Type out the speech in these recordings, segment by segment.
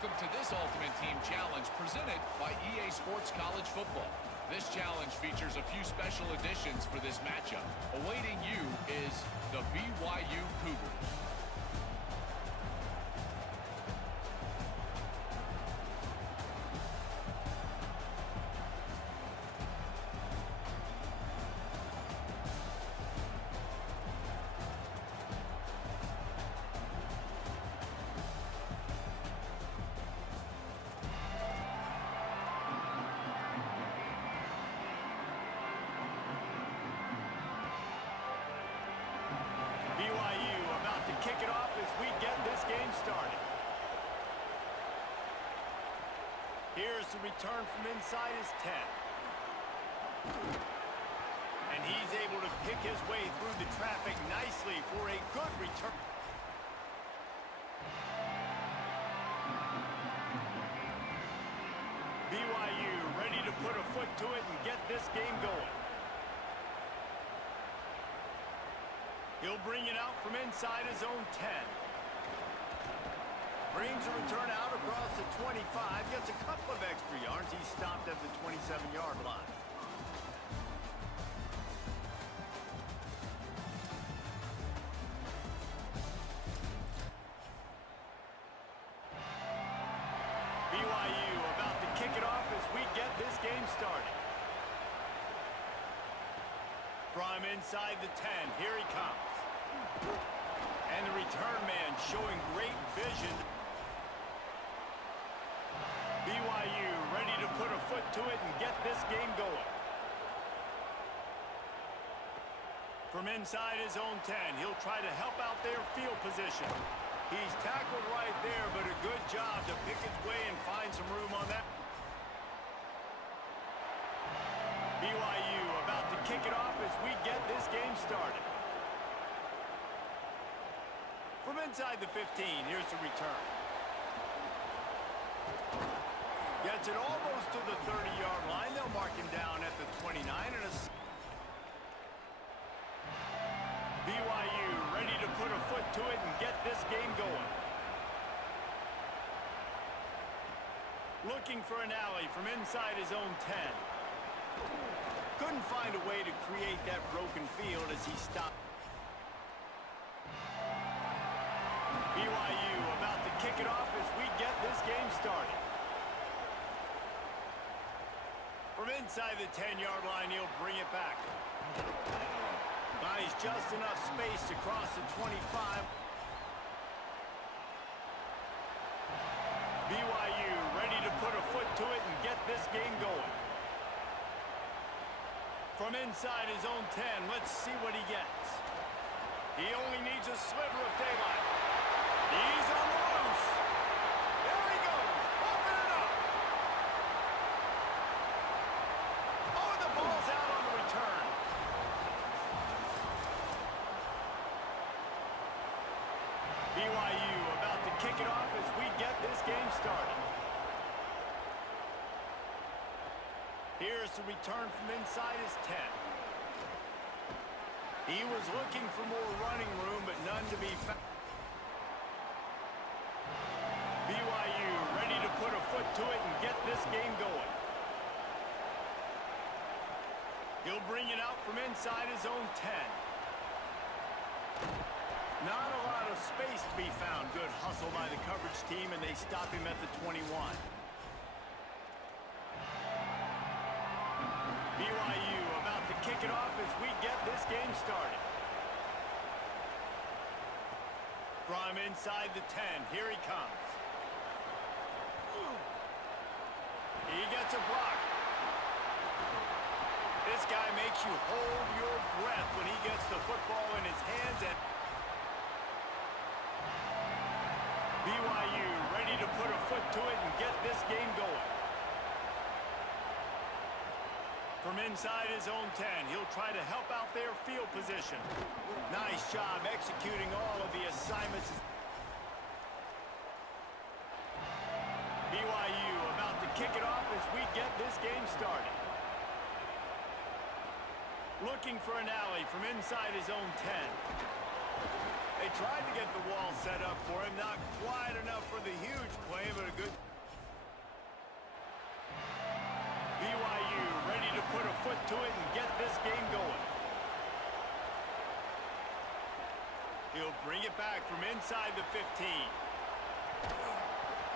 Welcome to this Ultimate Team Challenge presented by EA Sports College Football. This challenge features a few special additions for this matchup. Awaiting you is the BYU Cougars. BYU about to kick it off as we get this game started. Here's the return from inside his 10. And he's able to pick his way through the traffic nicely for a good return. BYU ready to put a foot to it and get this game going. He'll bring it out from inside his own 10. Brings a return out across the 25. Gets a couple of extra yards. He's stopped at the 27-yard line. BYU about to kick it off as we get this game started. From inside the 10, here he comes. And the return man showing great vision. BYU ready to put a foot to it and get this game going. From inside his own 10, he'll try to help out their field position. He's tackled right there, but a good job to pick his way and find some room on that. BYU about to kick it off as we get this game started. From inside the 15, here's the return. Gets it almost to the 30-yard line. They'll mark him down at the 29. And BYU ready to put a foot to it and get this game going. Looking for an alley from inside his own 10. Couldn't find a way to create that broken field as he stopped. BYU about to kick it off as we get this game started. From inside the 10-yard line, he'll bring it back. Buys just enough space to cross the 25. BYU ready to put a foot to it and get this game going. From inside his own 10, let's see what he gets. He only needs a sliver of daylight. He's on the loose. There he goes. Open it up. Oh, the ball's out on the return. BYU about to kick it off as we get this game started. Here's the return from inside his 10. He was looking for more running room, but none to be found. BYU ready to put a foot to it and get this game going. He'll bring it out from inside his own 10. Not a lot of space to be found. Good hustle by the coverage team, and they stop him at the 21. BYU about to kick it off as we get this game started. From inside the 10, here he comes. He gets a block. This guy makes you hold your breath when he gets the football in his hands. And BYU ready to put a foot to it and get this game going. From inside his own 10, he'll try to help out their field position. Nice job executing all of the assignments. BYU about to kick it off as we get this game started. Looking for an alley from inside his own 10. They tried to get the wall set up for him. Not quite enough for the huge play, but a good... BYU ready to put a foot to it and get this game going. He'll bring it back from inside the 15.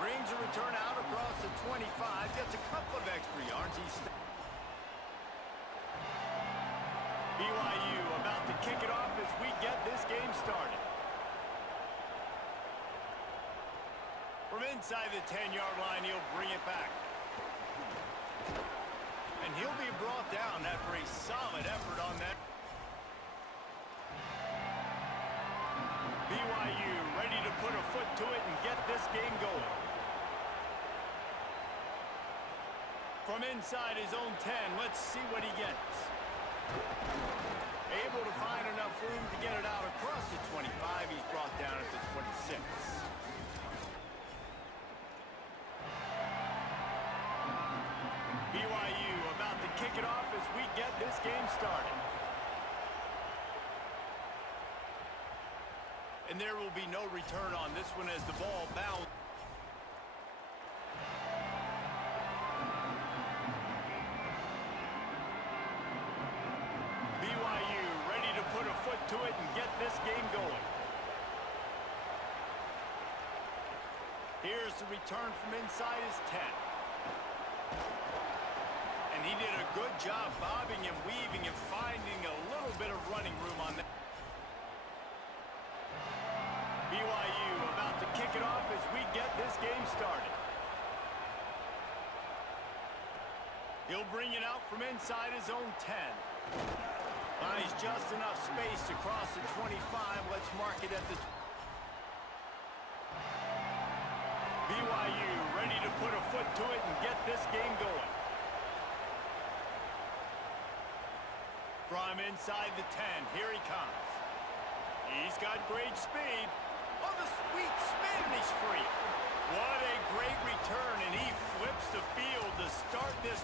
Brings a return out across the 25. Gets a couple of extra yards. BYU about to kick it off as we get this game started. From inside the 10-yard line, he'll bring it back. And he'll be brought down after a solid effort on that. BYU ready to put a foot to it and get this game going. From inside his own 10, let's see what he gets. Able to find enough room to get it out across the 25. He's brought down at the 26. BYU about to kick it off as we get this game started. And there will be no return on this one as the ball bounces. BYU ready to put a foot to it and get this game going. Here's the return from inside his 10. And he did a good job bobbing and weaving and finding a little bit of running room on that. BYU about to kick it off as we get this game started. He'll bring it out from inside his own 10. Finds just enough space to cross the 25. Let's mark it at the... BYU ready to put a foot to it and get this game going. From inside the 10, here he comes. He's got great speed. Oh, the sweet spin, and he's free. What a great return, and he flips the field to start this.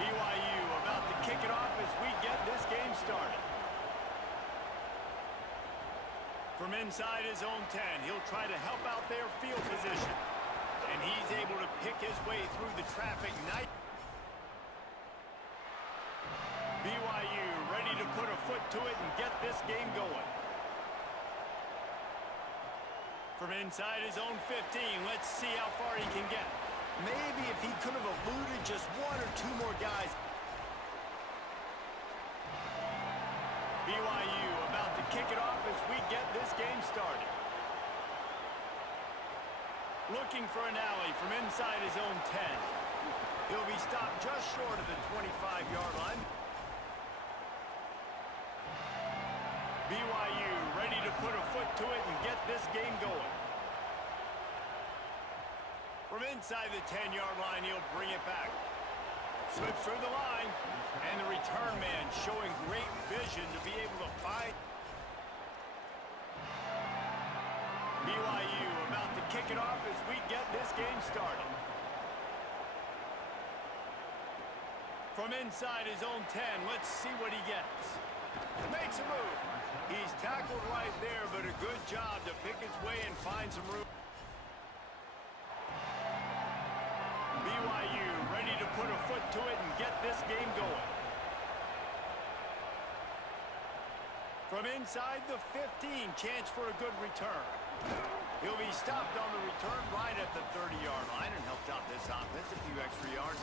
BYU about to kick it off as we get this game started. From inside his own 10, he'll try to help out their field position. And he's able to pick his way through the traffic. BYU ready to put a foot to it and get this game going. From inside his own 15, let's see how far he can get. Maybe if he could have eluded just one or two more guys. BYU about to kick it off as we get this game started. Looking for an alley from inside his own 10. He'll be stopped just short of the 25-yard line. BYU ready to put a foot to it and get this game going. From inside the 10-yard line, he'll bring it back. Slips through the line, and the return man showing great vision to be able to fight. BYU about to kick it off as we get this game started. From inside his own 10, let's see what he gets. Makes a move. He's tackled right there, but a good job to pick his way and find some room. BYU ready to put a foot to it and get this game going. From inside the 15, chance for a good return. He'll be stopped on the return right at the 30-yard line and helped out this offense a few extra yards.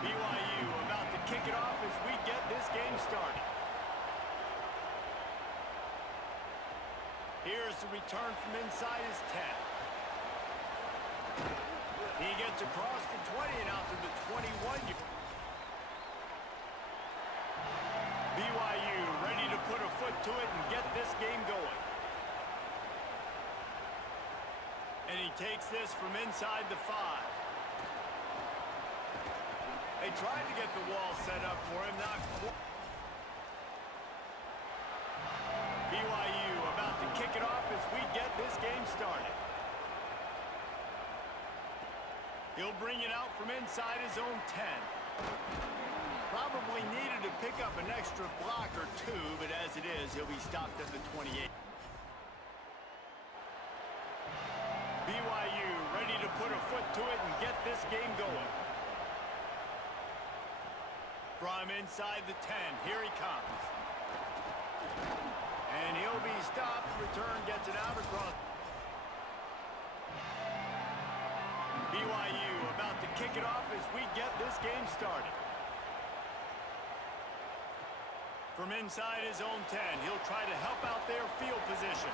BYU about to kick it off as we get this game started. Here's the return from inside his 10. He gets across the 20 and out to the 21. BYU ready to put a foot to it and get this game going. And he takes this from inside the 5. They tried to get the wall set up for him, not quite. BYU about to kick it off as we get this game started. He'll bring it out from inside his own 10. Probably needed to pick up an extra block or two, but as it is, he'll be stopped at the 28. BYU ready to put a foot to it and get this game going. From inside the 10, here he comes. And he'll be stopped. Return gets it out across. BYU about to kick it off as we get this game started. From inside his own 10, he'll try to help out their field position.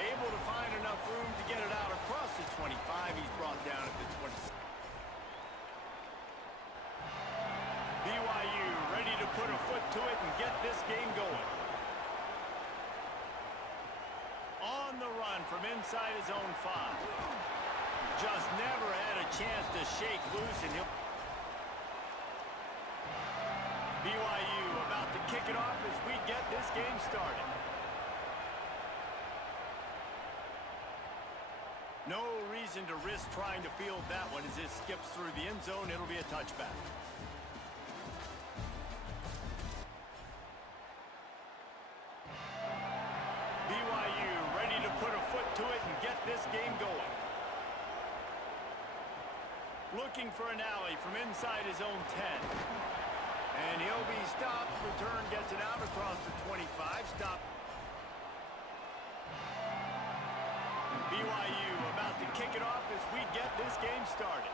Able to find enough room to get it out across the 25. He's brought down at the 26. BYU ready to put a foot to it and get this game going. On the run from inside his own 5. Just never had a chance to shake loose, and he'll... BYU about to kick it off as we get this game started. No reason to risk trying to field that one as it skips through the end zone. It'll be a touchback. BYU ready to put a foot to it and get this game going. Looking for an alley from inside his own 10. And he'll be stopped. Return gets it out across the 25. Stop. BYU about to kick it off as we get this game started.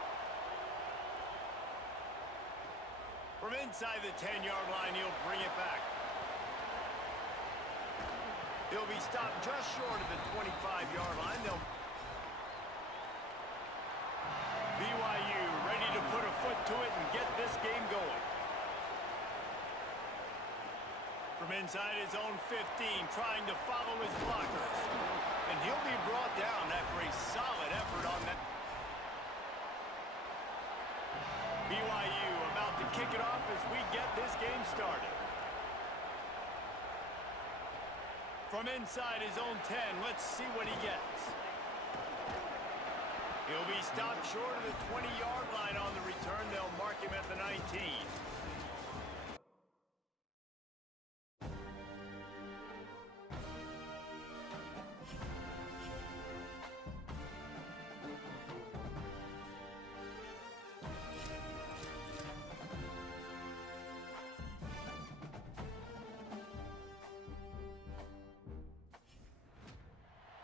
From inside the 10-yard line, he'll bring it back. He'll be stopped just short of the 25-yard line. BYU ready to put a foot to it and get this game going. From inside his own 15, trying to follow his blockers. And he'll be brought down after a solid effort on that. BYU about to kick it off as we get this game started. From inside his own 10, let's see what he gets. He'll be stopped short of the 20-yard line on the return. They'll mark him at the 19.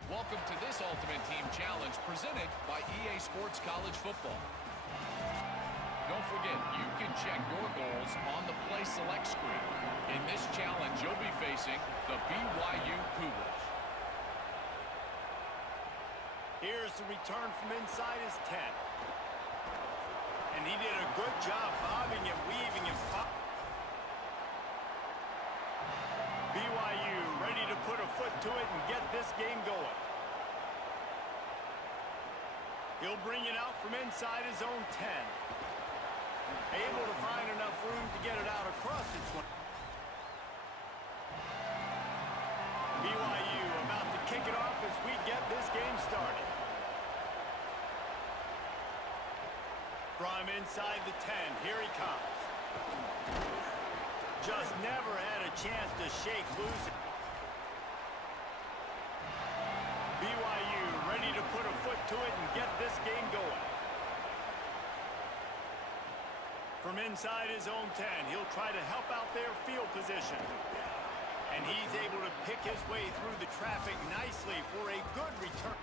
Welcome to this Ultimate Team Challenge presented by EA Sports College Football. Don't forget, you can check your goals on the Play Select screen. In this challenge, you'll be facing the BYU Cougars. Here's the return from inside his 10. And he did a good job bobbing and weaving and BYU ready to put a foot to it and get this game going. He'll bring it out from inside his own 10. Able to find enough room to get it out across the 20. BYU about to kick it off as we get this game started. From inside the 10, here he comes. Just never had a chance to shake loose. BYU ready to put a foot to it and get this game going. From inside his own 10, he'll try to help out their field position. And he's able to pick his way through the traffic nicely for a good return.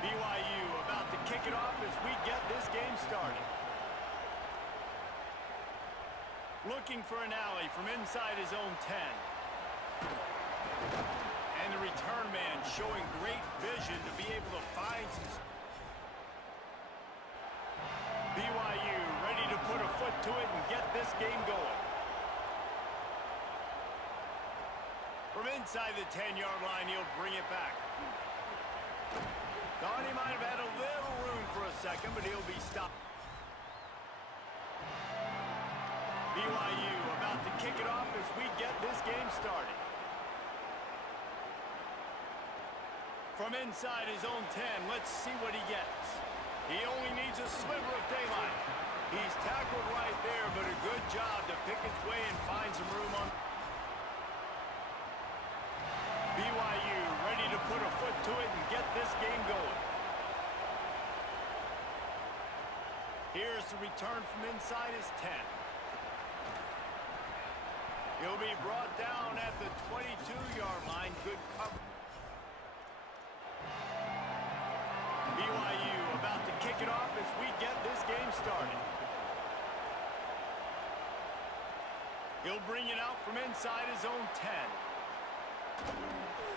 BYU about to kick it off as we get this game started. Looking for an alley from inside his own 10. And the return man showing great vision to be able to find some... BYU ready to put a foot to it and get this game going. From inside the 10-yard line, he'll bring it back. Thought he might have had a little room for a second, but he'll be stopped. BYU about to kick it off as we get this game started. From inside his own 10, let's see what he gets. He only needs a sliver of daylight. He's tackled right there, but a good job to pick his way and find some room on. BYU ready to put a foot to it and get this game going. Here's the return from inside his 10. He'll be brought down at the 22-yard line. Good cover. BYU about to kick it off as we get this game started. He'll bring it out from inside his own 10.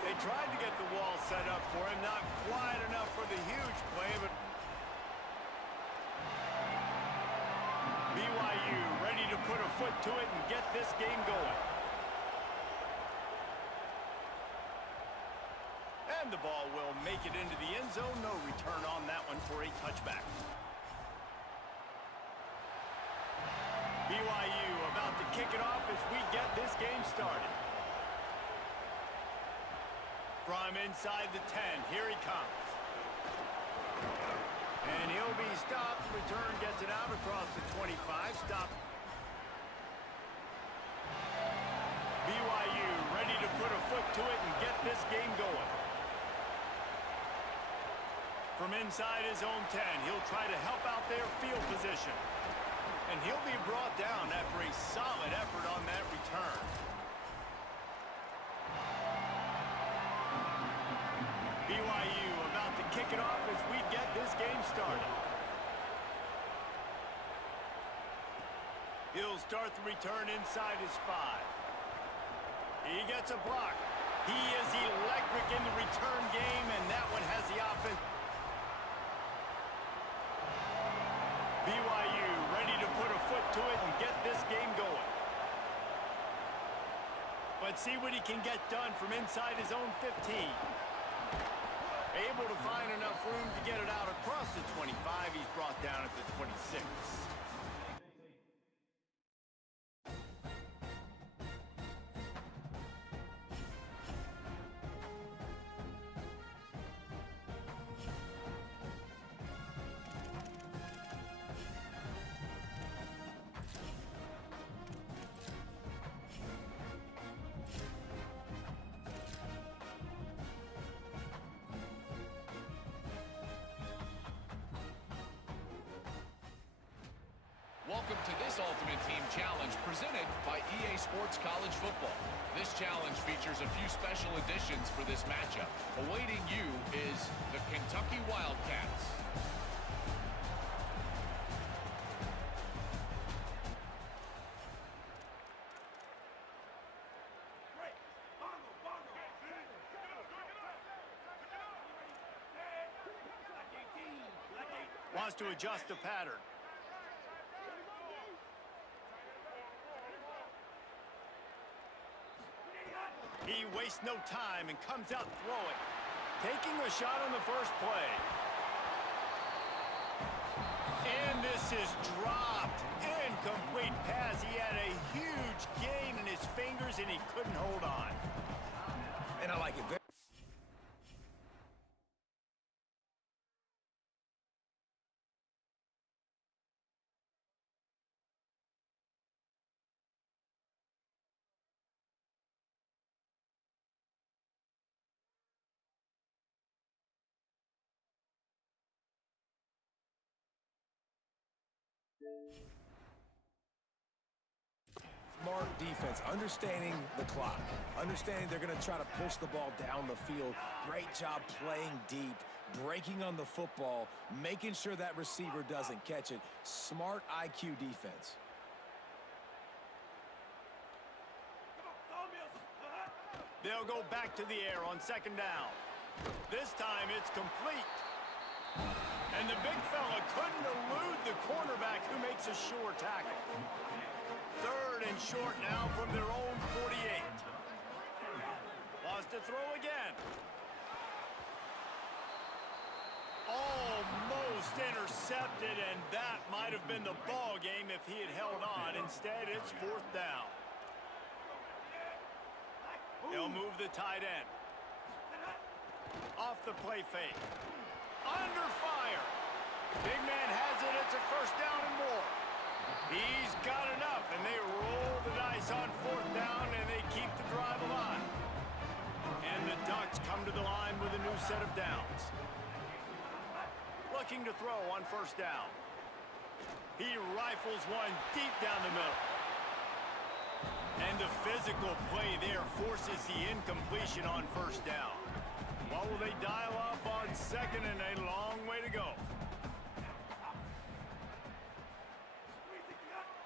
They tried to get the wall set up for him. Not quite enough for the huge play, but BYU ready to put a foot to it and get this game going. And the ball will make it into the end zone. No return on that one for a touchback. BYU about to kick it off as we get this game started. From inside the 10, here he comes. And he'll be stopped. Return gets it out across the 25. Stop. BYU ready to put a foot to it and get this game going. From inside his own 10, he'll try to help out their field position. And he'll be brought down after a solid effort on that return. BYU about to kick it off as we get this game started. He'll start the return inside his 5. He gets a block. He is electric in the return game, and that one has the offense. BYU ready to put a foot to it and get this game going. Let's see what he can get done from inside his own 15. Able to find enough room to get it out across the 25. He's brought down at the 26. Welcome to this Ultimate Team Challenge presented by EA Sports College Football. This challenge features a few special additions for this matchup. Awaiting you is the Kentucky Wildcats. Wants to adjust the pattern. He wastes no time and comes out throwing. Taking a shot on the first play. And this is dropped. Incomplete pass. He had a huge gain in his fingers and he couldn't hold on. And I like it very. Smart defense, understanding the clock, understanding they're going to try to push the ball down the field. Great job playing deep, breaking on the football, making sure that receiver doesn't catch it. Smart IQ defense. They'll go back to the air on second down. This time it's complete. And the big fella couldn't elude the cornerback who makes a sure tackle. Third and short now from their own 48. Wants to throw again. Almost intercepted, and that might have been the ball game if he had held on. Instead, it's fourth down. They'll move the tight end. Off the play fake. Under fire. Big man has it. It's a first down and more. He's got enough, and they roll the dice on fourth down, and they keep the drive alive. And the Ducks come to the line with a new set of downs. Looking to throw on first down. He rifles one deep down the middle. And the physical play there forces the incompletion on first down. What will they dial up on second, and a long way to go?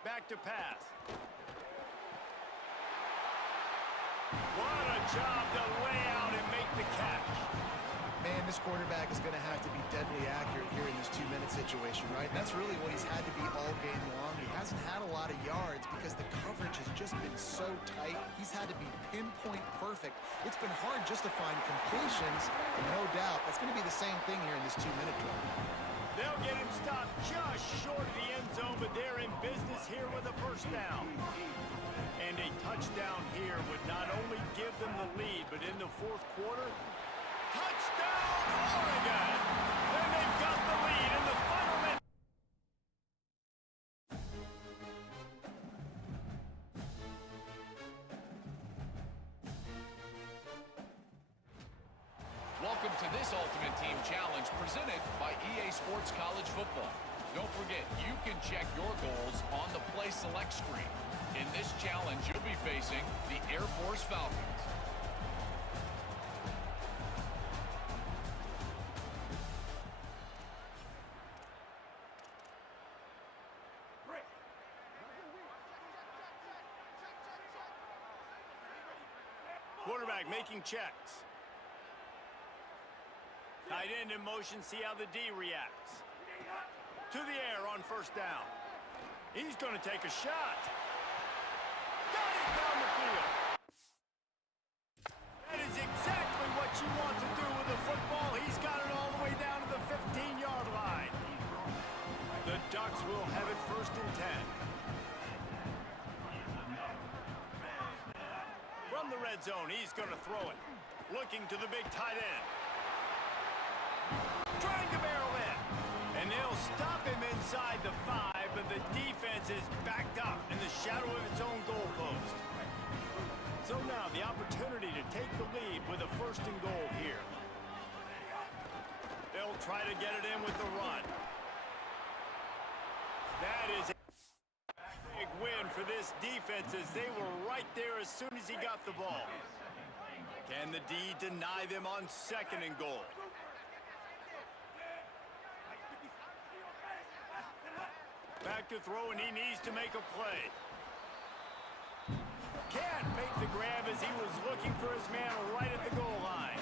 Back to pass. What a job to lay out and make the catch. Man, this quarterback is going to have to be deadly accurate here in this 2-minute situation, right? And that's really what he's had to be all game long. He hasn't had a lot of yards because the coverage has just been so tight. He's had to be pinpoint perfect. It's been hard just to find completions, and no doubt that's going to be the same thing here in this 2-minute drill. They'll get him stopped just short of the end zone, but they're in business here with a first down. And a touchdown here would not only give them the lead, but in the fourth quarter, touchdown Oregon! And they've got the lead in the final minute. Welcome to this Ultimate Team Challenge presented by EA Sports College Football. Don't forget, you can check your goals on the Play Select screen. In this challenge, you'll be facing the Air Force Falcons. Quarterback making checks. Tight end in motion, see how the D reacts. To the air on first down. He's going to take a shot. Got it down the field. That is exactly what you want to do with the football. He's got it all the way down to the 15-yard line. The Ducks will have it first and 10. From the red zone, he's going to throw it. Looking to the big tight end. Trying to barrel in. And they'll stop him inside the 5, but the defense is backed up in the shadow of its own goalpost. So now the opportunity to take the lead with a first and goal here. They'll try to get it in with the run. That is a big win for this defense as they were right there as soon as he got the ball. Can the D deny them on second and goal? Back to throw, and he needs to make a play. Can't make the grab as he was looking for his man right at the goal line.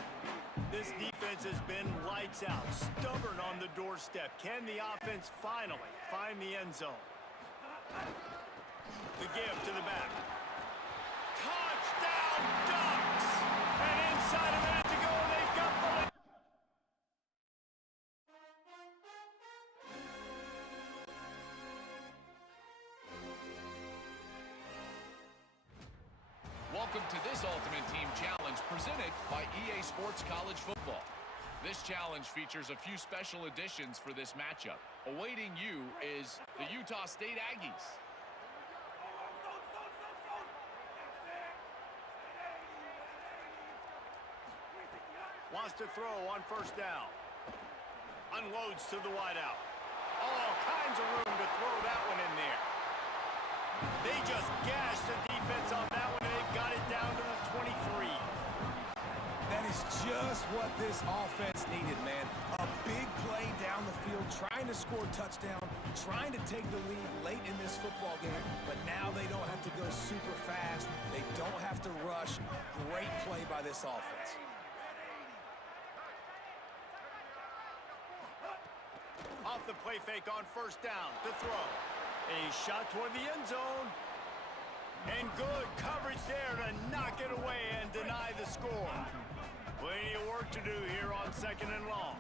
This defense has been lights out, stubborn on the doorstep. Can the offense finally find the end zone? The give to the back. Touchdown, Ducks! And inside a minute to go, they've got the lead. Welcome to this Ultimate Team Challenge presented by EA Sports College Football. This challenge features a few special additions for this matchup. Awaiting you is the Utah State Aggies. Wants to throw on first down. Unloads to the wideout. All kinds of room to throw that one in there. They just gashed the defense on that one, and they've got it down to the 23. That is just what this offense needed, man. A big play down the field, trying to score a touchdown, trying to take the lead late in this football game, but now they don't have to go super fast. They don't have to rush. Great play by this offense. Off the play fake on first down to throw. A shot toward the end zone. And good coverage there to knock it away and deny the score. Plenty of work to do here on second and long.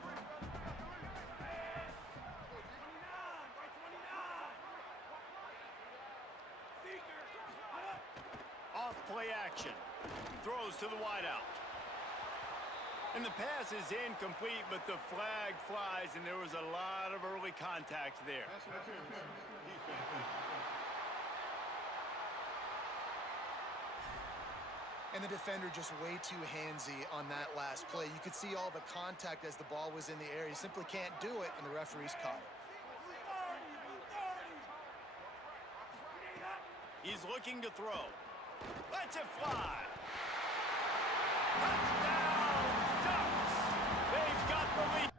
Off play action. Throws to the wideout. And the pass is incomplete, but the flag flies, and there was a lot of early contact there. And the defender just way too handsy on that last play. You could see all the contact as the ball was in the air. He simply can't do it, and the referee's caught it. He's looking to throw. Lets it fly. Touchdown, Ducks! They've got the lead.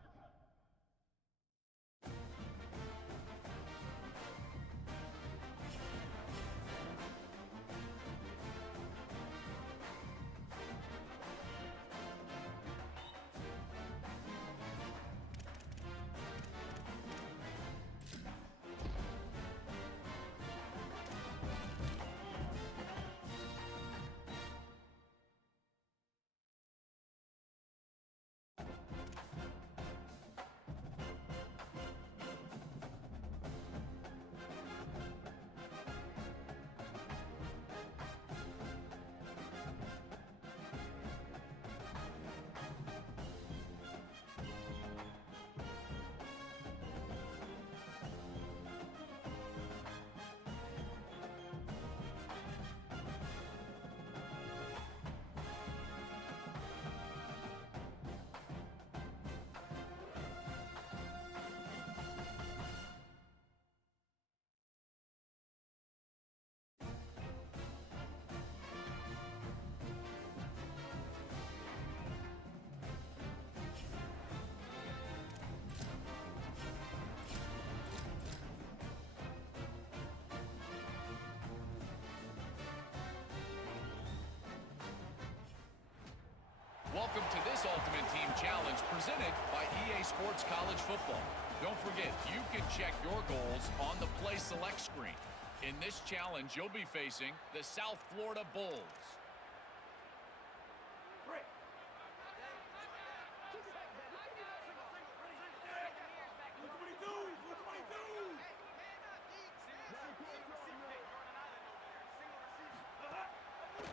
Welcome to this Ultimate Team Challenge presented by EA Sports College Football. Don't forget, you can check your goals on the Play Select screen. In this challenge, you'll be facing the South Florida Bulls.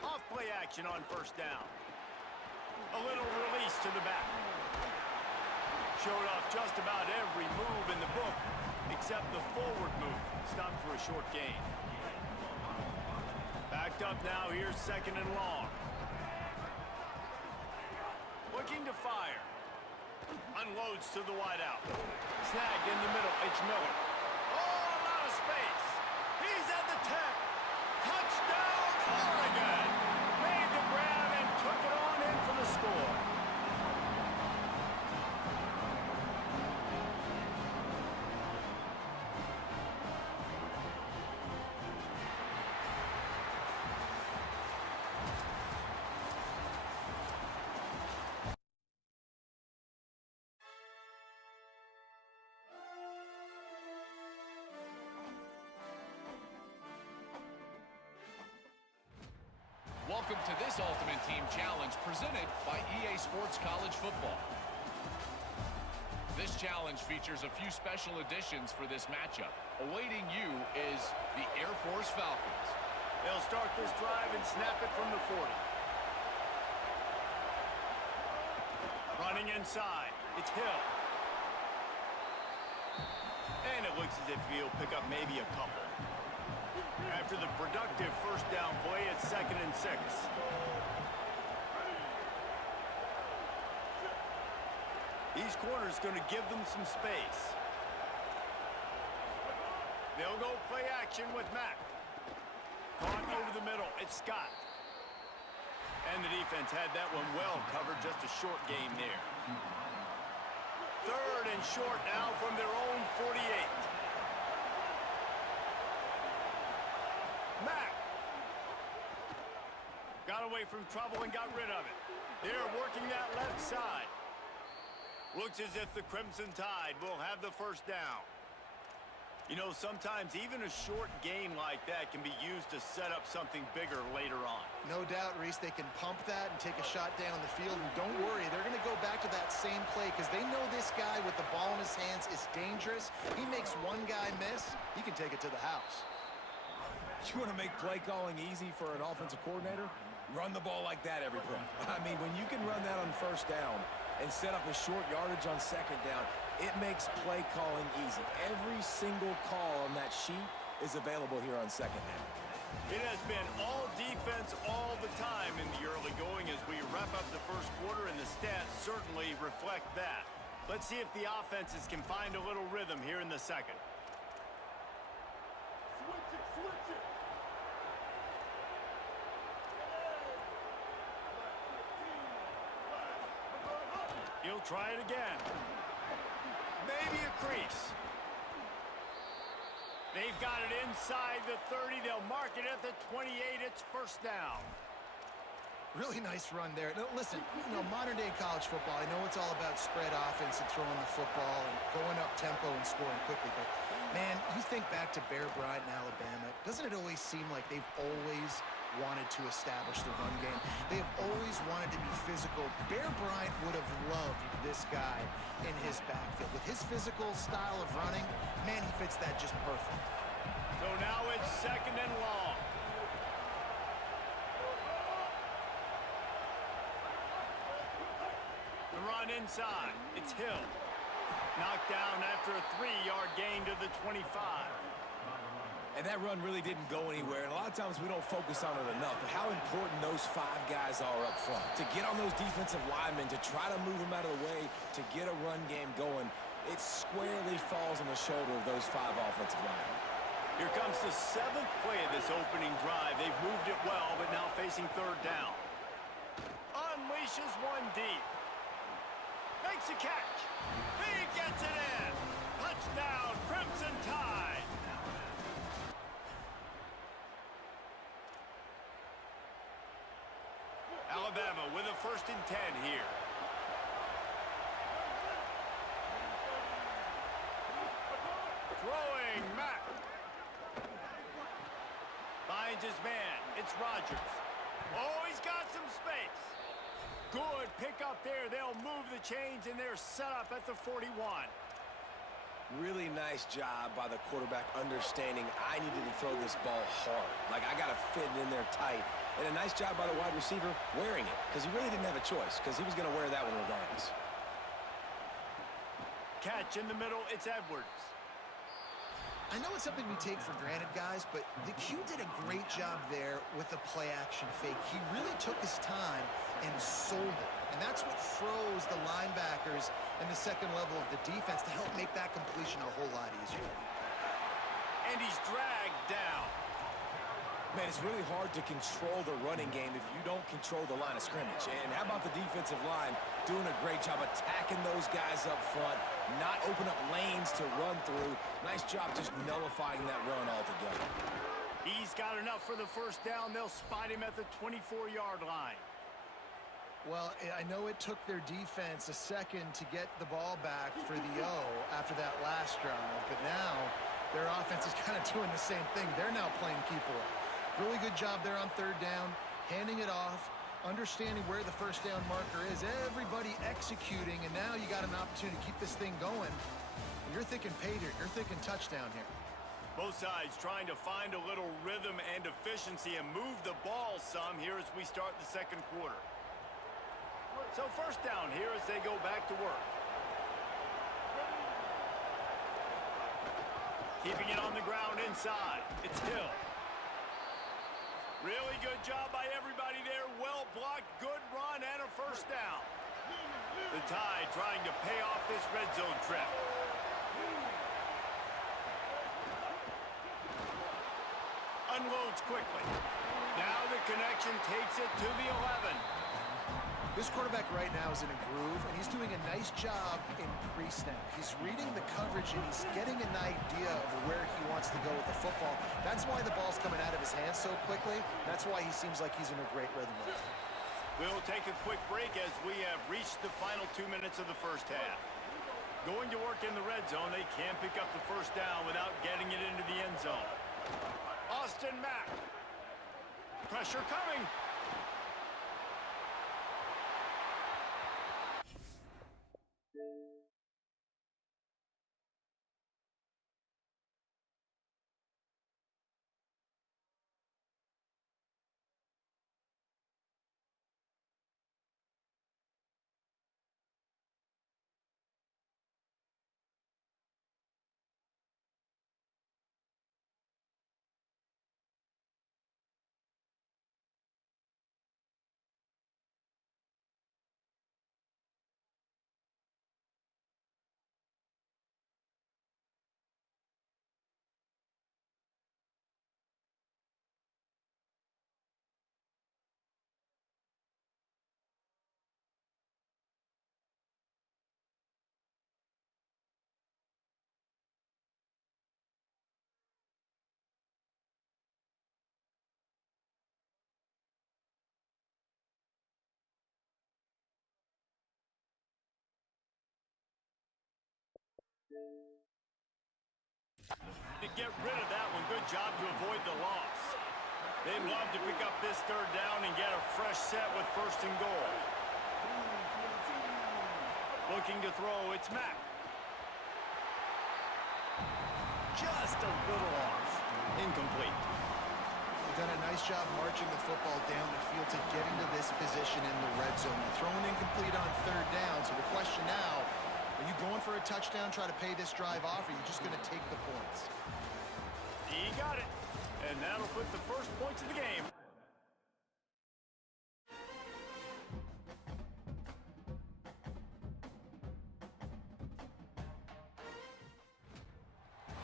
Off play action on first down. A little release to the back. Showed off just about every move in the book, except the forward move. Stopped for a short gain. Backed up now, here's second and long. Looking to fire. Unloads to the wideout. Snagged in the middle, it's Miller. Oh, a lot of space. He's at the 10. Touchdown, Oregon! Made the grab and took it on in for the score. Welcome to this Ultimate Team Challenge presented by EA Sports College Football. This challenge features a few special additions for this matchup. Awaiting you is the Air Force Falcons. They'll start this drive and snap it from the 40. Running inside, it's Hill. And it looks as if he'll pick up maybe a couple. After the productive first down play, it's 2nd and 6. These corners going to give them some space. They'll go play action with Mack. Caught over the middle, it's Scott. And the defense had that one well covered, just a short game there. 3rd and short now from their own 48. Mack got away from trouble and got rid of it. They're working that left side. Looks as if the Crimson Tide will have the first down. You know, sometimes even a short game like that can be used to set up something bigger later on. No doubt, Reese, they can pump that and take a shot down the field. And don't worry, they're going to go back to that same play because they know this guy with the ball in his hands is dangerous. He makes one guy miss, he can take it to the house. You want to make play calling easy for an offensive coordinator? Run the ball like that every play. I mean, when you can run that on first down and set up a short yardage on second down, it makes play calling easy. Every single call on that sheet is available here on second down. It has been all defense all the time in the early going as we wrap up the first quarter, and the stats certainly reflect that. Let's see if the offenses can find a little rhythm here in the second. Switch it. He'll try it again. Maybe a crease. They've got it inside the 30. They'll mark it at the 28. It's first down. Really nice run there. Now, listen, modern-day college football, I know it's all about spread offense and throwing the football and going up tempo and scoring quickly, but, man, you think back to Bear Bryant in Alabama, doesn't it always seem like they've always wanted to establish the run game? They have always wanted to be physical. Bear Bryant would have loved this guy in his backfield. With his physical style of running, man, he fits that just perfect. So now it's second and long. The run inside. It's Hill. Knocked down after a 3-yard gain to the 25. And that run really didn't go anywhere, and a lot of times we don't focus on it enough, but how important those 5 guys are up front. To get on those defensive linemen, to try to move them out of the way, to get a run game going, it squarely falls on the shoulder of those 5 offensive linemen. Here comes the 7th play of this opening drive. They've moved it well, but now facing third down. Unleashes one deep. Makes a catch. He gets it in. Touchdown, Crimson Tide. Alabama with a 1st and 10 here. Throwing Mack. Finds his man. It's Rodgers. Oh, he's got some space. Good pickup there. They'll move the chains, and they're set up at the 41. Really nice job by the quarterback understanding I needed to throw this ball hard. Like, I got to fit it in there tight. And a nice job by the wide receiver wearing it, because he really didn't have a choice, because he was going to wear that one regardless. Catch in the middle. It's Edwards. I know it's something we take for granted, guys, but the Q did a great job there with the play-action fake. He really took his time and sold it. And that's what froze the linebackers and the second level of the defense to help make that completion a whole lot easier. And he's dragged down. Man, it's really hard to control the running game if you don't control the line of scrimmage. And how about the defensive line doing a great job attacking those guys up front, not open up lanes to run through. Nice job just nullifying that run altogether. He's got enough for the first down. They'll spot him at the 24-yard line. Well, I know it took their defense a second to get the ball back for the O after that last drive, but now their offense is kind of doing the same thing. They're now playing keep away. Really good job there on third down, handing it off, understanding where the first down marker is, everybody executing, and now you got an opportunity to keep this thing going. And you're thinking pay dirt, you're thinking touchdown here. Both sides trying to find a little rhythm and efficiency and move the ball some here as we start the second quarter. So first down here as they go back to work. Keeping it on the ground inside. It's Hill. Really good job by everybody there. Well blocked, good run, and a first down. The Tide trying to pay off this red zone trip. Unloads quickly. Now the connection takes it to the 11. This quarterback right now is in a groove, and he's doing a nice job in pre-snap. He's reading the coverage, and he's getting an idea of where he wants to go with the football. That's why the ball's coming out of his hands so quickly. That's why he seems like he's in a great rhythm. We'll take a quick break as we have reached the final 2 minutes of the first half. Going to work in the red zone, they can't pick up the first down without getting it into the end zone. Austin Mack. Pressure coming. To get rid of that one, good job to avoid the loss. They'd love to pick up this third down and get a fresh set with first and goal. Looking to throw, it's Mack. Just a little off. Incomplete. They've done a nice job marching the football down the field to get into this position in the red zone. You're throwing incomplete on third down, so the question now, are you going for a touchdown, try to pay this drive off, or are you just going to take the points? He got it. And that'll put the first points of the game.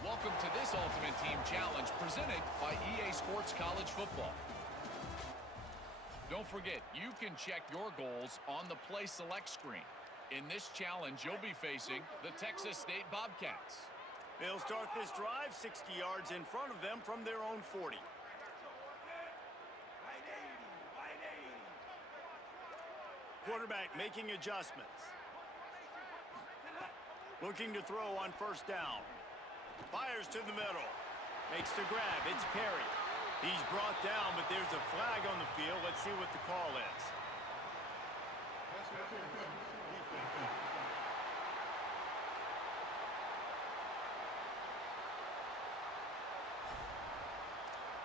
Welcome to this Ultimate Team Challenge presented by EA Sports College Football. Don't forget, you can check your goals on the Play Select screen. In this challenge, you'll be facing the Texas State Bobcats. They'll start this drive 60 yards in front of them from their own 40. Quarterback making adjustments. Looking to throw on first down. Fires to the middle. Makes the grab. It's Perry. He's brought down, but there's a flag on the field. Let's see what the call is.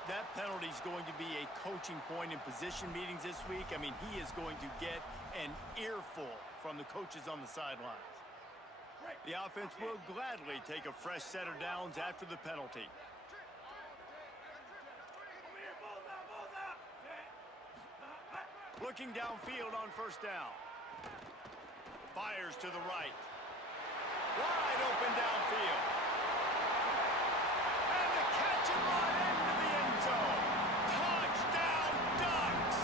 That penalty is going to be a coaching point in position meetings this week. I mean, he is going to get an earful from the coaches on the sidelines. The offense will gladly take a fresh set of downs after the penalty. Looking downfield on first down. Fires to the right. Wide open downfield. And the catch and run into the end zone. Touchdown, Ducks!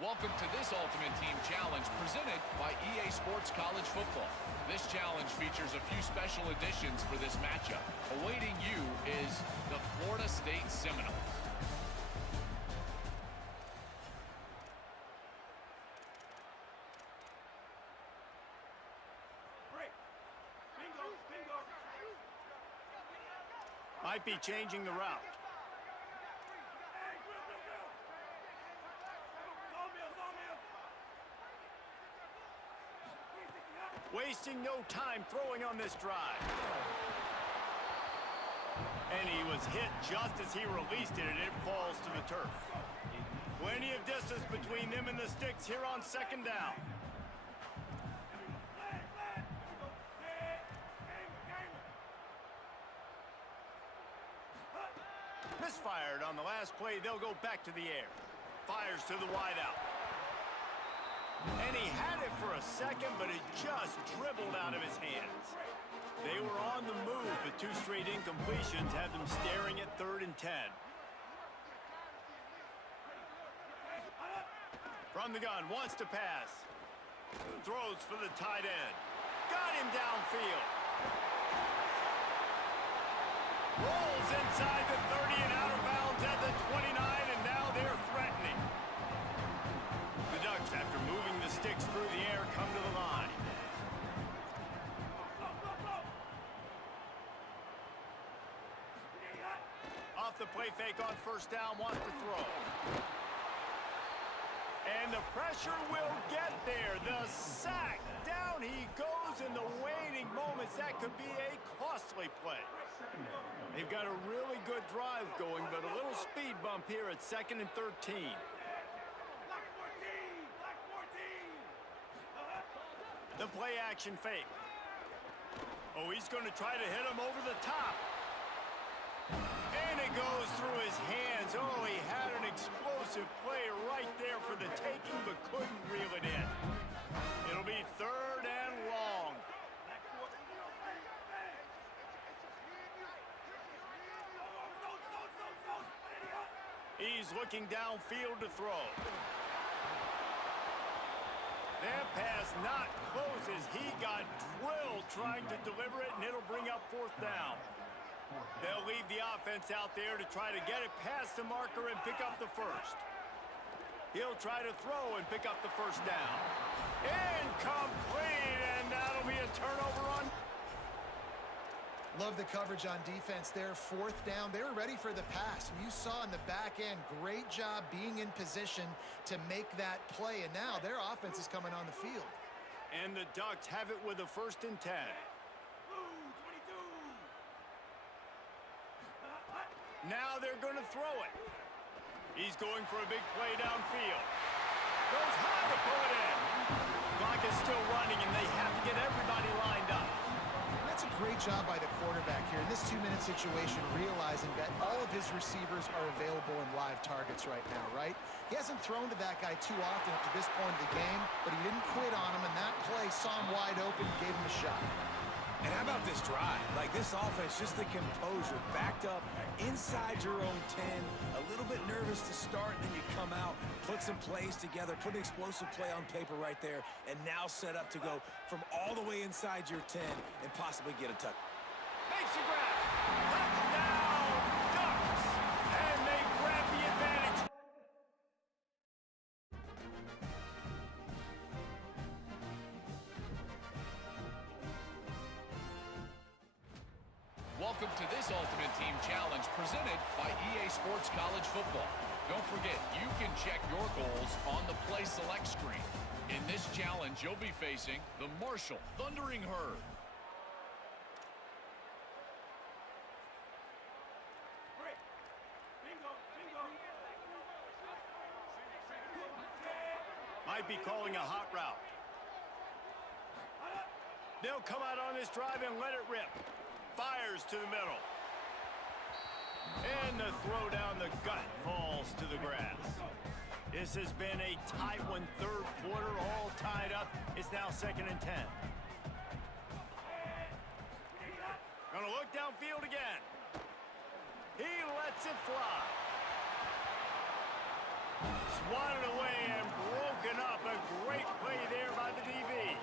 Welcome to this Ultimate Team Challenge presented by EA Sports College Football. This challenge features a few special additions for this matchup. Awaiting you is the Florida State Seminoles. Might be changing the route. Wasting no time throwing on this drive. And he was hit just as he released it, and it falls to the turf. Plenty of distance between them and the sticks here on second down. Misfired on the last play. They'll go back to the air. Fires to the wideout. And he had it for a second, but it just dribbled out of his hands. They were on the move, but two straight incompletions had them staring at 3rd and 10. From the gun, wants to pass. Throws for the tight end. Got him downfield. Rolls inside the 30 and out of bounds at the 29, and now they're threatening. The Ducks, after moving the sticks through the air, come to the line. Off the play fake on first down, wants to throw. And the pressure will get there. The sack. Down he goes in the waning moments. That could be a costly play. They've got a really good drive going, but a little speed bump here at 2nd and 13. The play action fake. Oh, he's going to try to hit him over the top. And it goes through his hands. Oh, he had an explosive play right there for the taking, but couldn't reel it in. It'll be 3rd and long. He's looking downfield to throw. That pass not close as he got drilled trying to deliver it, and it'll bring up 4th down. They'll leave the offense out there to try to get it past the marker and pick up the 1st. He'll try to throw and pick up the 1st down. Incomplete, and that'll be a turnover on. Love the coverage on defense there. 4th down. They were ready for the pass. And you saw in the back end, great job being in position to make that play. And now their offense is coming on the field. And the Ducks have it with a 1st and 10. Now they're going to throw it. He's going for a big play downfield. Goes high to pull it in. Clock is still running, and they have to get everybody lined up. That's a great job by the quarterback here in this 2-minute situation, realizing that all of his receivers are available in live targets right now, right? He hasn't thrown to that guy too often up to this point of the game, but he didn't quit on him, and that play saw him wide open, gave him a shot. And how about this drive? Like this offense, just the composure, backed up inside your own 10, a little bit nervous to start, and then you come out, put some plays together, put an explosive play on paper right there, and now set up to go from all the way inside your 10 and possibly get a touch. Makes a grab. Touchdown, Ducks. And they grab the advantage. Welcome to this Ultimate Team Challenge presented by EA Sports College Football. Don't forget, you can check your goals on the Play Select screen. In this challenge, you'll be facing the Marshall Thundering Herd. Might be calling a hot route. They'll come out on this drive and let it rip. Fires to the middle. And the throw down the gut falls to the grass. This has been a tight one, 3rd quarter, all tied up. It's now 2nd and 10. Gonna look downfield again. He lets it fly. Swatted away and broken up. A great play there by the DB.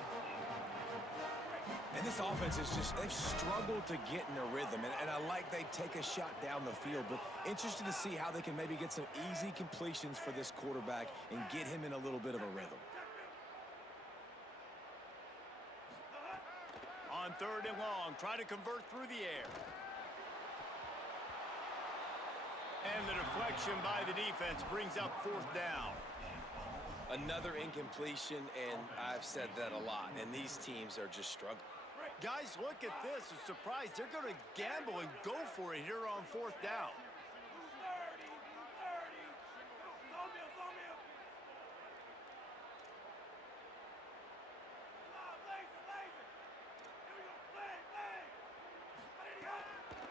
And this offense is just, they've struggled to get in a rhythm. And I like they take a shot down the field, but interested to see how they can maybe get some easy completions for this quarterback and get him in a little bit of a rhythm. On 3rd and long, try to convert through the air. And the deflection by the defense brings up 4th down. Another incompletion, and I've said that a lot, and these teams are just struggling. Guys, look at this. I'm surprised they're going to gamble and go for it here on 4th down.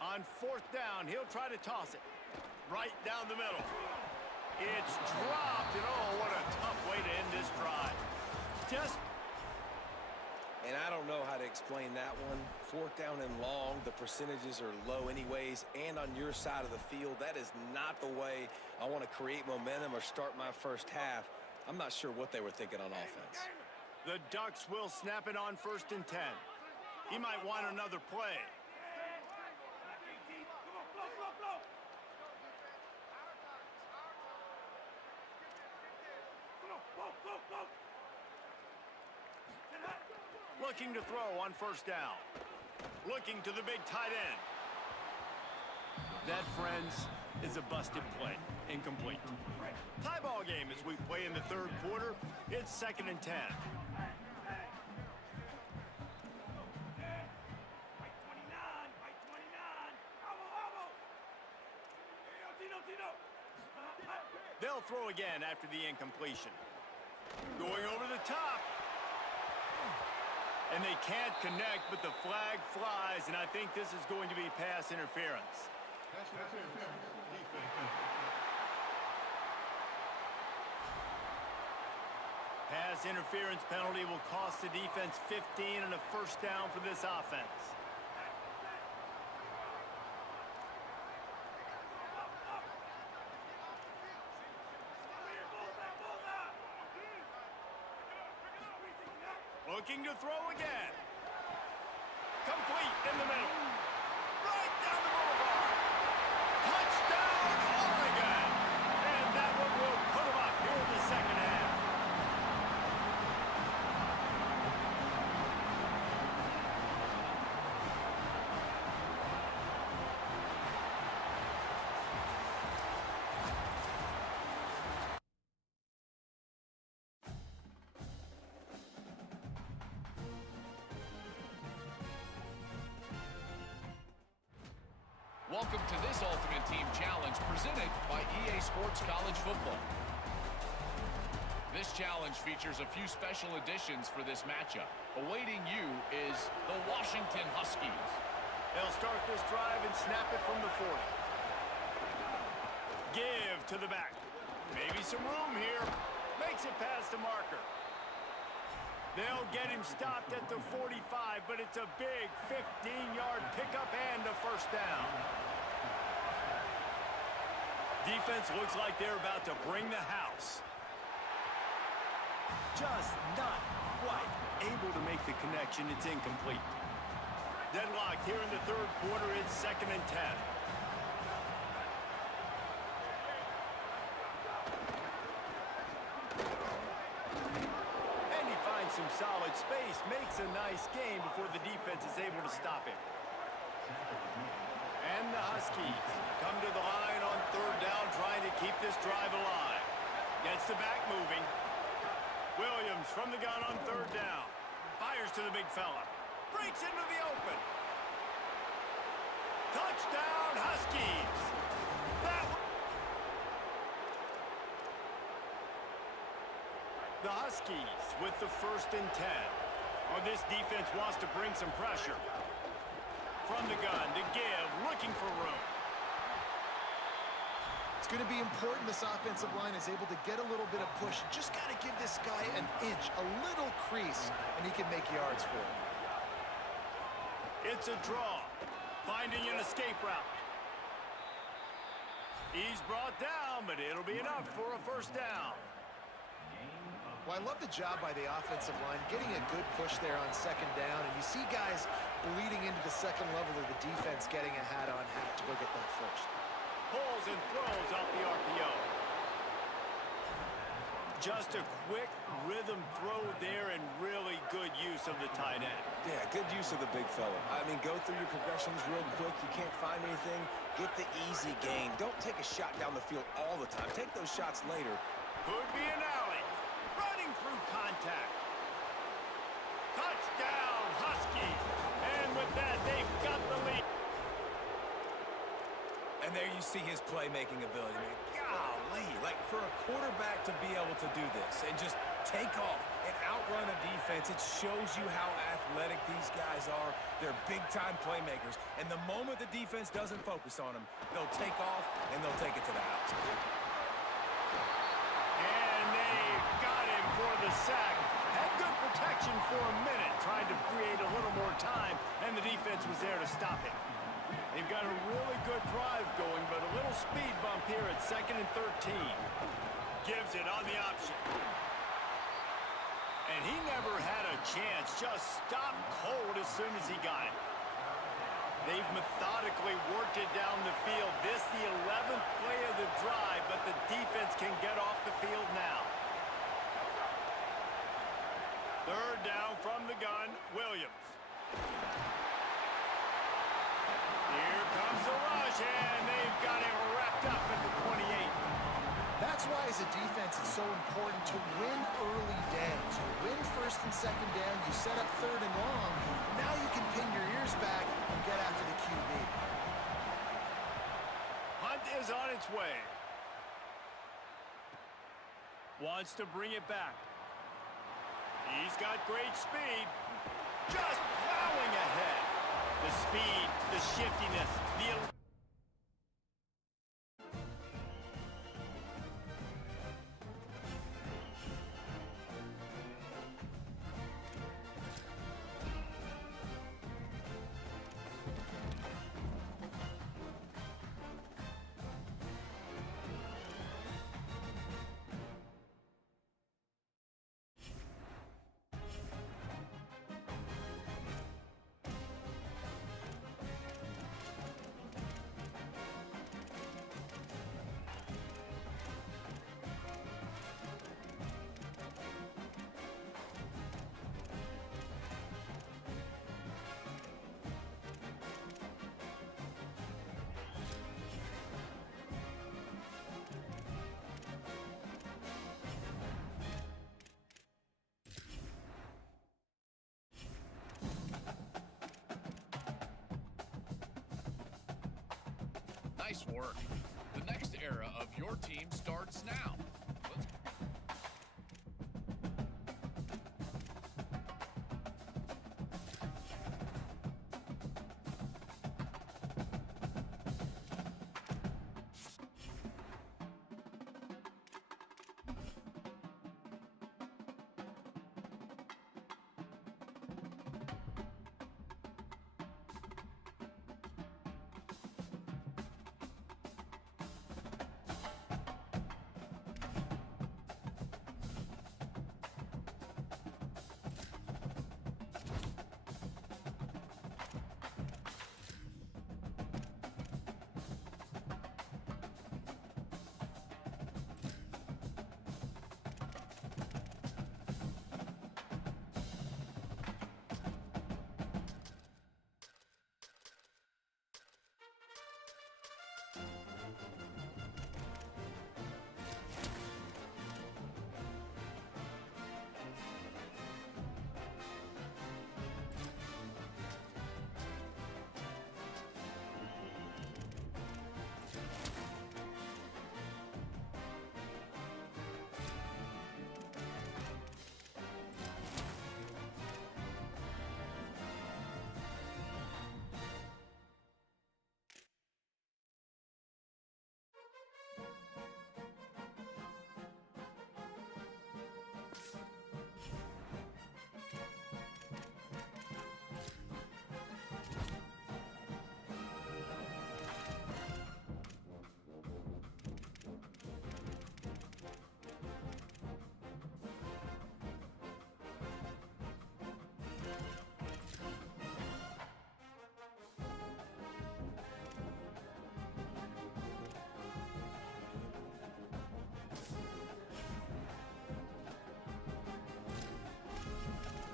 On 4th down, he'll try to toss it right down the middle. It's dropped, and oh, what a tough way to end this drive. And I don't know how to explain that one. 4th down and long, the percentages are low anyways, and on your side of the field, that is not the way I want to create momentum or start my first half. I'm not sure what they were thinking on offense. The Ducks will snap it on 1st and 10. He might want another play. Looking to throw on 1st down. Looking to the big tight end. That, friends, is a busted play. Incomplete. Tie ball game as we play in the 3rd quarter. It's 2nd and 10. They'll throw again after the incompletion. Going over the top. And they can't connect, but the flag flies, and I think this is going to be pass interference. Pass interference penalty will cost the defense 15 and a first down for this offense. Looking to throw again. Complete in the middle. Right down the boulevard. Touchdown, Oregon. And that one will put them up here in the second half. Welcome to this Ultimate Team Challenge presented by EA Sports College Football. This challenge features a few special additions for this matchup. Awaiting you is the Washington Huskies. They'll start this drive and snap it from the 40. Give to the back. Maybe some room here. Makes it past the marker. They'll get him stopped at the 45, but it's a big 15-yard pickup and a first down. Defense looks like they're about to bring the house. Just not quite able to make the connection. It's incomplete. Deadlocked here in the third quarter. It's 2nd and 10. Some solid space, makes a nice game before the defense is able to stop him. And the Huskies come to the line on 3rd down, trying to keep this drive alive. Gets the back moving. Williams from the gun on 3rd down. Fires to the big fella. Breaks into the open. Touchdown, Huskies! The Huskies with the 1st and 10. Oh, this defense wants to bring some pressure. From the gun to give, looking for room. It's going to be important this offensive line is able to get a little bit of push. Just got to give this guy an inch, a little crease, and he can make yards for it. It's a draw. Finding an escape route. He's brought down, but it'll be enough for a first down. Well, I love the job by the offensive line, getting a good push there on 2nd down, and you see guys bleeding into the second level of the defense getting a hat-on-hat to go get that first. Pulls and throws off the RPO. Just a quick rhythm throw there and really good use of the tight end. Yeah, good use of the big fella. I mean, go through your progressions real quick. You can't find anything. Get the easy gain. Don't take a shot down the field all the time. Take those shots later. Could be an alley. Running through contact. Touchdown, Huskies. And with that, they've got the lead. And there you see his playmaking ability, man. Golly, like for a quarterback to be able to do this and just take off and outrun a defense, it shows you how athletic these guys are. They're big-time playmakers. And the moment the defense doesn't focus on them, they'll take off and they'll take it to the house. And they've got him for the sack. Had good protection for a minute, tried to create a little more time, and the defense was there to stop him. They've got a really good drive going, but a little speed bump here at 2nd and 13. Gives it on the option. And he never had a chance. Just stopped cold as soon as he got it. They've methodically worked it down the field. This the 11th play of the drive, but the defense can get off the field now. 3rd down from the gun, Williams. Here comes the rush, and they've got him wrapped up at the 28. That's why, as a defense, it's so important to win early downs. You win 1st and 2nd down, you set up 3rd and long. Now you can pin your ears back and get after the QB. Hunt is on its way. Wants to bring it back. He's got great speed. just plowing ahead. The speed, the shiftiness, the... Nice work. The next era of your team starts now.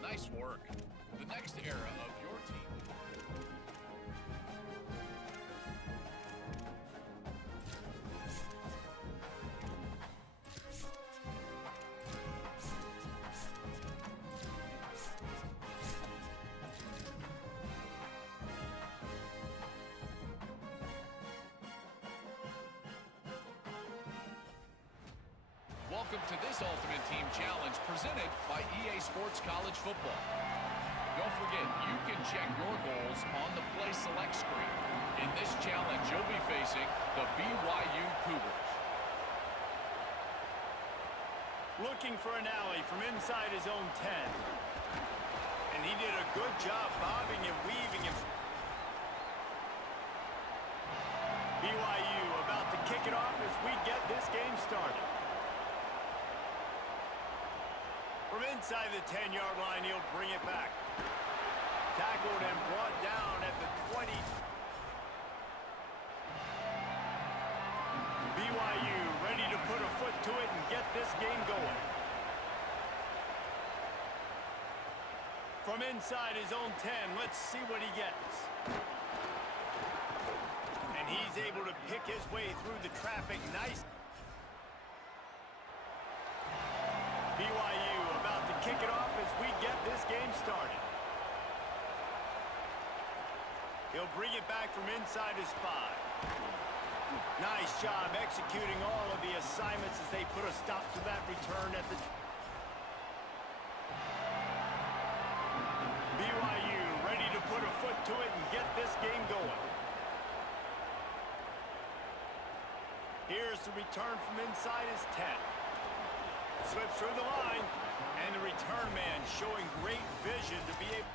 Nice work. The next era of your team. Welcome to this Ultimate Team Challenge presented by EA Sports College Football. Don't forget, you can check your goals on the Play Select screen. In this challenge, you'll be facing the BYU Cougars. Looking for an alley from inside his own 10. And he did a good job bobbing and weaving him. BYU about to kick it off as we get this game started. From inside the 10-yard line, he'll bring it back. Tackled and brought down at the 20. BYU ready to put a foot to it and get this game going. From inside his own 10, let's see what he gets. And he's able to pick his way through the traffic. Nice. BYU about to kick it off as we get this game started. He'll bring it back from inside his 5. Nice job executing all of the assignments as they put a stop to that return at the... BYU return from inside his 10. Slips through the line, and the return man showing great vision to be able.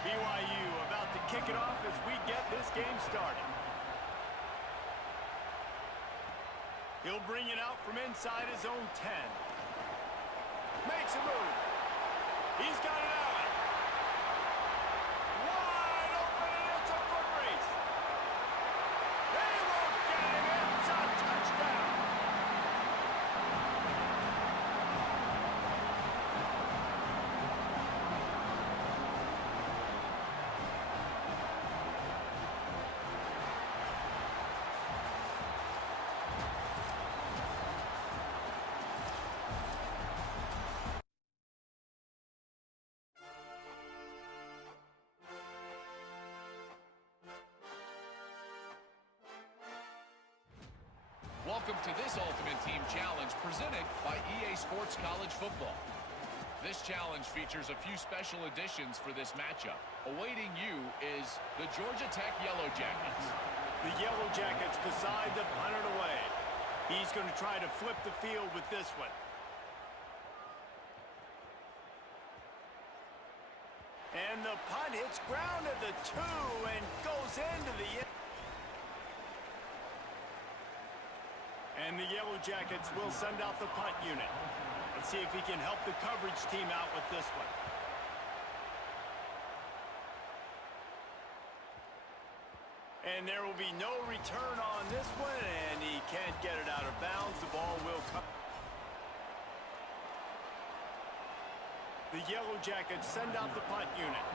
BYU about to kick it off as we get this game started. He'll bring it out from inside his own 10. Makes a move. He's got it out. Wide open, and it's a foot race. They won't get him. It's a touchdown. Welcome to this Ultimate Team Challenge presented by EA Sports College Football. This challenge features a few special additions for this matchup. Awaiting you is the Georgia Tech Yellow Jackets. The Yellow Jackets decide to punt it away. He's going to try to flip the field with this one. And the punt hits ground at the 2 and goes into the end. And the Yellow Jackets will send out the punt unit. Let's see if he can help the coverage team out with this one. And there will be no return on this one, and he can't get it out of bounds. The ball will come. The Yellow Jackets send out the punt unit.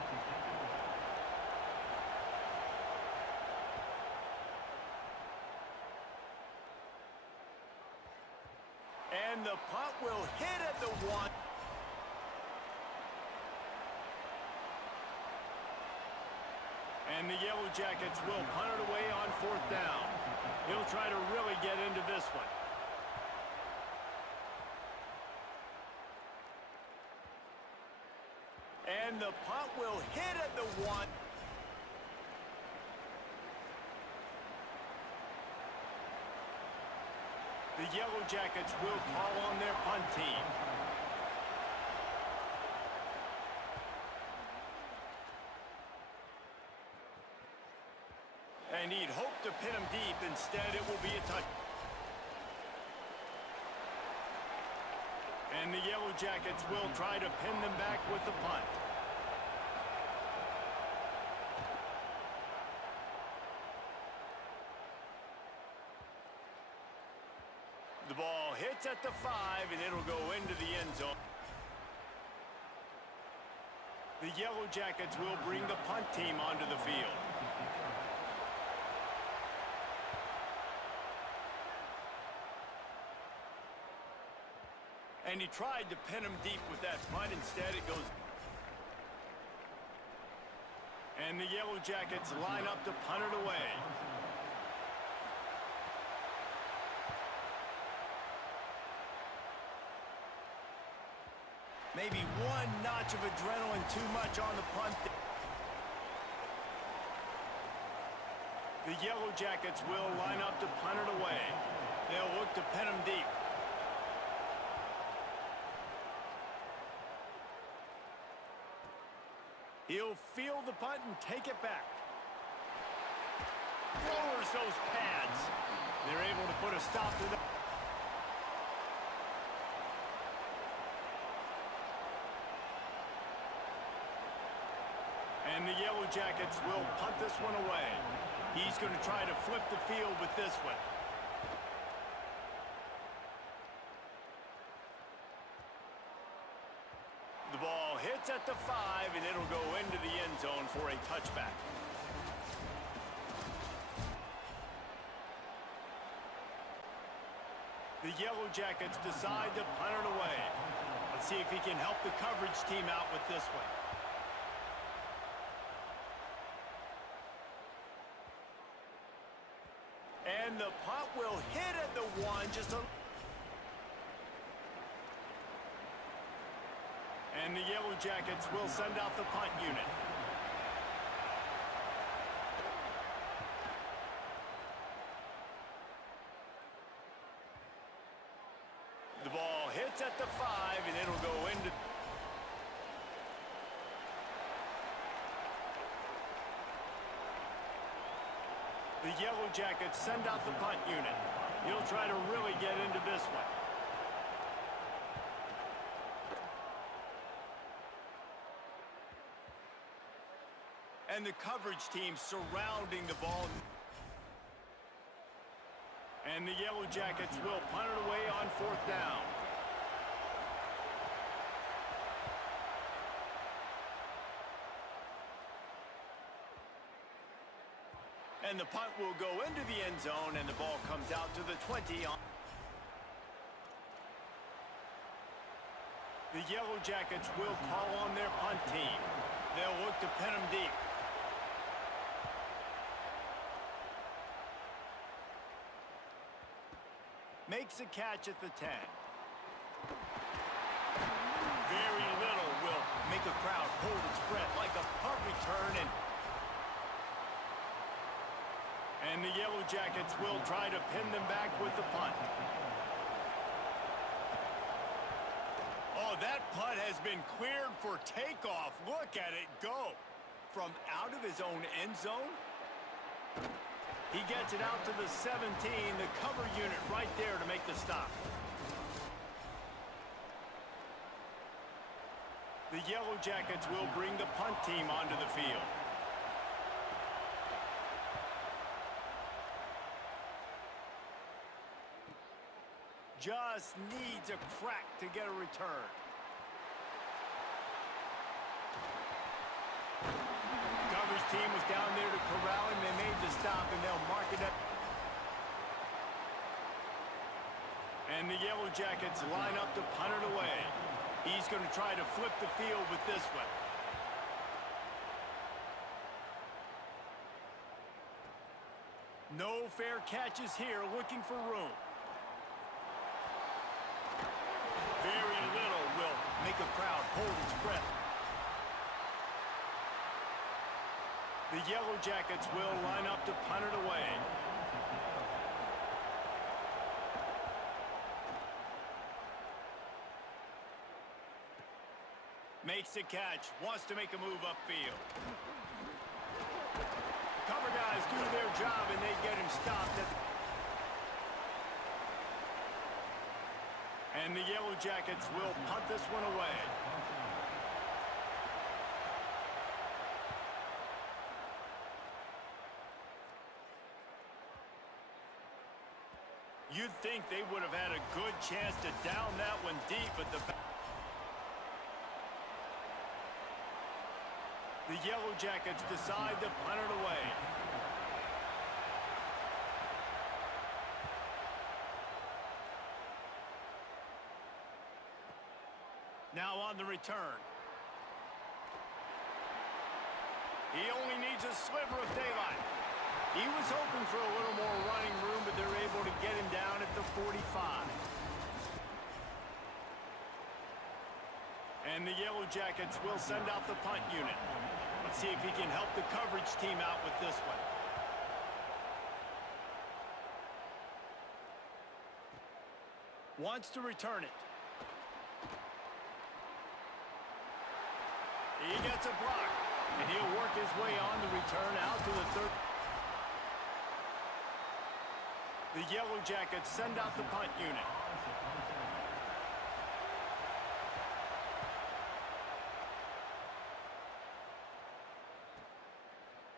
And the punt will hit at the 1. And the Yellow Jackets will punt it away on 4th down. He'll try to really get into this one. And the punt will hit at the 1. The Yellow Jackets will call on their punt team. And he'd hoped to pin him deep. Instead, it will be a touch. And the Yellow Jackets will try to pin them back with the punt. The ball hits at the 5, and it'll go into the end zone. The Yellow Jackets will bring the punt team onto the field. And he tried to pin him deep with that punt. Instead, it goes. And the Yellow Jackets line up to punt it away. Maybe one notch of adrenaline too much on the punt. The Yellow Jackets will line up to punt it away. They'll look to pin him deep. He'll field the punt and take it back. Lowers those pads. They're able to put a stop to that. And the Yellow Jackets will punt this one away. He's going to try to flip the field with this one. The ball hits at the 5, and it'll go into the end zone for a touchback. The Yellow Jackets decide to punt it away. Let's see if he can help the coverage team out with this one. And the punt will hit at the 1, just a... And the Yellow Jackets will send out the punt unit. the 5, and it'll go into... The Yellow Jackets send out the punt unit. He'll try to really get into this one. And the coverage team surrounding the ball. And the Yellow Jackets will punt it away on 4th down. And the punt will go into the end zone, and the ball comes out to the 20. The Yellow Jackets will call on their punt team. They'll look to pin them deep. Makes a catch at the 10. Very little will make a crowd hold its breath like a punt return. And the Yellow Jackets will try to pin them back with the punt. Oh, that punt has been cleared for takeoff. Look at it go. From out of his own end zone. He gets it out to the 17, the cover unit right there to make the stop. The Yellow Jackets will bring the punt team onto the field. Just needs a crack to get a return. Coverage team was down there to corral him. They made the stop, and they'll mark it up. And the Yellow Jackets line up to punt it away. He's going to try to flip the field with this one. No fair catches here, looking for room. Very little will make a crowd hold its breath. The Yellow Jackets will line up to punt it away. Makes the catch, wants to make a move upfield. Cover guys do their job, and they get him stopped. And the Yellow Jackets will punt this one away. You'd think they would have had a good chance to down that one deep, but the Yellow Jackets decide to punt it away. Now on the return. He only needs a sliver of daylight. He was hoping for a little more running room, but they're able to get him down at the 45. And the Yellow Jackets will send out the punt unit. Let's see if he can help the coverage team out with this one. Wants to return it. He gets a block, and he'll work his way on the return out to the 3rd. The Yellow Jackets send out the punt unit.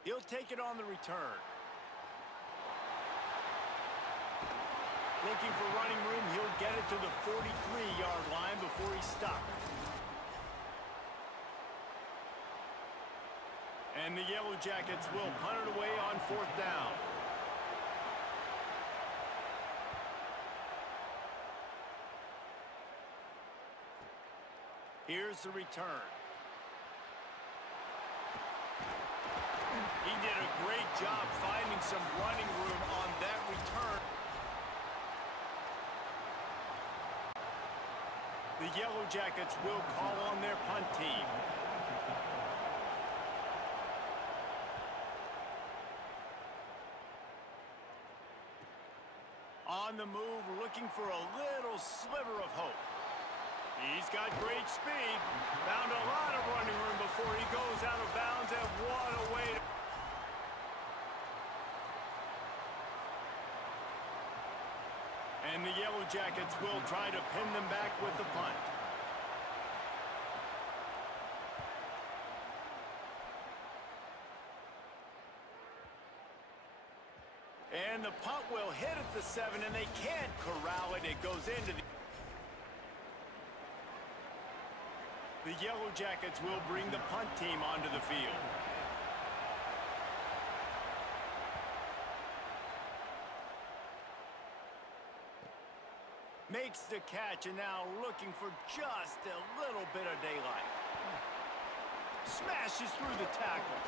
He'll take it on the return. Looking for running room, he'll get it to the 43-yard line before he's stopped. And the Yellow Jackets will punt it away on 4th down. Here's the return. He did a great job finding some running room on that return. The Yellow Jackets will call on their punt team. On the move, looking for a little sliver of hope. He's got great speed. Found a lot of running room before he goes out of bounds, and what a way to... And the Yellow Jackets will try to pin them back with the punt. And the punt will hit at the 7, and they can't corral it. It goes into the... The Yellow Jackets will bring the punt team onto the field. Makes the catch, and now looking for just a little bit of daylight. Smashes through the tackle.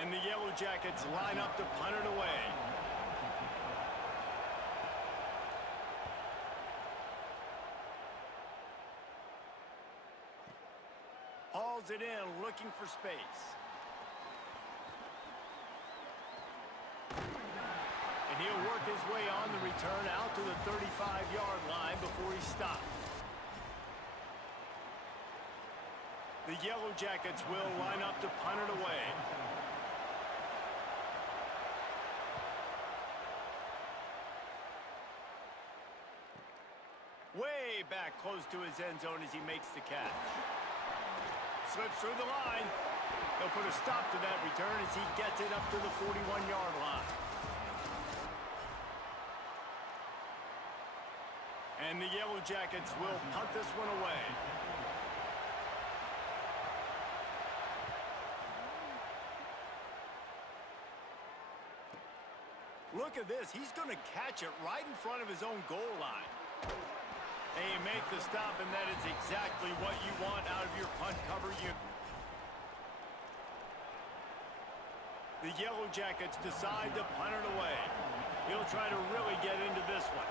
And the Yellow Jackets line up to punt it away. Hauls it in, looking for space. And he'll work his way on the return out to the 35-yard line before he stops. The Yellow Jackets will line up to punt it away. Way back close to his end zone as he makes the catch. Slips through the line. He'll put a stop to that return as he gets it up to the 41-yard line. And the Yellow Jackets will punt this one away. Look at this. He's going to catch it right in front of his own goal line. And you make the stop, and that is exactly what you want out of your punt cover unit. The Yellow Jackets decide to punt it away. He'll try to really get into this one.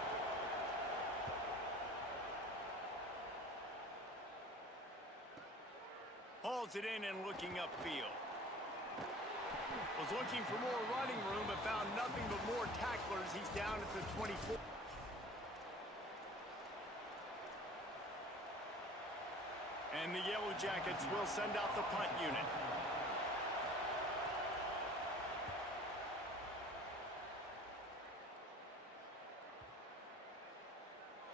Hauls it in and looking upfield. Was looking for more running room, but found nothing but more tacklers. He's down at the 24. And the Yellow Jackets will send out the punt unit.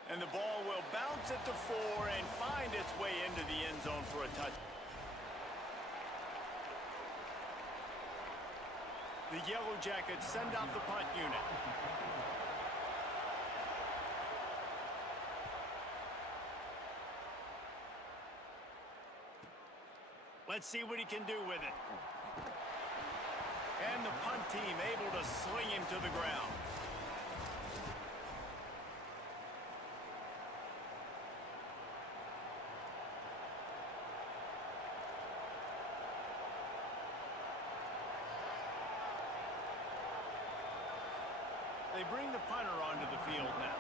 And the ball will bounce at the 4 and find its way into the end zone for a touch. The Yellow Jackets send out the punt unit. Let's see what he can do with it. And the punt team able to sling him to the ground. They bring the punter onto the field now.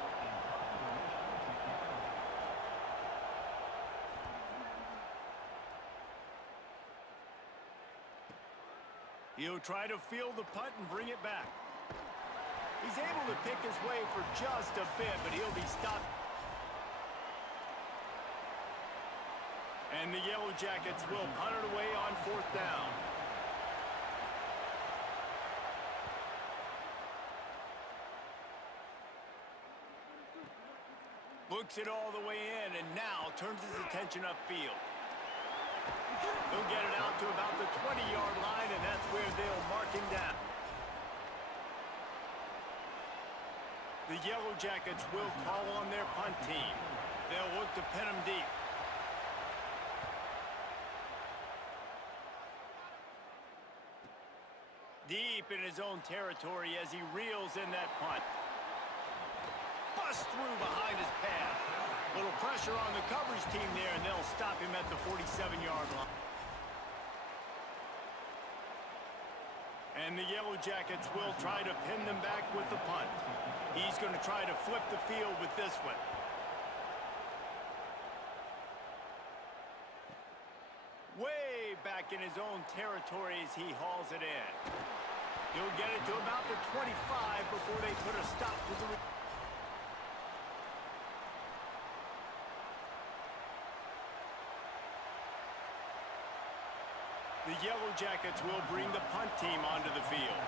He'll try to field the punt and bring it back. He's able to pick his way for just a bit, but he'll be stopped. And the Yellow Jackets will punt it away on 4th down. Looks it all the way in, and now turns his attention upfield. He'll get it out to about the 20-yard line, and that's where they'll mark him down. The Yellow Jackets will call on their punt team. They'll look to pin him deep. Deep in his own territory as he reels in that punt. Bust through behind his pad. Little pressure on the coverage team there, and they'll stop him at the 47-yard line. And the Yellow Jackets will try to pin them back with the punt. He's going to try to flip the field with this one. Way back in his own territory as he hauls it in. He'll get it to about the 25 before they put a stop to the... The Yellow Jackets will bring the punt team onto the field.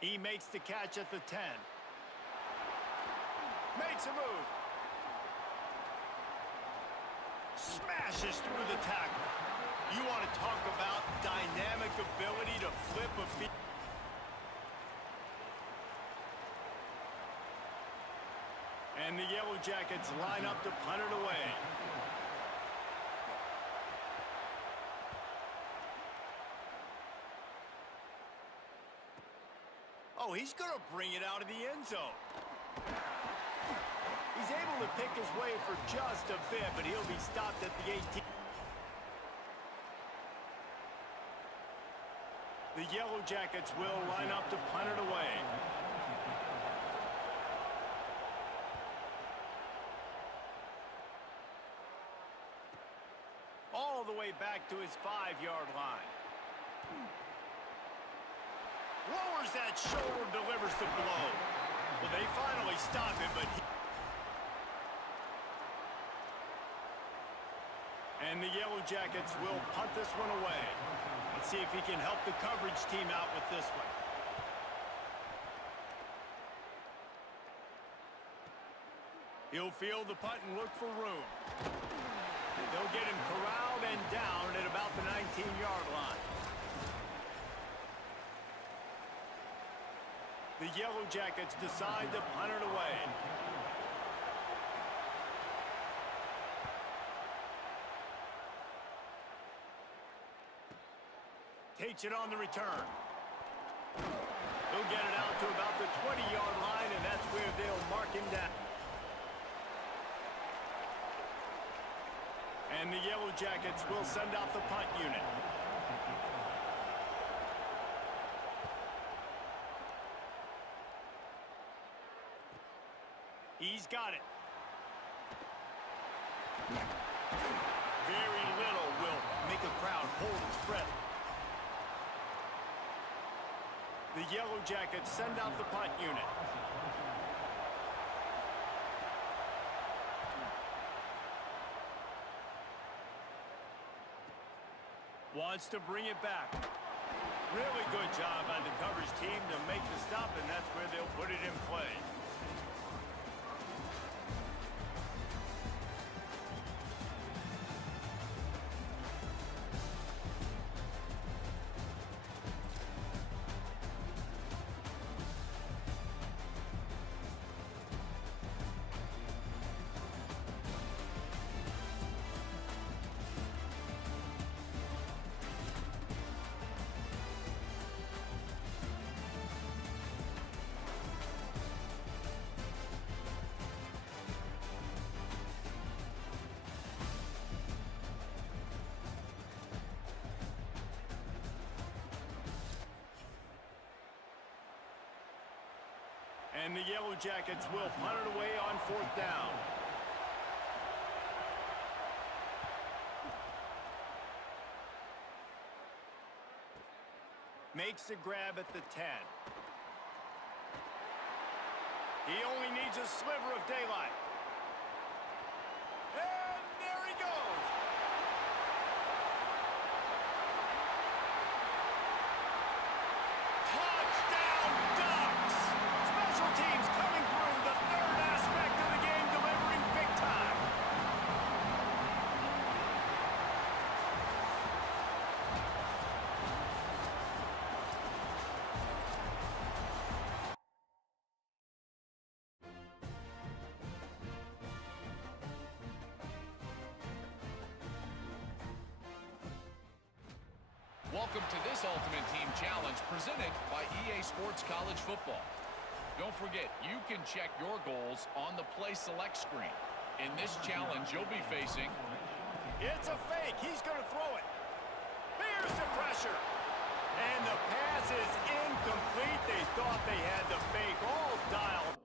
He makes the catch at the 10. Makes a move. Smashes through the tackle. You want to talk about dynamic ability to flip a field. And the Yellow Jackets line up to punt it away. Oh, he's going to bring it out of the end zone. He's able to pick his way for just a bit, but he'll be stopped at the 18. The Yellow Jackets will line up to punt it away. All the way back to his 5-yard line. Lowers that shoulder, delivers the blow. Well, they finally stop him, but and the Yellow Jackets will punt this one away. Let's see if he can help the coverage team out with this one. He'll field the punt and look for room. They'll get him corralled and down at about the 19-yard line. The Yellow Jackets decide to punt it away. Takes it on the return. He'll get it out to about the 20-yard line, and that's where they'll mark him down. And the Yellow Jackets will send out the punt unit. He's got it. Very little will make a crowd hold its breath. The Yellow Jackets send out the punt unit. Wants to bring it back. Really good job by the coverage team to make the stop, and that's where they'll put it in play. And the Yellow Jackets will punt it away on 4th down. Makes the grab at the 10. He only needs a sliver of daylight. And there he goes. Touchdown Ducks! Special teams coming through, the third aspect of the game, delivering big time. Welcome to this Ultimate Team Challenge presented by EA Sports College Football. Don't forget, you can check your goals on the Play Select screen. In this challenge, you'll be facing... It's a fake. He's going to throw it. Here's the pressure. And the pass is incomplete. They thought they had the fake all dialed.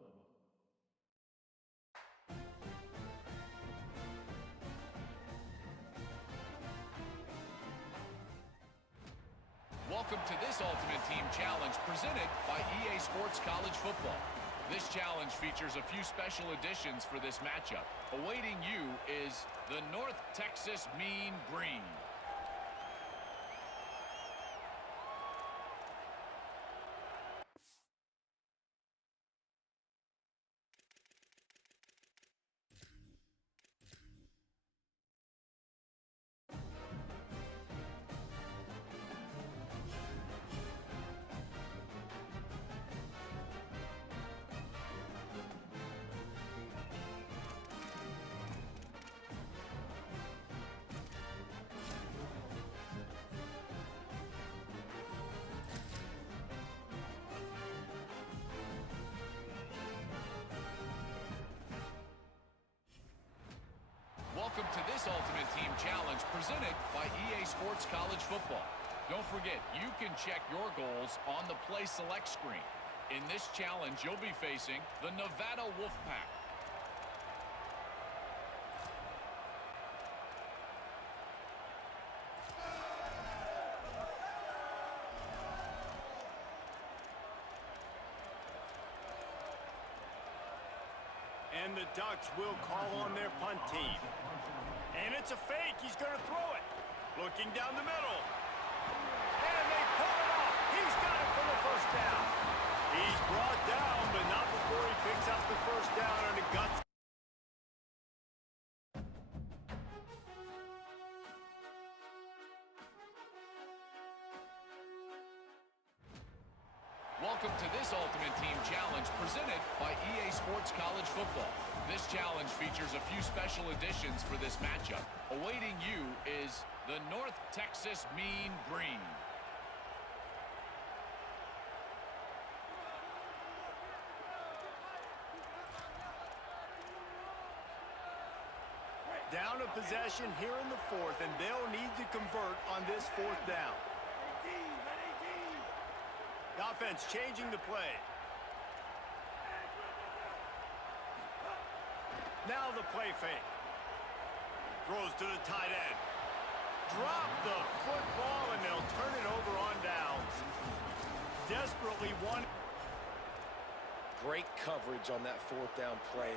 Welcome to this Ultimate Team Challenge presented by EA Sports College Football. This challenge features a few special additions for this matchup. Awaiting you is the North Texas Mean Green. Welcome to this Ultimate Team Challenge presented by EA Sports College Football. Don't forget, you can check your goals on the Play Select screen. In this challenge, you'll be facing the Nevada Wolfpack. And the Ducks will call on their punt team. And it's a fake. He's going to throw it. Looking down the middle. And they pull it off. He's got it for the first down. He's brought down, but not before he picks up the first down on a guts. Welcome to this Ultimate Team Challenge presented by EA Sports College Football. This challenge features a few special additions for this matchup. Awaiting you is the North Texas Mean Green. Down a possession here in the fourth, and they'll need to convert on this fourth down. The offense changing the play. Now the play fake. Throws to the tight end. Drop the football, and they'll turn it over on downs. Desperately one. Great coverage on that fourth down play.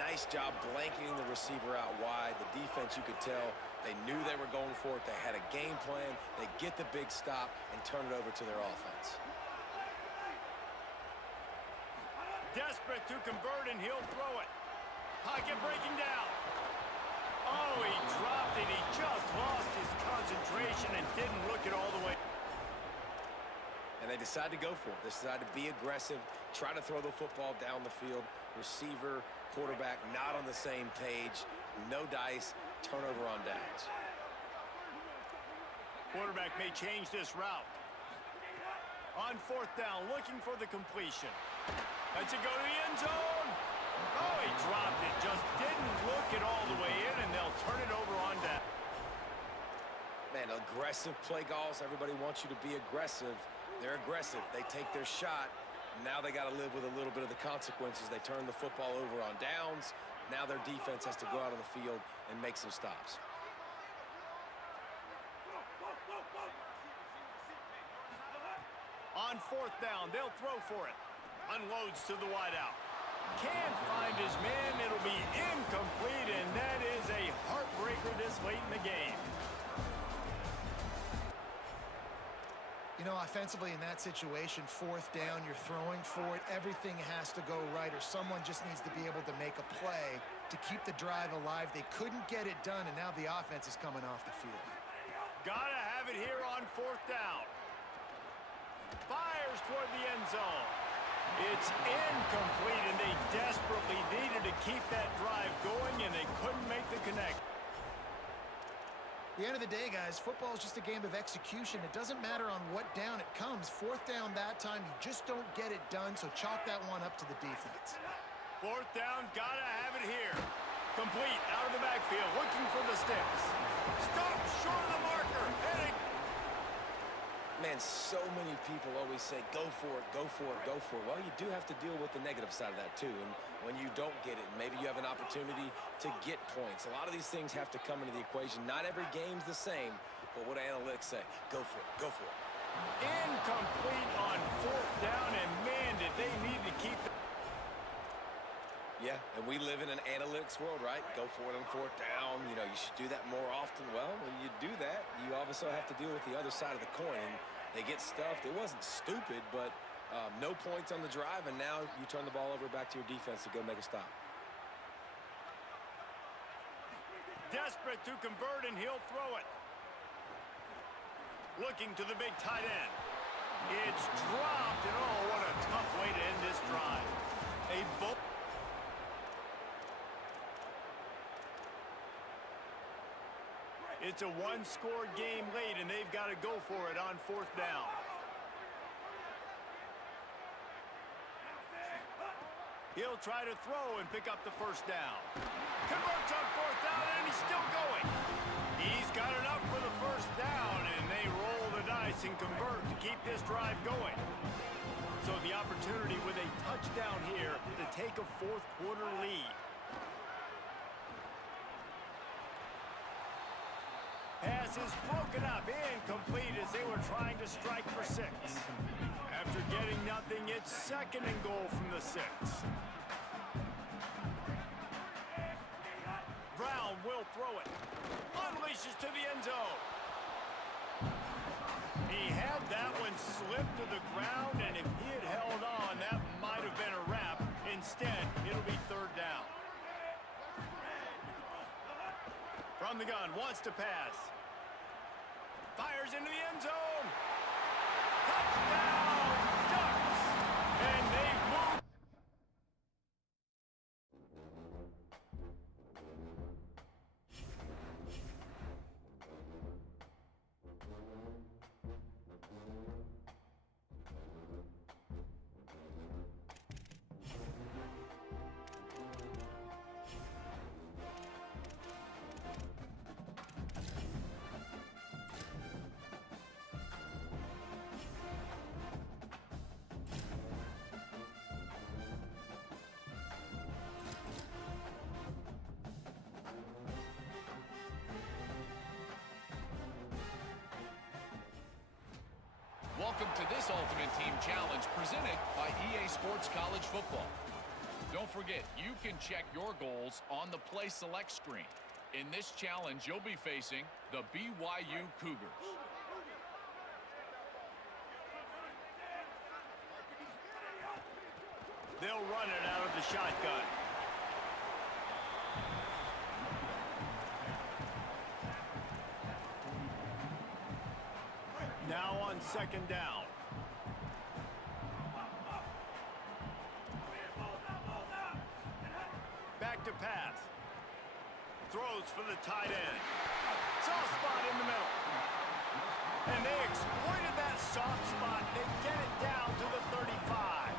Nice job blanketing the receiver out wide. The defense, you could tell, they knew they were going for it. They had a game plan. They get the big stop and turn it over to their offense. Desperate to convert, and he'll throw it. Pocket breaking down. Oh, he dropped it. He just lost his concentration and didn't look it all the way. And they decide to go for it. They decide to be aggressive, try to throw the football down the field. Receiver, quarterback not on the same page. No dice, turnover on downs. Quarterback may change this route. On fourth down, looking for the completion. Lets it go to the end zone. Oh, he dropped it. Just didn't look it all the way in, and they'll turn it over on down. Man, aggressive play calls. Everybody wants you to be aggressive. They're aggressive. They take their shot. Now they got to live with a little bit of the consequences. They turn the football over on downs. Now their defense has to go out on the field and make some stops. On fourth down, they'll throw for it. Unloads to the wideout. Can't find his man. It'll be incomplete, and that is a heartbreaker this late in the game. You know, offensively in that situation, fourth down, you're throwing for it. Everything has to go right, or someone just needs to be able to make a play to keep the drive alive. They couldn't get it done, and now the offense is coming off the field. Gotta have it here on fourth down. Fires toward the end zone. It's incomplete, and they desperately needed to keep that drive going, and they couldn't make the connect. At the end of the day, guys, football is just a game of execution. It doesn't matter on what down it comes. Fourth down that time, you just don't get it done, so chalk that one up to the defense. Fourth down, gotta have it here. Complete, out of the backfield, looking for the sticks. Stop short of the marker, heading. Man, so many people always say, go for it, go for it, go for it. Well, you do have to deal with the negative side of that, too. And when you don't get it, maybe you have an opportunity to get points. A lot of these things have to come into the equation. Not every game's the same, but what do analytics say? Go for it, go for it. Incomplete on fourth down, and man, did they need to keep it. Yeah, and we live in an analytics world, right? Go for it on fourth down. You know, you should do that more often. Well, when you do that, you obviously have to deal with the other side of the coin. And they get stuffed. It wasn't stupid, but no points on the drive, and now you turn the ball over back to your defense to go make a stop. Desperate to convert, and he'll throw it. Looking to the big tight end. It's dropped, and oh, what a tough way to end this drive. It's a one-score game late, and they've got to go for it on fourth down. He'll try to throw and pick up the first down. Converts on fourth down, and he's still going. He's got enough for the first down, and they roll the dice and convert to keep this drive going. So the opportunity with a touchdown here to take a fourth-quarter lead. Pass is broken up, incomplete as they were trying to strike for 6. After getting nothing, it's second and goal from the 6. Brown will throw it. Unleashes to the end zone. He had that one slip to the ground, and if he had held on, that might have been a wrap. Instead, it'll be third down. From the gun, wants to pass. Fires into the end zone. Touchdown, Ducks! And they've moved. Welcome to this Ultimate Team Challenge presented by EA Sports College Football. Don't forget, you can check your goals on the Play Select screen. In this challenge, you'll be facing the BYU Cougars. They'll run it out of the shotgun. Now on second down. Back to pass. Throws for the tight end. Soft spot in the middle. And they exploited that soft spot. They get it down to the 35.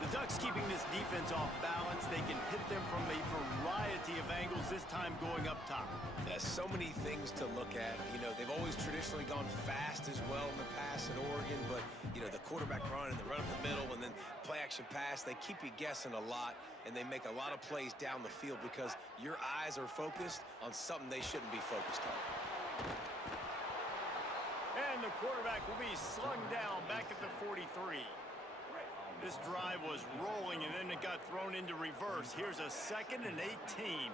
The Ducks keeping this defense off balance. They can hit them from a variety of angles, this time going up top. There's so many things to look at. You know, they've always traditionally gone fast as well in the past at Oregon, but, you know, the quarterback run and the run up the middle and then play-action pass, they keep you guessing a lot, and they make a lot of plays down the field because your eyes are focused on something they shouldn't be focused on. And the quarterback will be slung down back at the 43. This drive was rolling, and then it got thrown into reverse. Here's a 2nd and 18.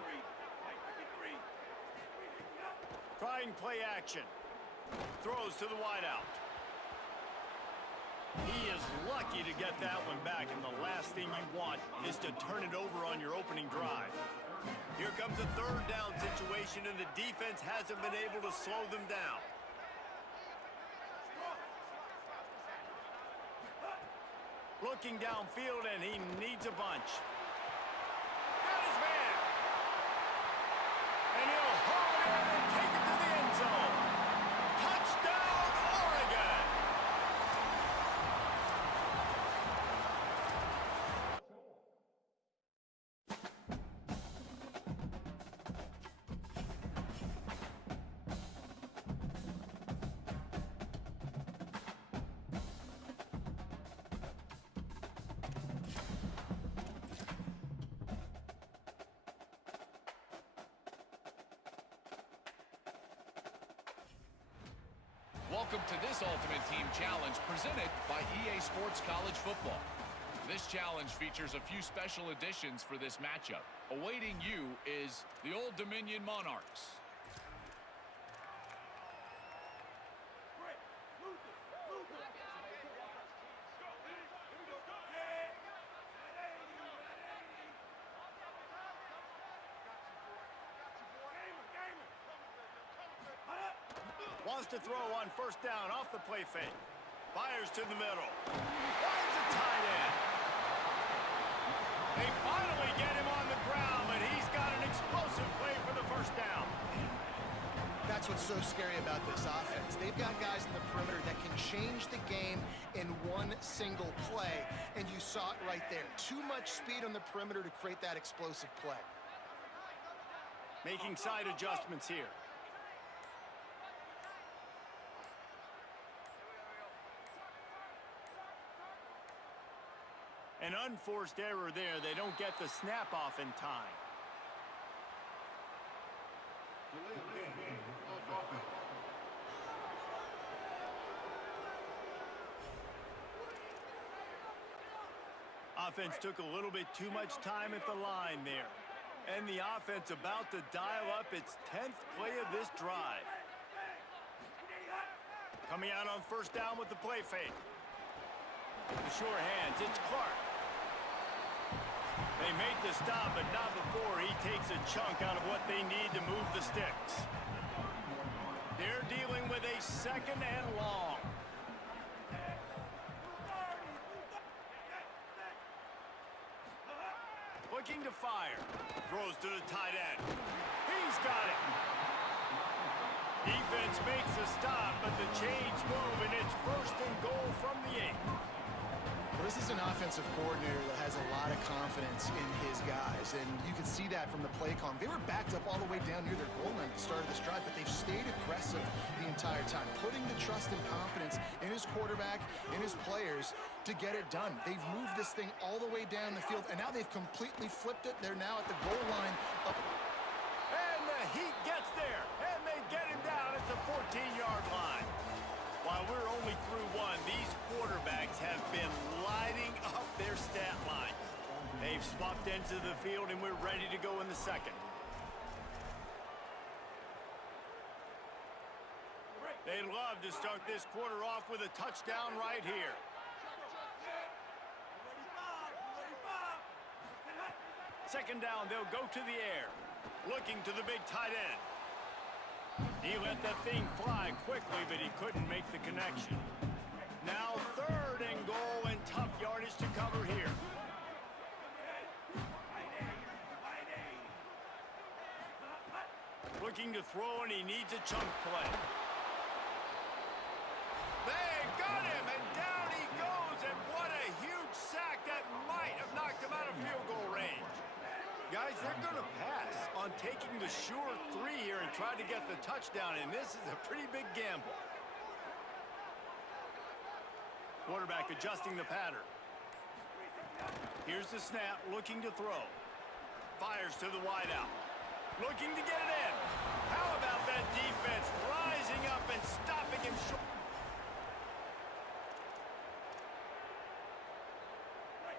Trying play action. Throws to the wideout. He is lucky to get that one back, and the last thing you want is to turn it over on your opening drive. Here comes a third down situation, and the defense hasn't been able to slow them down. Looking downfield, and he needs a bunch. Got his man. And he'll haul it in and take it to the end zone. Touchdown, Oregon! Welcome to this Ultimate Team Challenge presented by EA Sports College Football. This challenge features a few special additions for this matchup. Awaiting you is the Old Dominion Monarchs. Wants to throw on first down off the play fake. Fires to the middle. Finds a tight end. They finally get him on the ground, but he's got an explosive play for the first down. That's what's so scary about this offense. They've got guys in the perimeter that can change the game in one single play, and you saw it right there. Too much speed on the perimeter to create that explosive play. Making side adjustments here. An unforced error there. They don't get the snap off in time. Offense took a little bit too much time at the line there. And the offense about to dial up its 10th play of this drive. Coming out on first down with the play fake. The sure hands, it's Clark. They make the stop, but not before he takes a chunk out of what they need to move the sticks. They're dealing with a second and long. Looking to fire. Throws to the tight end. He's got it. Defense makes a stop, but the chains move, and it's first and goal from the 8. Well, this is an offensive coordinator that has a lot of confidence in his guys, and you can see that from the play call. They were backed up all the way down near their goal line at the start of this drive, but they've stayed aggressive the entire time, putting the trust and confidence in his quarterback, in his players, to get it done. They've moved this thing all the way down the field, and now they've completely flipped it. They're now at the goal line. And the Heat gets there, and they get him down at the 14-yard line. While we're only through one, these quarterbacks have been lighting up their stat line. They've swapped ends of the field, and we're ready to go in the second. They'd love to start this quarter off with a touchdown right here. Second down, they'll go to the air. Looking to the big tight end. He let that thing fly quickly, but he couldn't make the connection. Now third and goal, and tough yardage to cover here. Looking to throw, and he needs a chunk play. They got him, and down he goes, and what a huge sack that might have knocked him out of field goal range. Guys, they're going to pass on taking the sure 3 here and try to get the touchdown, and this is a pretty big gamble. Quarterback adjusting the pattern. Here's the snap, looking to throw. Fires to the wideout. Looking to get it in. How about that defense rising up and stopping him short?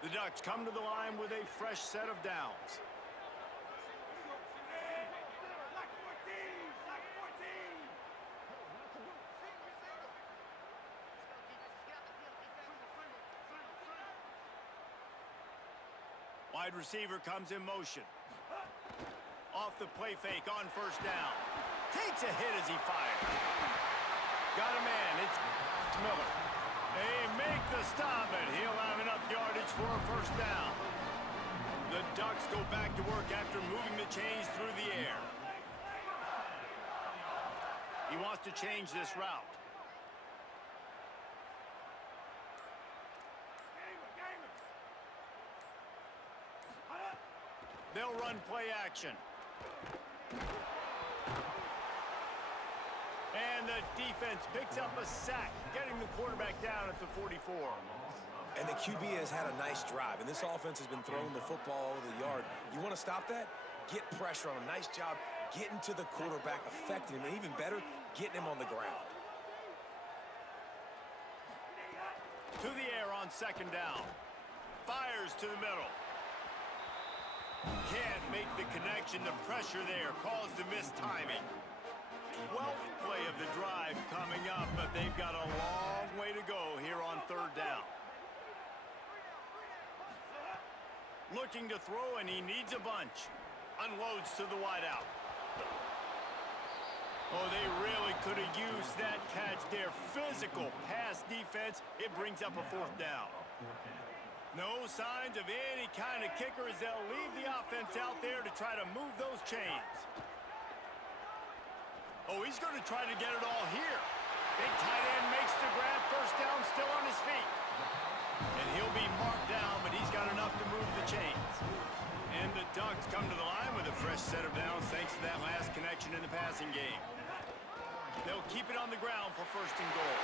The Ducks come to the line with a fresh set of downs. Wide receiver comes in motion. Off the play fake on first down. Takes a hit as he fires. Got a man. It's Miller. They make the stop, and he'll have enough yardage for a first down. The Ducks go back to work after moving the chains through the air. He wants to change this route. They'll run play action. And the defense picks up a sack, getting the quarterback down at the 44. And the QB has had a nice drive, and this offense has been throwing the football over the yard. You want to stop that? Get pressure on him. Nice job getting to the quarterback, affecting him, and even better, getting him on the ground. To the air on second down. Fires to the middle. Can't make the connection. The pressure there caused the missed timing. 12th play of the drive coming up, but they've got a long way to go here on third down. Looking to throw, and he needs a bunch. Unloads to the wideout. Oh, they really could have used that catch there. Physical pass defense. It brings up a fourth down. No signs of any kind of kicker as they'll leave the offense out there to try to move those chains. Oh, he's going to try to get it all here. Big tight end makes the grab. First down, still on his feet. And he'll be marked down, but he's got enough to move the chains. And the Ducks come to the line with a fresh set of downs thanks to that last connection in the passing game. They'll keep it on the ground for first and goal.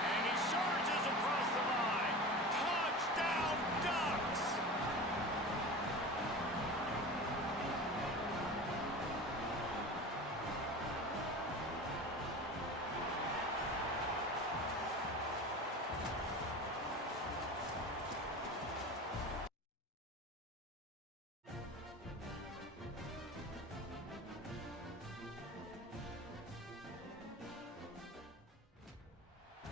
And he surges across the line. Touchdown, Ducks!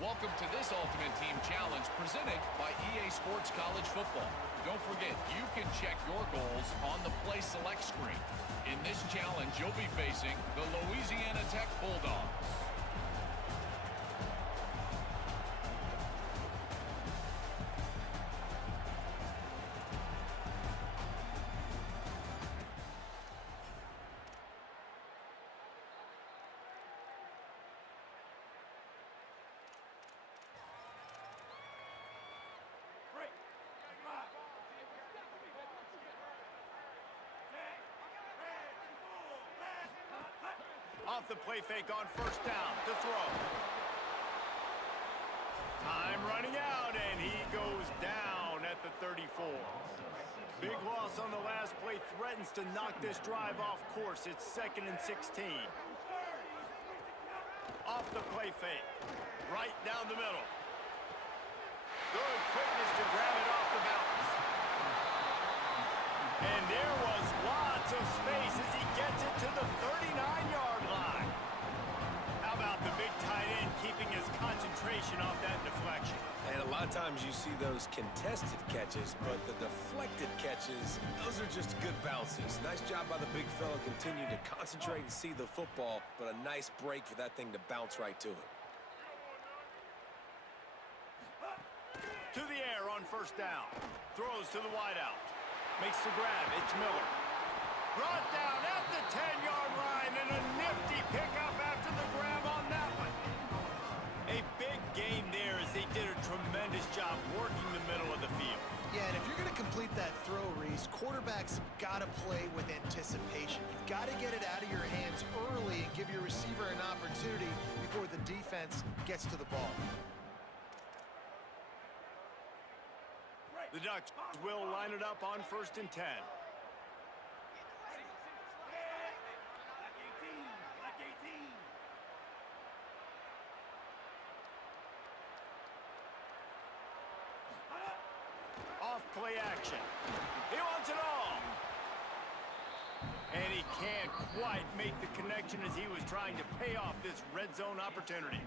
Welcome to this Ultimate Team Challenge presented by EA Sports College Football. Don't forget, you can check your goals on the Play Select screen. In this challenge, you'll be facing the Louisiana Tech Bulldogs. Off the play fake on first down to throw. Time running out, and he goes down at the 34. Big loss on the last play threatens to knock this drive off course. It's 2nd and 16. Off the play fake. Right down the middle. Good quickness to grab it off the bounce. And there was lots of space as he gets it to the 39-yard line. How about the big tight end keeping his concentration off that deflection? And a lot of times you see those contested catches, but the deflected catches, those are just good bounces. Nice job by the big fella continuing to concentrate and see the football, but a nice break for that thing to bounce right to him. To the air on first down. Throws to the wideout. Makes the grab. It's Miller. Brought down at the 10-yard line, and a nifty pickup after the grab on that one. A big gain there as they did a tremendous job working the middle of the field. Yeah, and if you're going to complete that throw, Reese, quarterbacks have got to play with anticipation. You've got to get it out of your hands early and give your receiver an opportunity before the defense gets to the ball. The Ducks will line it up on 1st and 10. Off play action. He wants it all. And he can't quite make the connection as he was trying to pay off this red zone opportunity.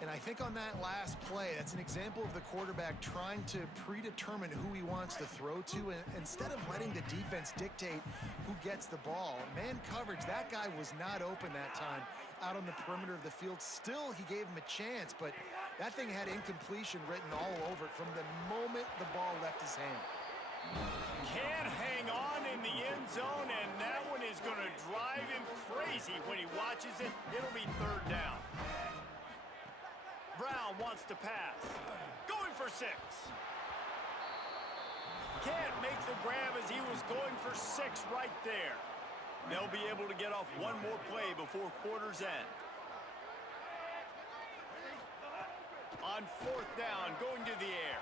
And I think on that last play, that's an example of the quarterback trying to predetermine who he wants to throw to, and instead of letting the defense dictate who gets the ball. Man coverage, that guy was not open that time out on the perimeter of the field. Still, he gave him a chance, but that thing had incompletion written all over it from the moment the ball left his hand. Can't hang on in the end zone, and that one is going to drive him crazy when he watches it. It'll be 3rd down. Brown wants to pass. Going for 6. Can't make the grab as he was going for 6 right there. They'll be able to get off one more play before quarter's end. On 4th down, going to the air.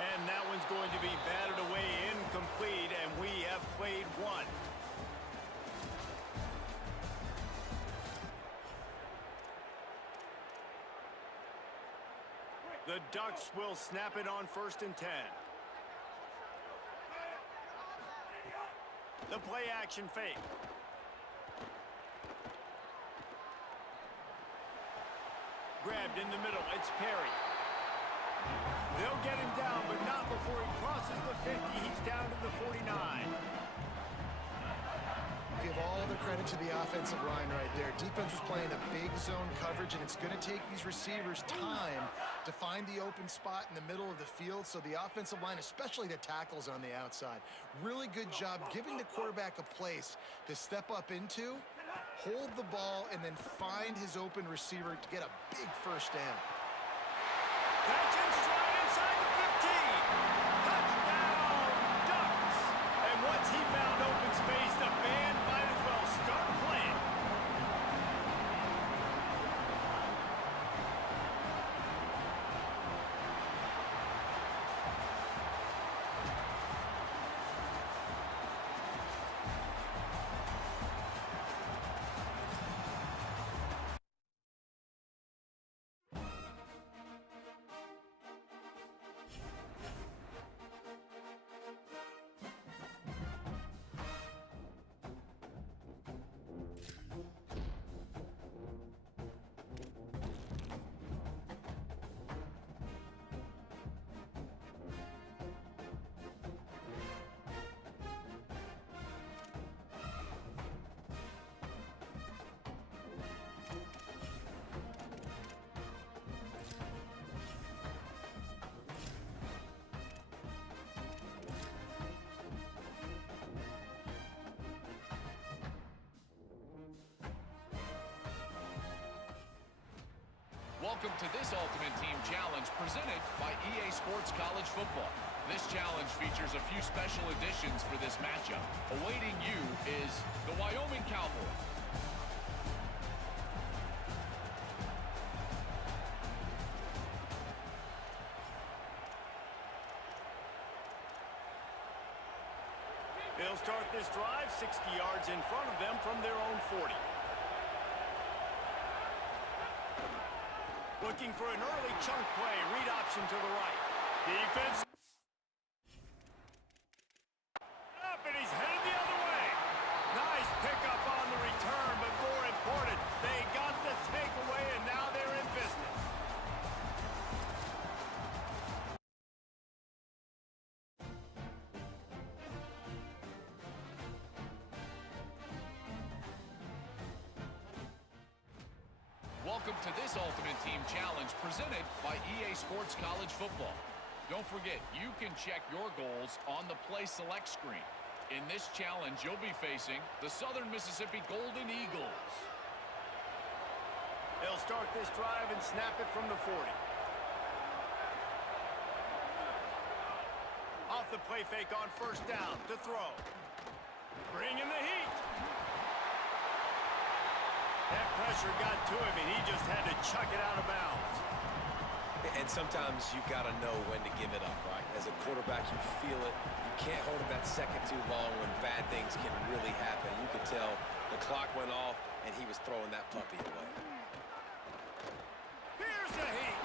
And that one's going to be batted away, incomplete, and we have played 1. The Ducks will snap it on 1st and 10. The play action fake. Grabbed in the middle. It's Perry. They'll get him down, but not before he crosses the 50. He's down to the 49. Give all the credit to the offensive line right there. Defense was playing a big zone coverage, and it's going to take these receivers time to find the open spot in the middle of the field. So the offensive line, especially the tackles on the outside, really good job giving the quarterback a place to step up into, hold the ball, and then find his open receiver to get a big first down. Catch and stride inside the 15. Touchdown, Ducks. And once he found open space, the band might as well start playing. Welcome to this Ultimate Team Challenge presented by EA Sports College Football. This challenge features a few special additions for this matchup. Awaiting you is the Wyoming Cowboys. They'll start this drive 60 yards in front of them from their own 40. Looking for an early chunk play. Read option to the right. Defense. Up, and he's headed the other way. Nice pickup on the return, but more important, they got the takeaway, and now they're in business. Welcome to this Ultimate Team Challenge presented by EA Sports College Football. Don't forget, you can check your goals on the Play Select screen. In this challenge, you'll be facing the Southern Mississippi Golden Eagles. They'll start this drive and snap it from the 40. Off the play fake on 1st down to throw. Bringing the heat. That pressure got to him, and he just had to chuck it out of bounds. And sometimes you got to know when to give it up, right? As a quarterback, you feel it. You can't hold it that second too long when bad things can really happen. You could tell the clock went off, and he was throwing that puppy away. Here's the heat.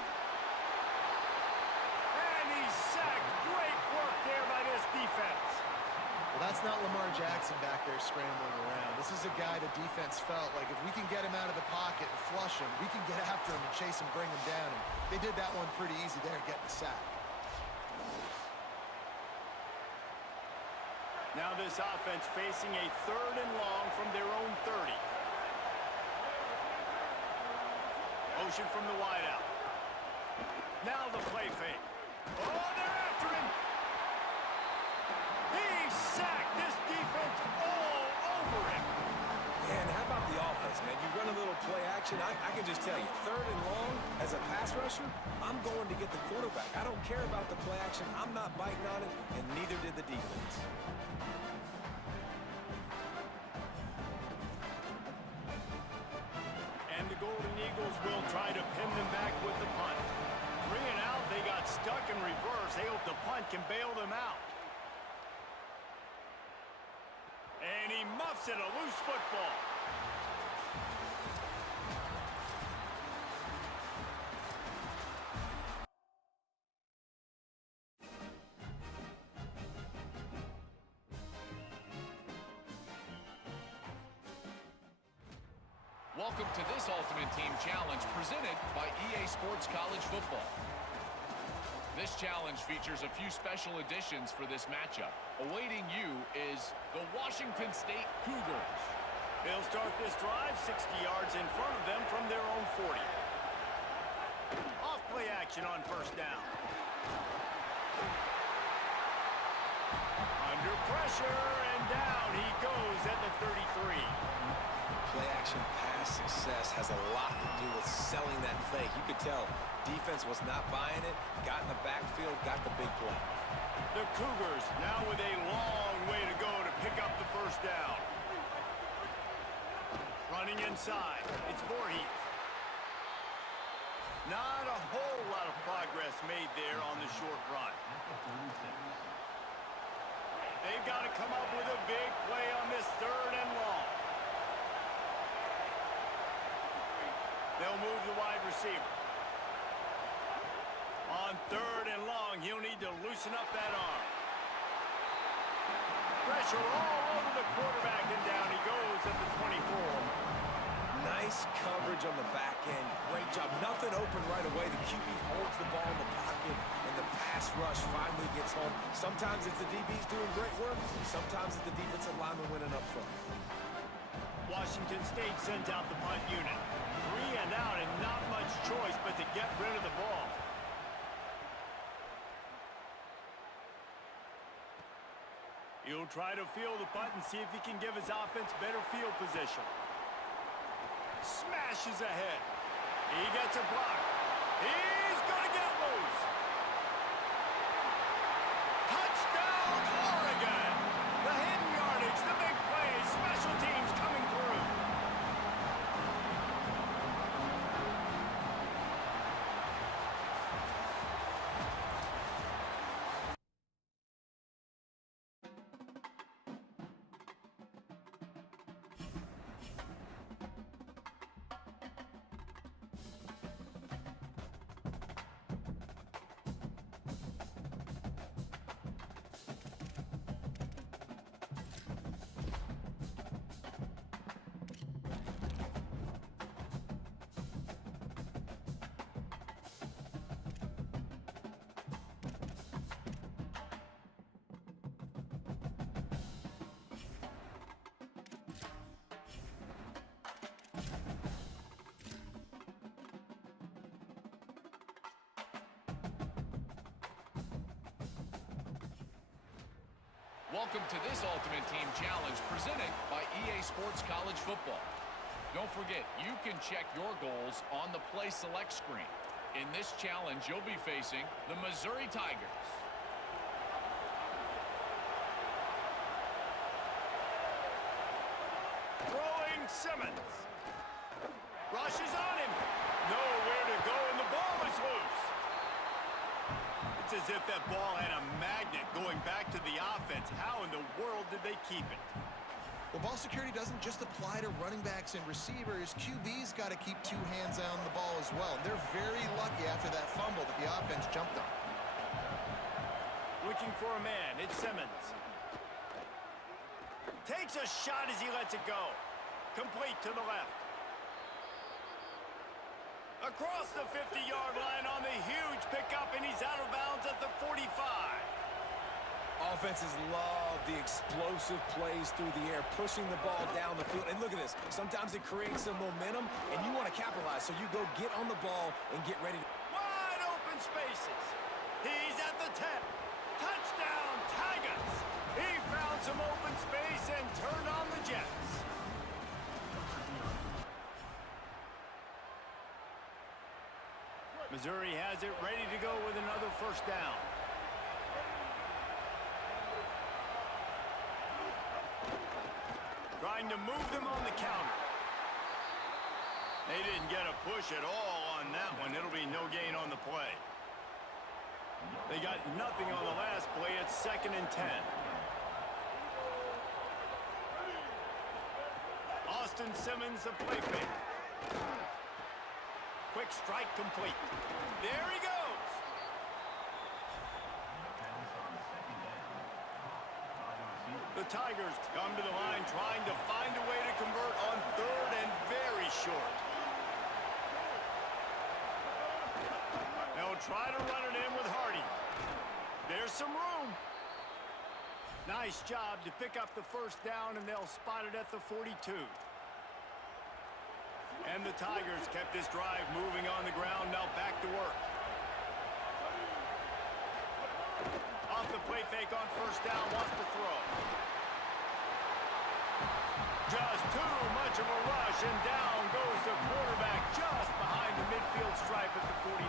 And he's sacked. Great work there by this defense. Well, that's not Lamar Jackson back there scrambling around. This is a guy the defense felt like if we can get him out of the pocket and flush him, we can get after him and chase him, bring him down. And they did that one pretty easy there, getting the sack. Now this offense facing a 3rd and long from their own 30. Motion from the wideout. Now the play fake. Oh, they're after him. He's sacked. This defense all over him. Man, how about the offense, man? You run a little play action. I can just tell you, 3rd and long, as a pass rusher, I'm going to get the quarterback. I don't care about the play action. I'm not biting on it, and neither did the defense. And the Golden Eagles will try to pin them back with the punt. 3 and out, they got stuck in reverse. They hope the punt can bail them out. And he muffs it, a loose football. Welcome to this Ultimate Team Challenge presented by EA Sports College Football. This challenge features a few special additions for this matchup. Awaiting you is the Washington State Cougars. They'll start this drive 60 yards in front of them from their own 40. Off-play action on first down. Under pressure, and down he goes at the 33. Play-action pass success has a lot to do with selling that fake. You could tell defense was not buying it, got in the backfield, got the big play. The Cougars now with a long way to go to pick up the first down. Running inside, it's Voorhees. Not a whole lot of progress made there on the short run. They've got to come up with a big play on this 3rd and long. They'll move the wide receiver. On 3rd and long, he'll need to loosen up that arm. Pressure all over the quarterback, and down he goes at the 24. Nice coverage on the back end. Great job. Nothing open right away. The QB holds the ball in the pocket, and the pass rush finally gets home. Sometimes it's the DBs doing great work. Sometimes it's the defensive lineman winning up front. Washington State sends out the punt unit. 3 and out, and not much choice but to get rid of the ball. He'll try to field the punt and see if he can give his offense better field position. Smashes ahead. He gets a block. He's going to get loose. Touchdown, Oregon! The hidden yardage, the big plays, special teams coming through. Welcome to this Ultimate Team Challenge presented by EA Sports College Football. Don't forget, you can check your goals on the Play Select screen. In this challenge, you'll be facing the Missouri Tigers. Throwing Simmons. Rushes on him. Nowhere to go, and the ball is loose. It's as if that ball had a magnet going back to the offense. How in the world did they keep it? Well, ball security doesn't just apply to running backs and receivers. QB's got to keep 2 hands on the ball as well. They're very lucky after that fumble that the offense jumped on. Looking for a man. It's Simmons. Takes a shot as he lets it go. Complete to the left. Across the 50-yard line on the huge pickup, and he's out of bounds at the 45. Offenses love the explosive plays through the air, pushing the ball down the field. And look at this. Sometimes it creates some momentum, and you want to capitalize. So you go get on the ball and get ready to... Wide open spaces. He's at the 10. Touchdown, Tigers. He found some open space and turned on the Jets. Missouri has it ready to go with another first down. Trying to move them on the counter. They didn't get a push at all on that one. It'll be no gain on the play. They got nothing on the last play. It's 2nd and 10. Austin Simmons, the play fake. Quick strike complete. There he goes. The Tigers come to the line trying to find a way to convert on third and very short. They'll try to run it in with Hardy. There's some room. Nice job to pick up the first down, and they'll spot it at the 42. And the Tigers kept this drive moving on the ground. Now back to work. Off the play fake on first down, wants to throw. Just too much of a rush, and down goes the quarterback just behind the midfield stripe at the 49.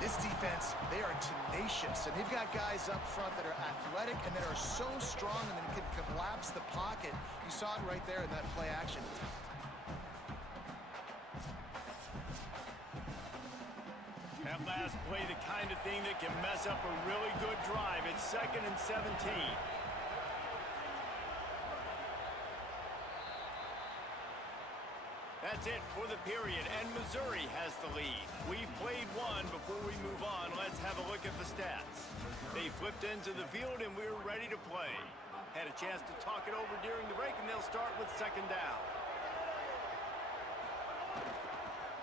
This defense, they are tenacious, and they've got guys up front that are athletic and that are so strong and then can collapse the pocket. You saw it right there in that play action attempt. That last play, the kind of thing that can mess up a really good drive. It's 2nd and 17. That's it for the period, and Missouri has the lead. We've played one. Before we move on, let's have a look at the stats. They flipped into the field, and we're ready to play. Had a chance to talk it over during the break, and they'll start with 2nd down.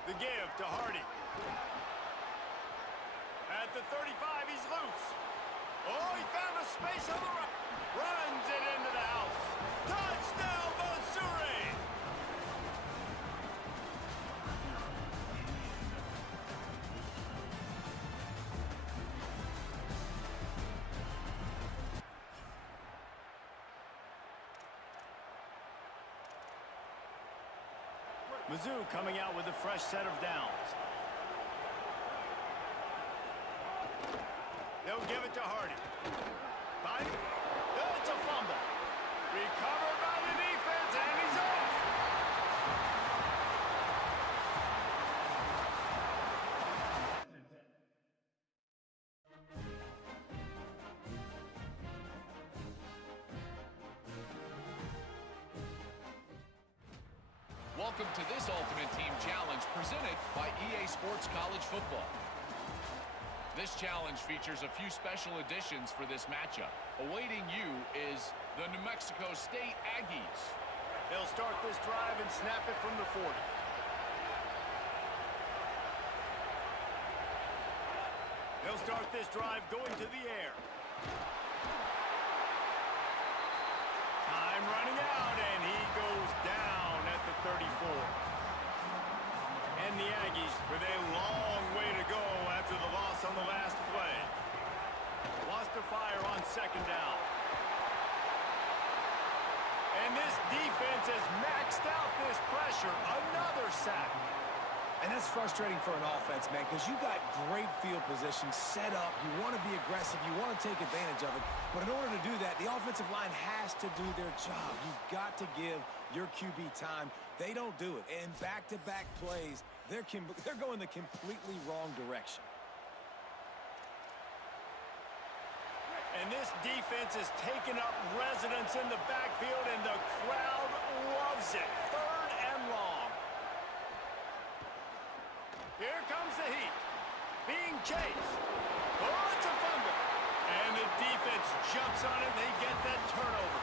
The give to Hardy. At the 35, he's loose. Oh, he found a space on the right. Runs it into the house. Touchdown, Missouri! Mizzou coming out with a fresh set of downs. They'll give it to Hardy. Fine. It's a fumble. Recovered by the defense, and he's off. Welcome to this Ultimate Team Challenge presented by EA Sports College Football. This challenge features a few special additions for this matchup. Awaiting you is the New Mexico State Aggies. They'll start this drive and snap it from the 40. They'll start this drive going to the air. Time running out, and he goes down at the 34. And the Aggies with a long way to go after the loss on the last play. Wants to fire on 2nd down. And this defense has maxed out this pressure. Another sack. And that's frustrating for an offense, man, because you got great field position set up. You want to be aggressive. You want to take advantage of it. But in order to do that, the offensive line has to do their job. You've got to give your QB time. They don't do it. And back-to-back plays, they're going the completely wrong direction. And this defense has taken up residence in the backfield, and the crowd loves it. 3rd and long. Here comes the heat. Being chased. Oh, it's a fumble. And the defense jumps on it, and they get that turnover.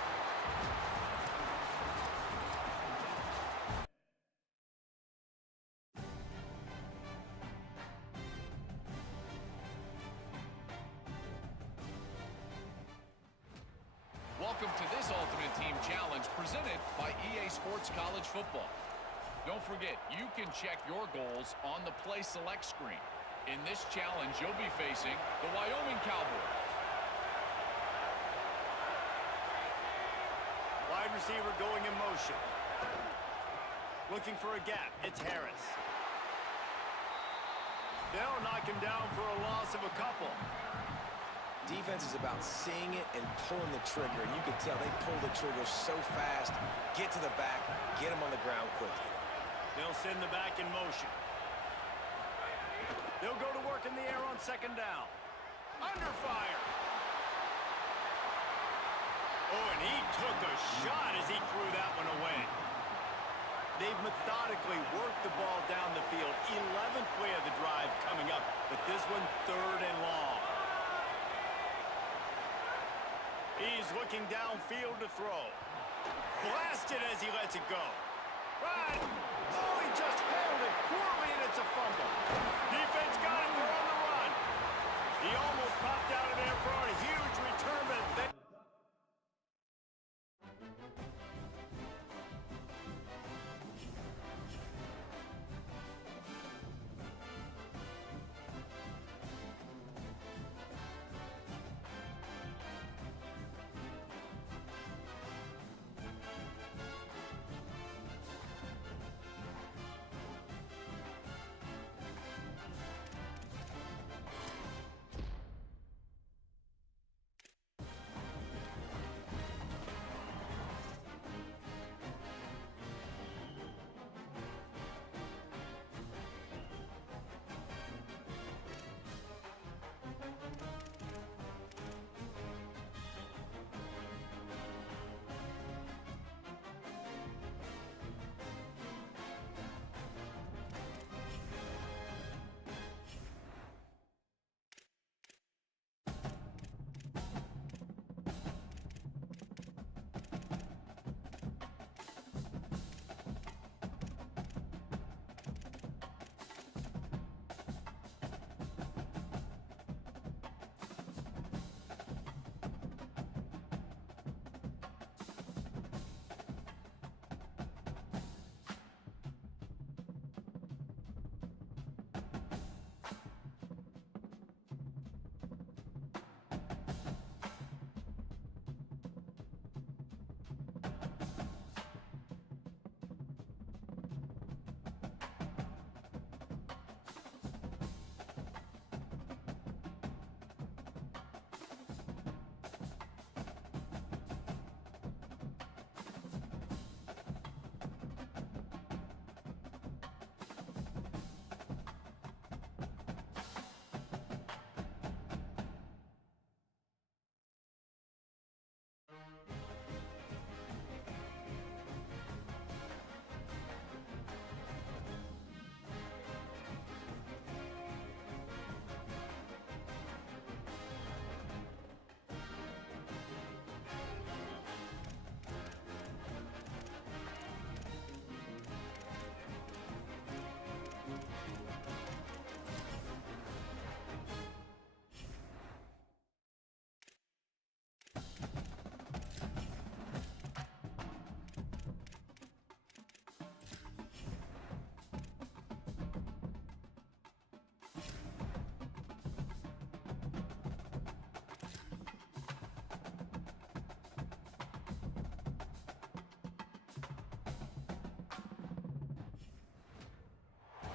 Welcome to this Ultimate Team Challenge presented by EA Sports College Football. Don't forget, you can check your goals on the Play Select screen. In this challenge, you'll be facing the Wyoming Cowboys. Wide receiver going in motion. Looking for a gap. It's Harris. They'll knock him down for a loss of a couple. Defense is about seeing it and pulling the trigger, and you can tell they pull the trigger so fast, get to the back, get him on the ground quickly. They'll send the back in motion. They'll go to work in the air on 2nd down. Under fire. Oh, and he took a shot as he threw that one away. They've methodically worked the ball down the field. 11th play of the drive coming up, but this one 3rd and long. He's looking looking downfield to throw. Blasted as he lets it go. Right. Oh, he just handled it poorly, and it's a fumble. Defense got it. They're on the run. He almost popped out of there for a huge return, but then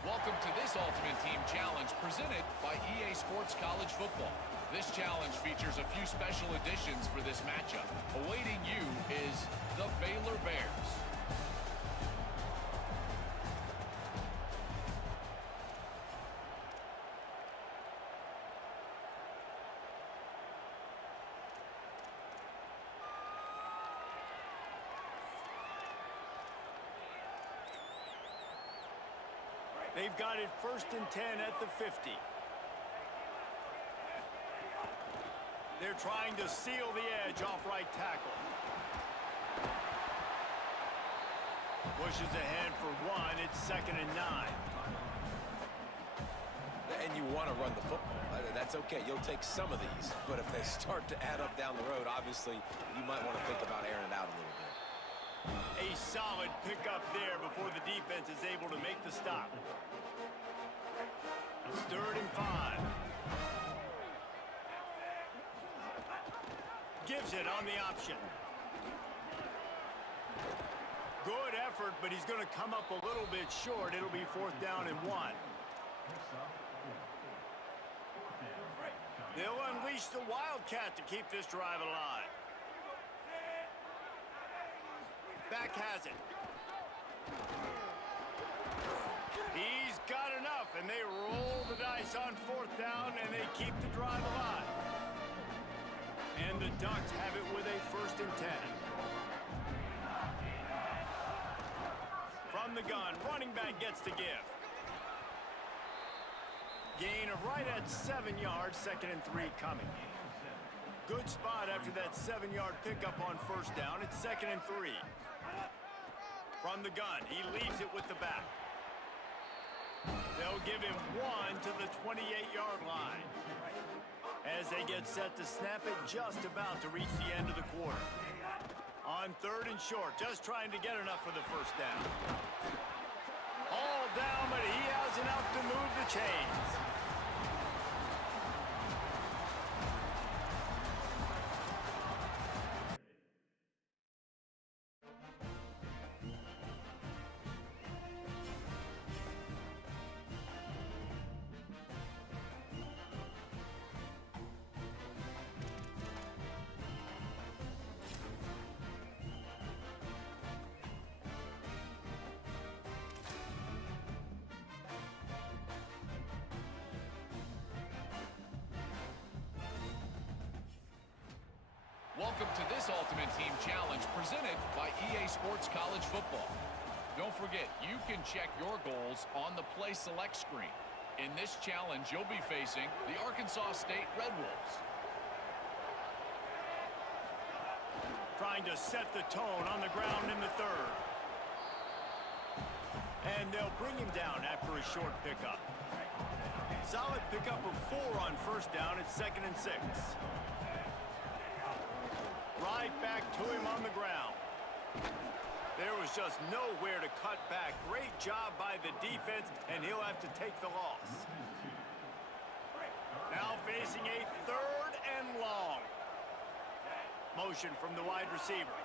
Welcome to this Ultimate Team Challenge presented by EA Sports College Football. This challenge features a few special additions for this matchup. Awaiting you is the Baylor Bears. they've got it 1st and 10 at the 50. They're trying to seal the edge off right tackle. Pushes ahead for one. It's 2nd and 9. And you want to run the football. That's okay. You'll take some of these. But if they start to add up down the road, obviously, you might want to think about airing it out a little bit. A solid pickup there before the defense is able to make the stop. It's 3rd and 5. Gives it on the option. Good effort, but he's going to come up a little bit short. It'll be 4th down and 1. They'll unleash the Wildcat to keep this drive alive. Back has it. He's got enough, and they roll the dice on 4th down, and they keep the drive alive. And the Ducks have it with a 1st and 10. From the gun, running back gets the give. Gain of right at 7 yards, 2nd and 3 coming. Good spot after that 7-yard pickup on first down. It's 2nd and 3. From the gun, he leaves it with the back. They'll give him 1 to the 28-yard line. As they get set to snap it, just about to reach the end of the quarter. On 3rd and short, just trying to get enough for the first down. All down, but he has enough to move the chains. Welcome to this Ultimate Team Challenge presented by EA Sports College Football. Don't forget, you can check your goals on the Play Select screen. In this challenge, you'll be facing the Arkansas State Red Wolves. Trying to set the tone on the ground in the 3rd. And they'll bring him down after a short pickup. Solid pickup of 4 on first down. It's 2nd and 6. Right back to him on the ground. There was just nowhere to cut back. Great job by the defense, and he'll have to take the loss. Now facing a 3rd and long. Motion from the wide receiver.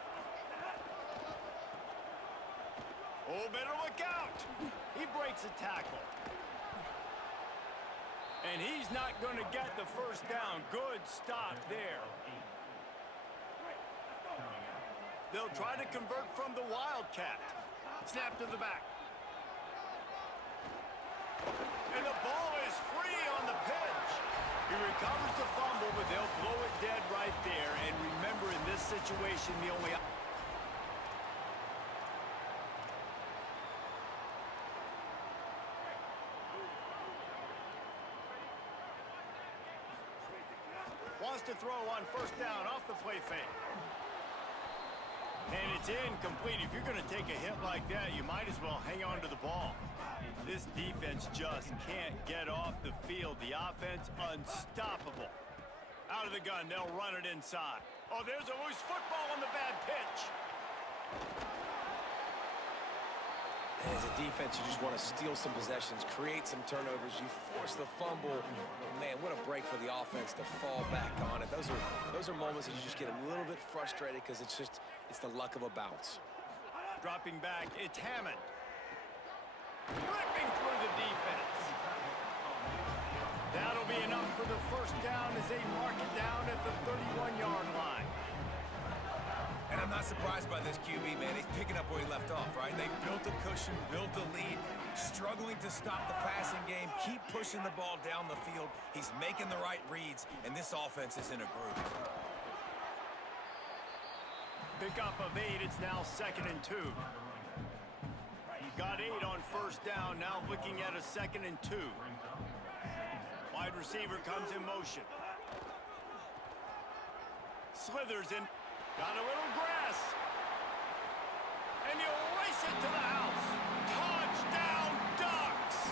Oh, better look out. He breaks a tackle. And he's not going to get the first down. Good stop there. They'll try to convert from the Wildcat. Snap to the back. And the ball is free on the pitch. He recovers the fumble, but they'll blow it dead right there. And remember, in this situation, the only... Wants to throw on first down off the play fake. And it's incomplete. If you're going to take a hit like that, you might as well hang on to the ball. This defense just can't get off the field. The offense, unstoppable. Out of the gun, they'll run it inside. Oh, there's a loose football on the bad pitch. As a defense, you just want to steal some possessions, create some turnovers. You force the fumble. But man, what a break for the offense to fall back on it. Those are moments that you just get a little bit frustrated because it's the luck of a bounce. Dropping back, it's Hammond. Ripping through the defense. That'll be enough for the first down as they mark it down at the 31-yard line. And I'm not surprised by this QB, man. He's picking up where he left off, right? They built a cushion, built a lead, struggling to stop the passing game, keep pushing the ball down the field. He's making the right reads, and this offense is in a groove. Pickup of 8, it's now 2nd and 2. Got 8 on first down, now looking at a 2nd and 2. Wide receiver comes in motion. Slithers in. Got a little grass. And he'll race it to the house. Touchdown, Ducks!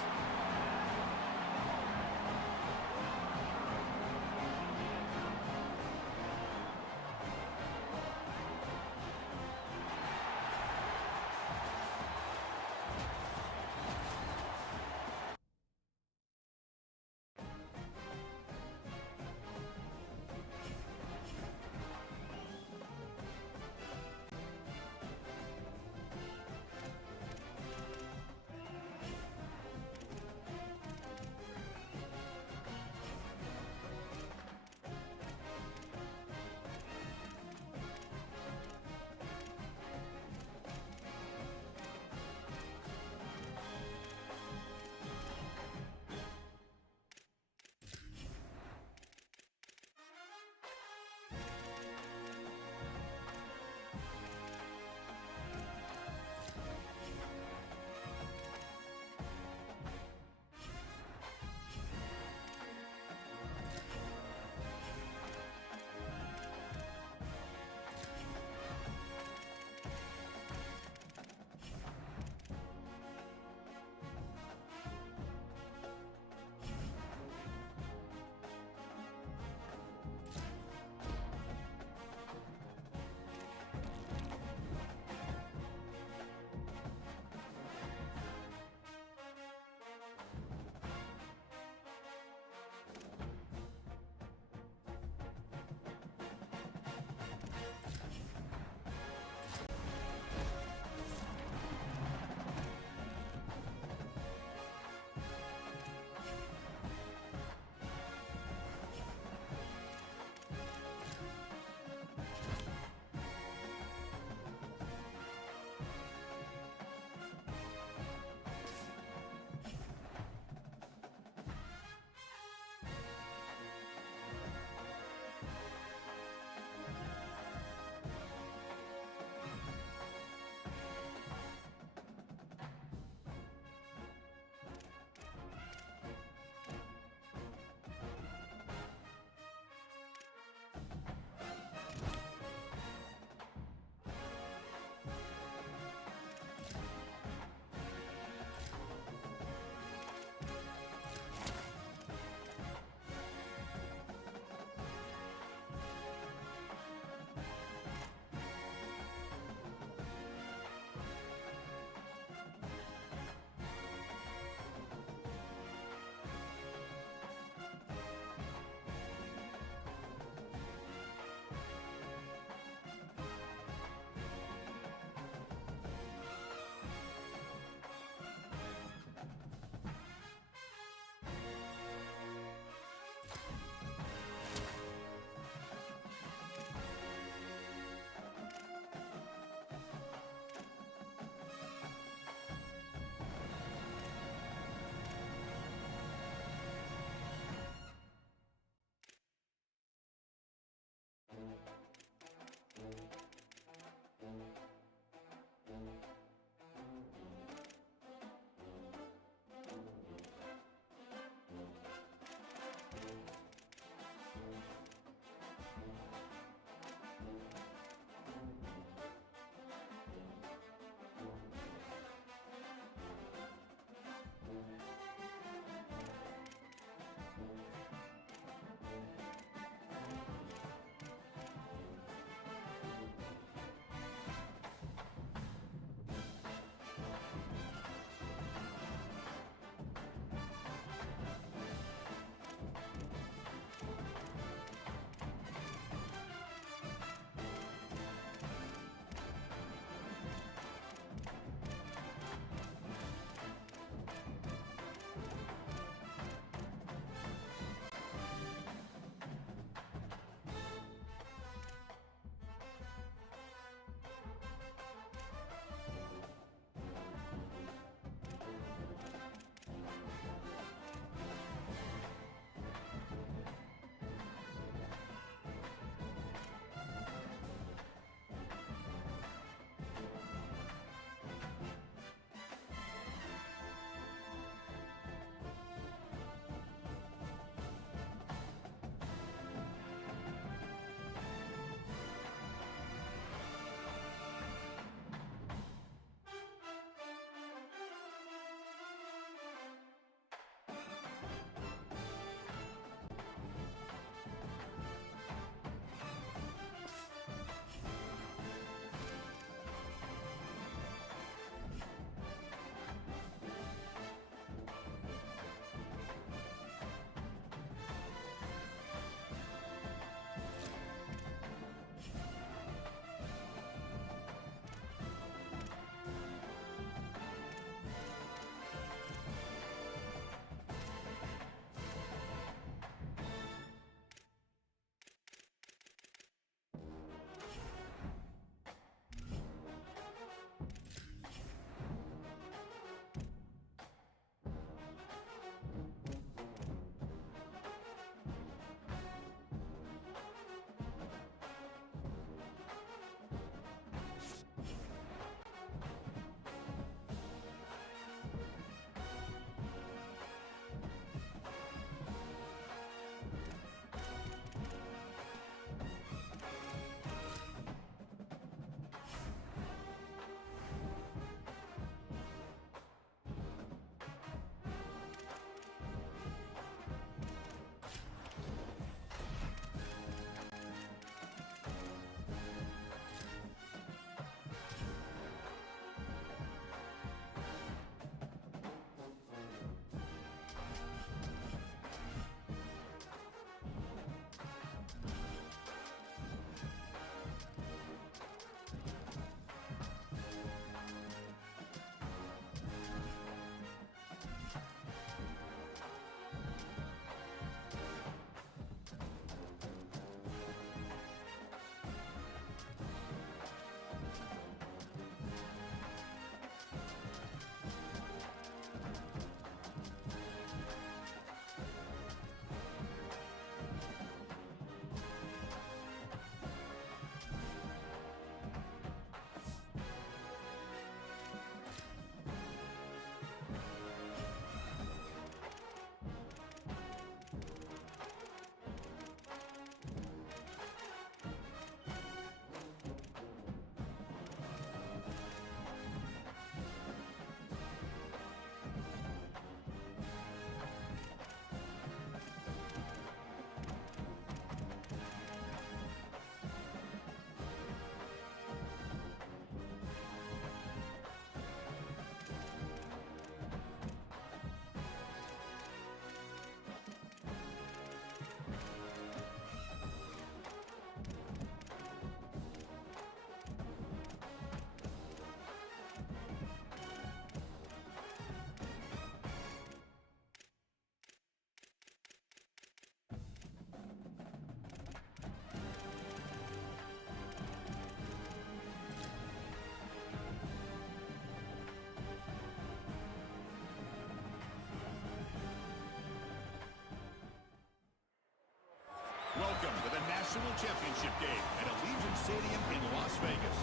Welcome to the National Championship game at Allegiant Stadium in Las Vegas.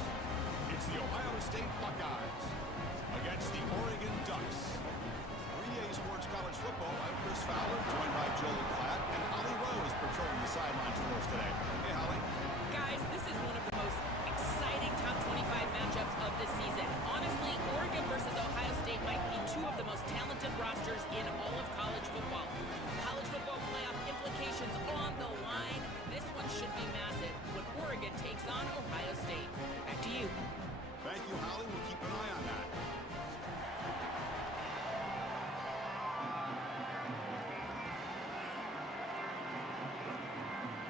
It's the Ohio State Buckeyes against the Oregon Ducks. For EA Sports College Football, I'm Chris Fowler, joined by Joel Klatt, and Holly Rose patrolling the sidelines for us today. Hey, Holly. Guys, this is one of the most exciting top 25 matchups of the season. Honestly, Oregon versus Ohio State might be two of the most talented rosters in all of college football. College football playoff implications on the line. This one should be massive when Oregon takes on Ohio State. Back to you. Thank you, Holly. We'll keep an eye on that.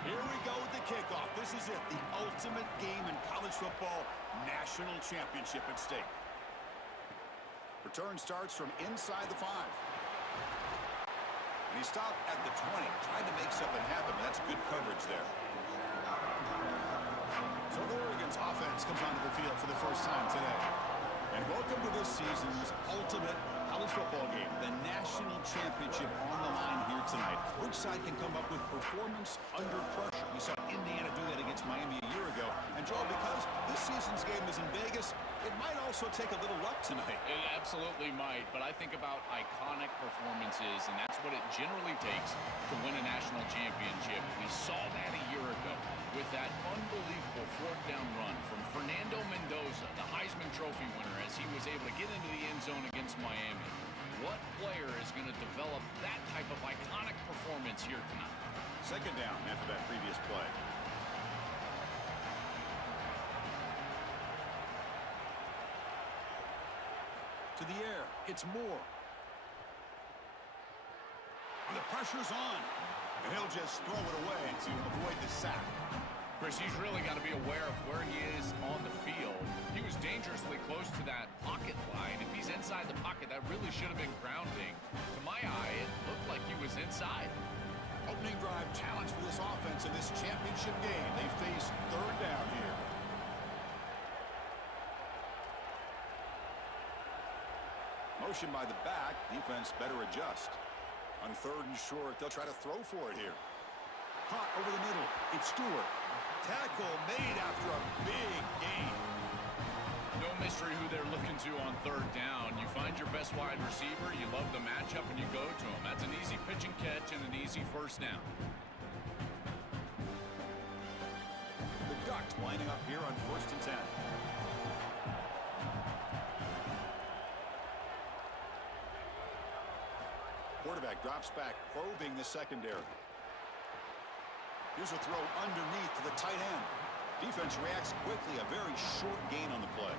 Here we go with the kickoff. This is it, the ultimate game in college football, national championship at stake. Return starts from inside the 5. And he stopped at the 20, trying to make something happen. That's good coverage there. So Oregon's offense comes onto the field for the first time today. And welcome to this season's ultimate college football game, the national championship on the line here tonight. Which side can come up with performance under pressure? We saw Indiana do that against Miami a year ago. And Joel, because this season's game is in Vegas, it might also take a little luck tonight. It absolutely might, but I think about iconic performances, and that's what it generally takes to win a national championship. We saw that a year ago with that unbelievable fourth down run from Fernando Mendoza, the Heisman Trophy winner, as he was able to get into the end zone against Miami. What player is going to develop that type of iconic performance here tonight? Second down after that previous play. To the air, it's Moore. And the pressure's on. And he'll just throw it away to avoid the sack. Chris, he's really got to be aware of where he is on the field. He was dangerously close to that pocket line. If he's inside the pocket, that really should have been grounding. To my eye, it looked like he was inside. Opening drive challenge for this offense in this championship game. They face third down here. Motion by the back. Defense better adjust. On third and short, they'll try to throw for it here. Caught over the middle. It's Stewart. Tackle made after a big gain. No mystery who they're looking to on third down. You find your best wide receiver, you love the matchup, and you go to him. That's an easy pitch and catch and an easy first down. The Ducks lining up here on 1st and 10. Quarterback drops back, probing the secondary. Here's a throw underneath to the tight end. Defense reacts quickly, a very short gain on the play.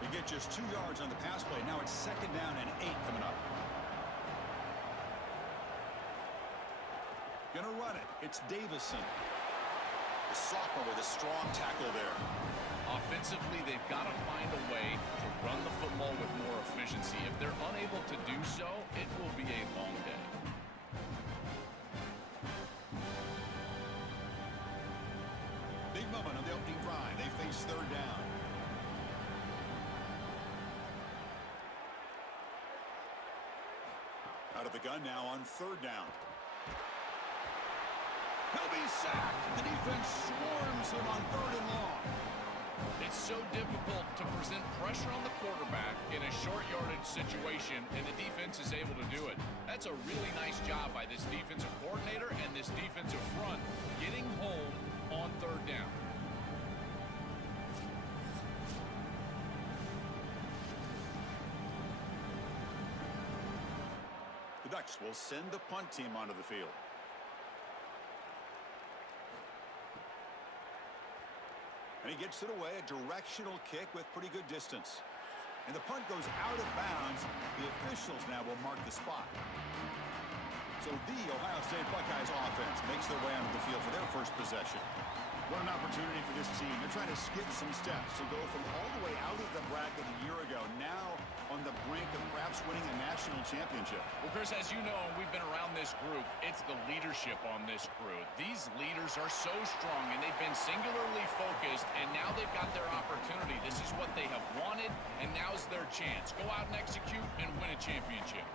They get just 2 yards on the pass play. Now it's 2nd down and 8 coming up. Gonna run it. It's Davison. The sophomore with a strong tackle there. Offensively, they've got to find a way to run the football with more efficiency. If they're unable to do so, it will be a long day. Big moment on the opening drive. They face third down. Out of the gun now on third down. He'll be sacked. The defense swarms him on third and long. It's so difficult to present pressure on the quarterback in a short yardage situation, and the defense is able to do it. That's a really nice job by this defensive coordinator and this defensive front getting home on third down. The Ducks will send the punt team onto the field. And he gets it away, a directional kick with pretty good distance. And the punt goes out of bounds. The officials now will mark the spot. So the Ohio State Buckeyes offense makes their way onto the field for their first possession. What an opportunity for this team. They're trying to skip some steps to go from all the way out of the bracket a year ago. Now on the brink of perhaps winning a national championship. Well, Chris, as you know, we've been around this group. It's the leadership on this crew. These leaders are so strong, and they've been singularly focused, and now they've got their opportunity. This is what they have wanted, and now's their chance. Go out and execute and win a championship.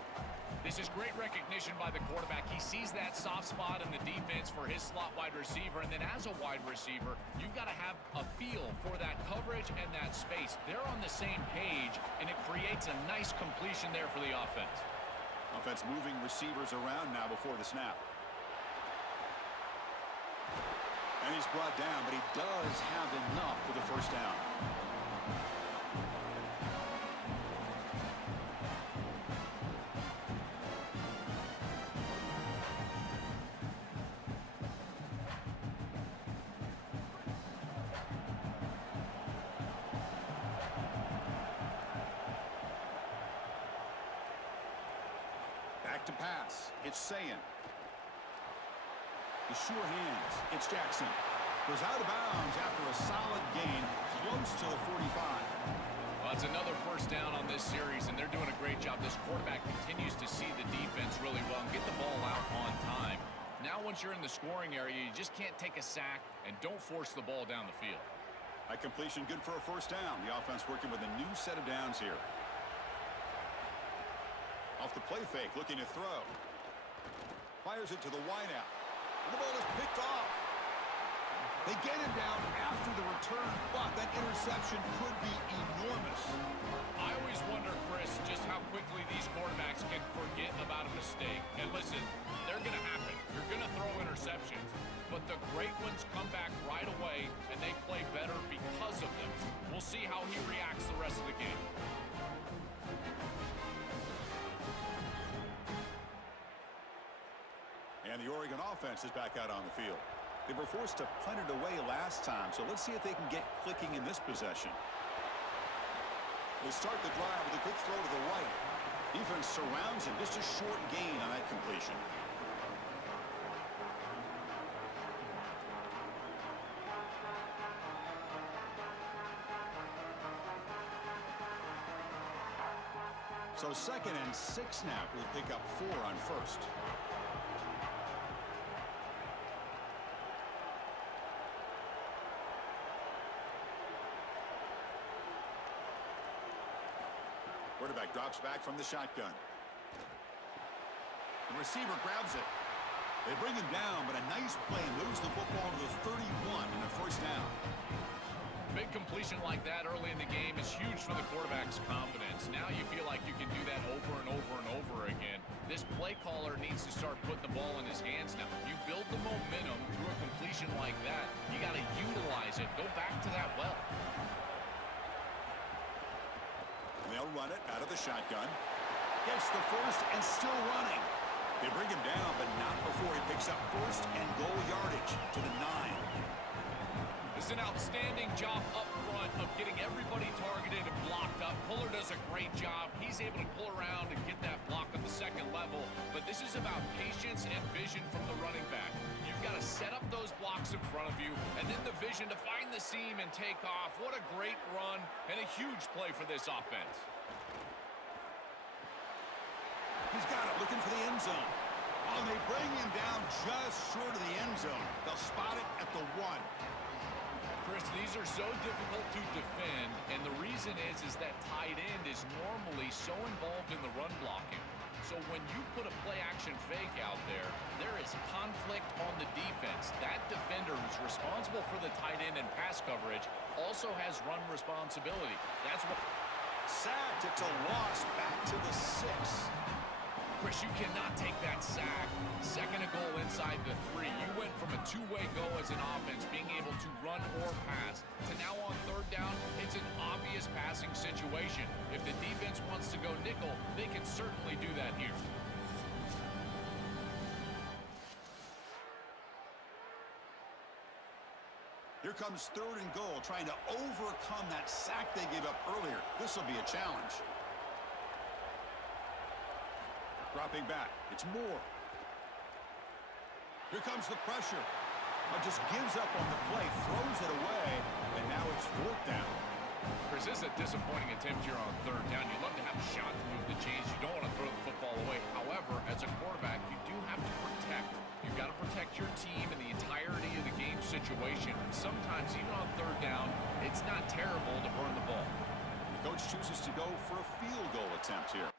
This is great recognition by the quarterback. He sees that soft spot in the defense for his slot wide receiver, and then as a wide receiver, you've got to have a feel for that coverage and that space. They're on the same page, and it creates a nice completion there for the offense. Offense moving receivers around now before the snap. And he's brought down, but he does have enough for the first down. To pass, it's Sayin. The sure hands, it's Jackson. Goes out of bounds after a solid gain, close to the 45. Well, it's another first down on this series, and they're doing a great job. This quarterback continues to see the defense really well and get the ball out on time. Now, once you're in the scoring area, you just can't take a sack and don't force the ball down the field. That completion good for a first down. The offense working with a new set of downs here. Off the play fake, looking to throw. Fires it to the wideout. The ball is picked off. They get him down after the return, but that interception could be enormous. I always wonder, Chris, just how quickly these quarterbacks can forget about a mistake. And listen, they're going to happen. You're going to throw interceptions. But the great ones come back right away, and they play better because of them. We'll see how he reacts the rest of the game. And the Oregon offense is back out on the field. They were forced to punt it away last time, so let's see if they can get clicking in this possession. They start the drive with a quick throw to the right. Defense surrounds him. Just a short gain on that completion. So 2nd and 6 now. We'll pick up 4 on first. Quarterback drops back from the shotgun. The receiver grabs it. They bring him down, but a nice play moves the football to the 31 and a first down. Big completion like that early in the game is huge for the quarterback's confidence. Now you feel like you can do that over and over and over again. This play caller needs to start putting the ball in his hands now. You build the momentum through a completion like that. You got to utilize it. Go back to that well. They'll run it out of the shotgun. Gets the first and still running. They bring him down, but not before he picks up first and goal yardage to the 9. It's an outstanding job up front of getting everybody targeted and blocked up. Puller does a great job. He's able to pull around and get that block on the second level. But this is about patience and vision from the running back. You've got to set up those blocks in front of you, and then the vision to find the seam and take off. What a great run and a huge play for this offense. He's got it, looking for the end zone. Oh, they bring him down just short of the end zone. They'll spot it at the 1. Chris, these are so difficult to defend, and the reason is that tight end is normally so involved in the run blocking. So when you put a play-action fake out there, there is conflict on the defense. That defender who's responsible for the tight end and pass coverage also has run responsibility. That's what... Sacked, it's a loss, back to the 6. Chris, you cannot take that sack. Second and goal inside the 3. You went from a two-way go as an offense, being able to run or pass, to now on third down, it's an obvious passing situation. If the defense wants to go nickel, they can certainly do that here. Here comes 3rd and goal, trying to overcome that sack they gave up earlier. This will be a challenge. Dropping back, it's Moore. Here comes the pressure. Just gives up on the play, throws it away, and now it's 4th down. Chris, this This is a disappointing attempt here on third down. You'd love to have a shot to move the chains. You don't want to throw the football away. However, as a quarterback, you do have to protect. You've got to protect your team in the entirety of the game situation. Sometimes, even on third down, it's not terrible to burn the ball. The coach chooses to go for a field goal attempt here.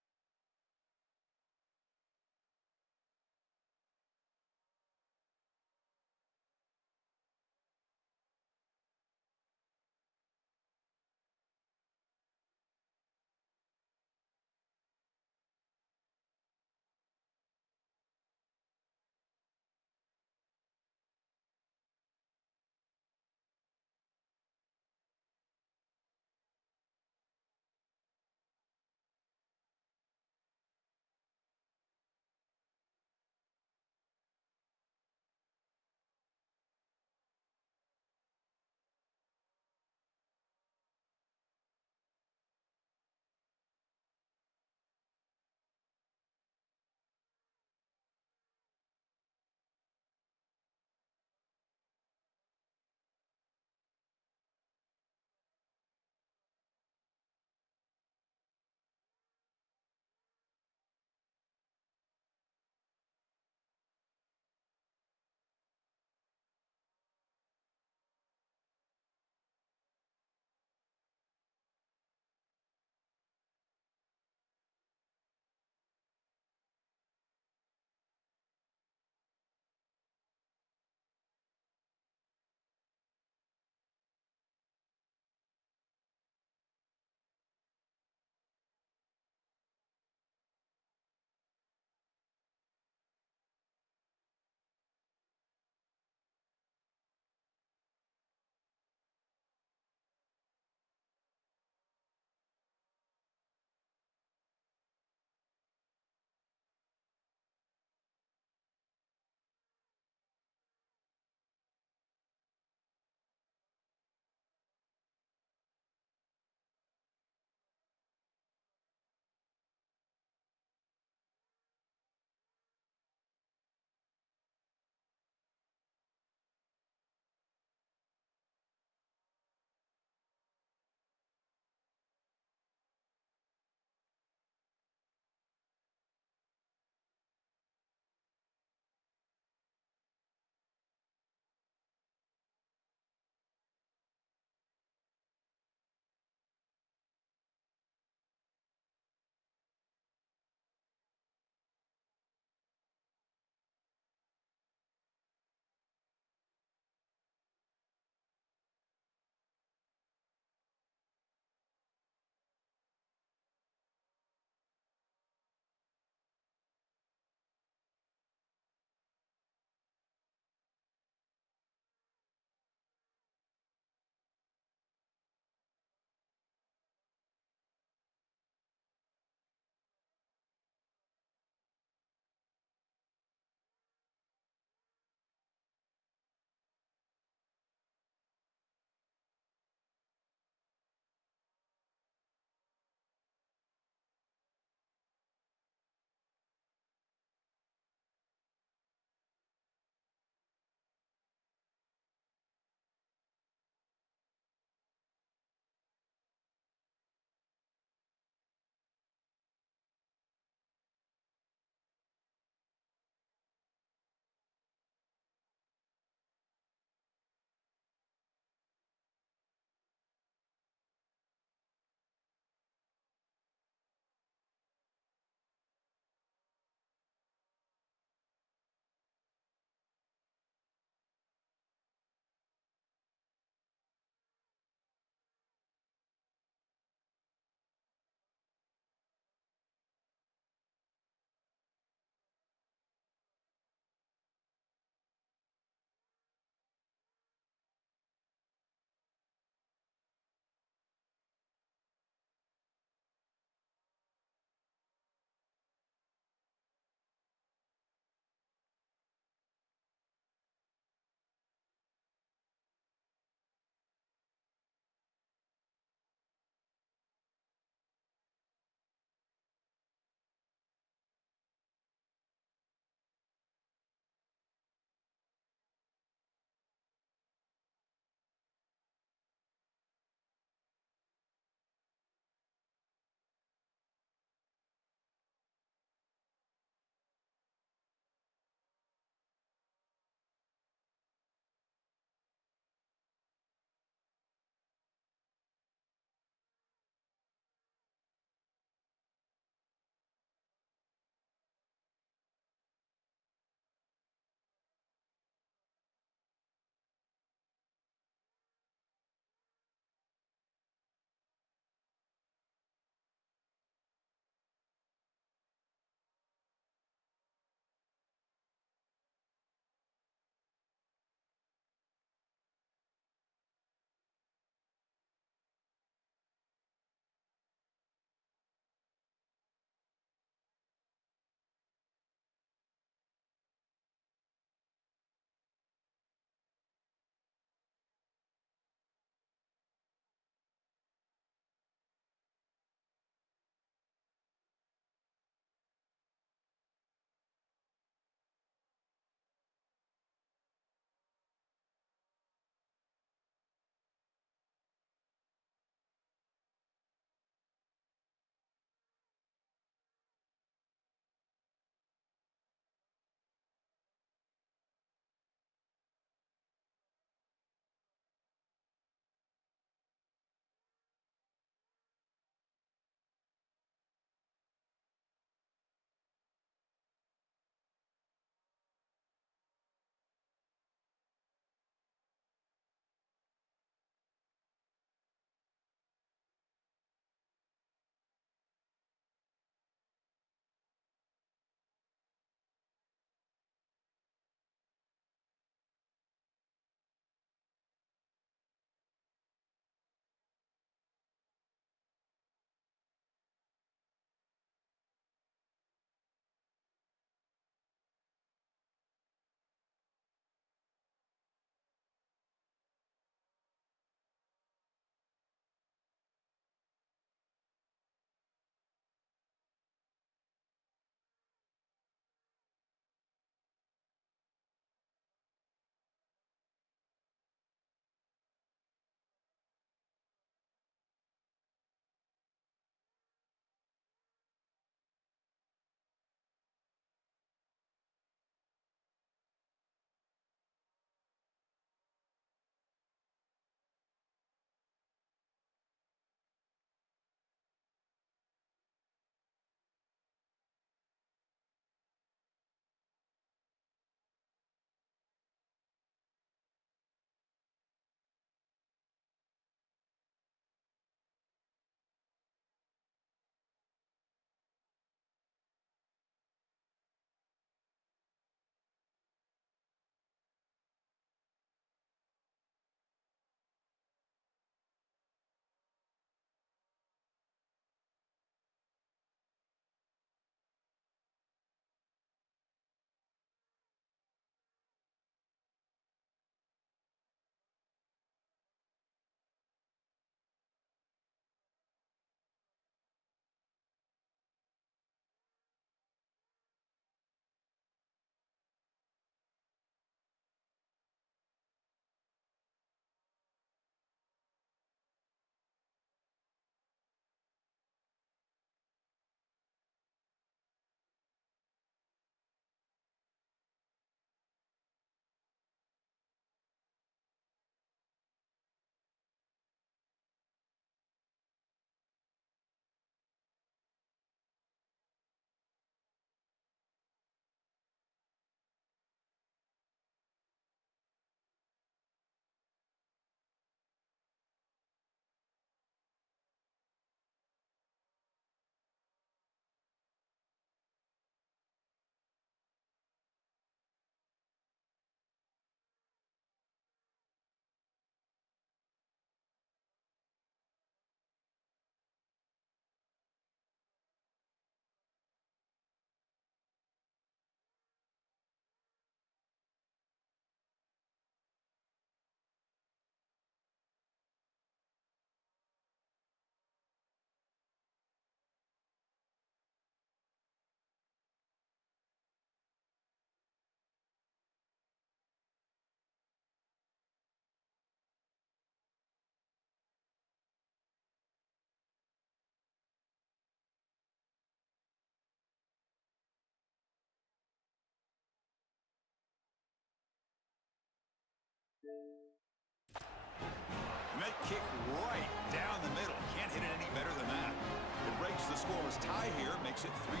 And that kick right down the middle. Can't hit it any better than that. It breaks the scoreless tie here, makes it 3-0.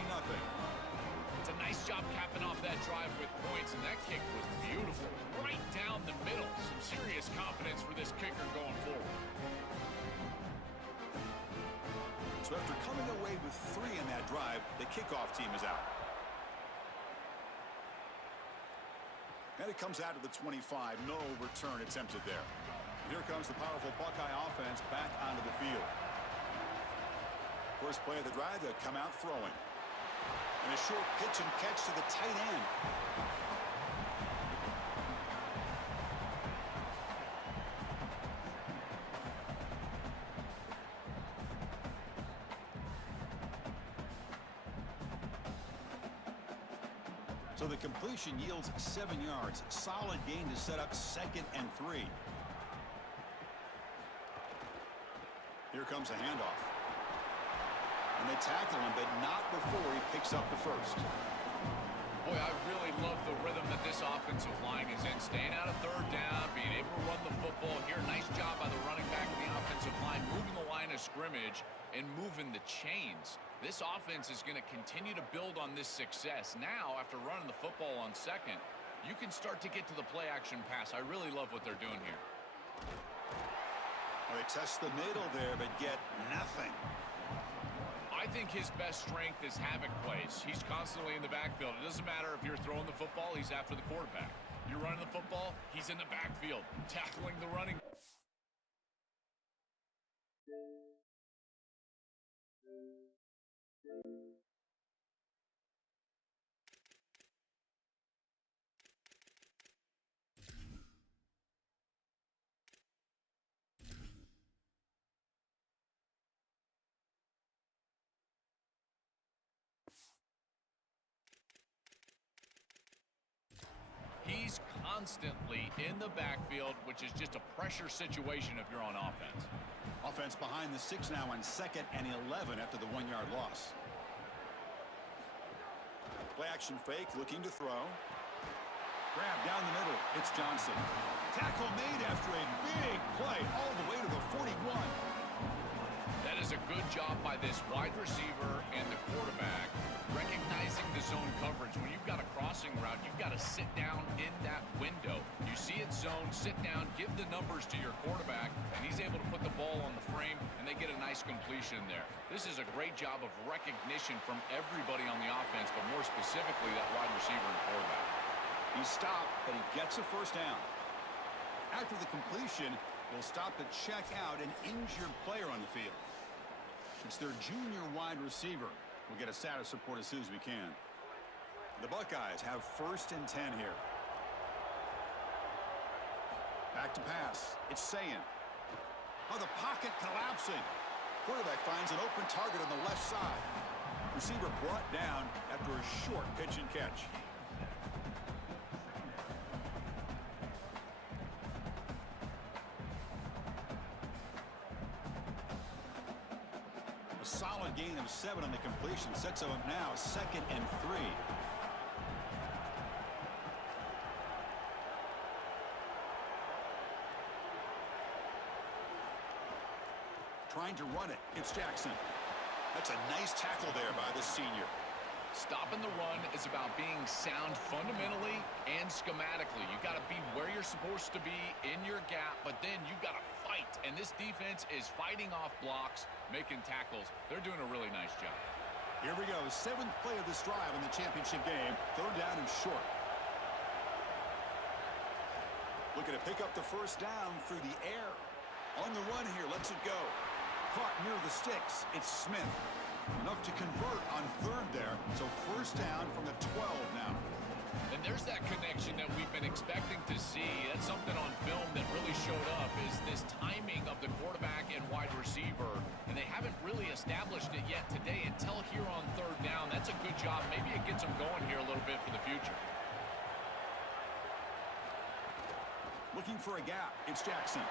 It's a nice job capping off that drive with points, and that kick was beautiful. Right down the middle. Some serious confidence for this kicker going forward. So after coming away with 3 in that drive, the kickoff team is out. And it comes out to the 25. No return attempted there. Here comes the powerful Buckeye offense back onto the field. First play of the drive, they'll come out throwing. And a short pitch and catch to the tight end. So the completion yields 7 yards. Solid gain to set up 2nd and 3. Here comes a handoff. And they tackle him, but not before he picks up the first. Boy, I really love the rhythm that this offensive line is in. Staying out of 3rd down, being able to run the football here. Nice job by the running back and the offensive line, moving the line of scrimmage and moving the chains. This offense is going to continue to build on this success. Now, after running the football on 2nd, you can start to get to the play-action pass. I really love what they're doing here. Well, they test the middle there, but get nothing. I think his best strength is havoc plays. He's constantly in the backfield. It doesn't matter if you're throwing the football, he's after the quarterback. You're running the football, he's in the backfield, tackling the running. He's constantly in the backfield, which is just a pressure situation if you're on offense. Offense behind the 6 now on 2nd and 11 after the 1-yard loss. Play action fake, looking to throw. Grab down the middle. It's Johnson. Tackle made after a big play all the way to the 41. That is a good job by this wide receiver and the quarterback, recognizing the zone coverage. When you've got a crossing route, you've got to sit down in that window. You see it zone, sit down, give the numbers to your quarterback, and he's able to put the ball on the frame, and they get a nice completion there. This is a great job of recognition from everybody on the offense, but more specifically that wide receiver and quarterback. He stopped, but he gets a first down. After the completion, they'll stop to check out an injured player on the field. It's their junior wide receiver. We'll get a status report as soon as we can. The Buckeyes have 1st and 10 here. Back to pass. It's Sayin. Oh, the pocket collapsing. Quarterback finds an open target on the left side. Receiver brought down after a short pitch and catch. A solid gain of 7 on the completion sets them up now 2nd and 3. Trying to run it. It's Jackson. That's a nice tackle there by the senior. Stopping the run is about being sound fundamentally and schematically. You got to be where you're supposed to be in your gap, but then you got to fight. And this defense is fighting off blocks, making tackles. They're doing a really nice job. Here we go. 7th play of this drive in the championship game. 3rd down and short. Looking to pick up the first down through the air. On the run here, lets it go. Caught near the sticks. It's Smith. Enough to convert on 3rd there. So first down from the 12 now. And there's that connection that we've been expecting to see. That's something on film that really showed up, is this timing of the quarterback and wide receiver. And they haven't really established it yet today until here on 3rd down. That's a good job. Maybe it gets them going here a little bit for the future. Looking for a gap. It's Jackson.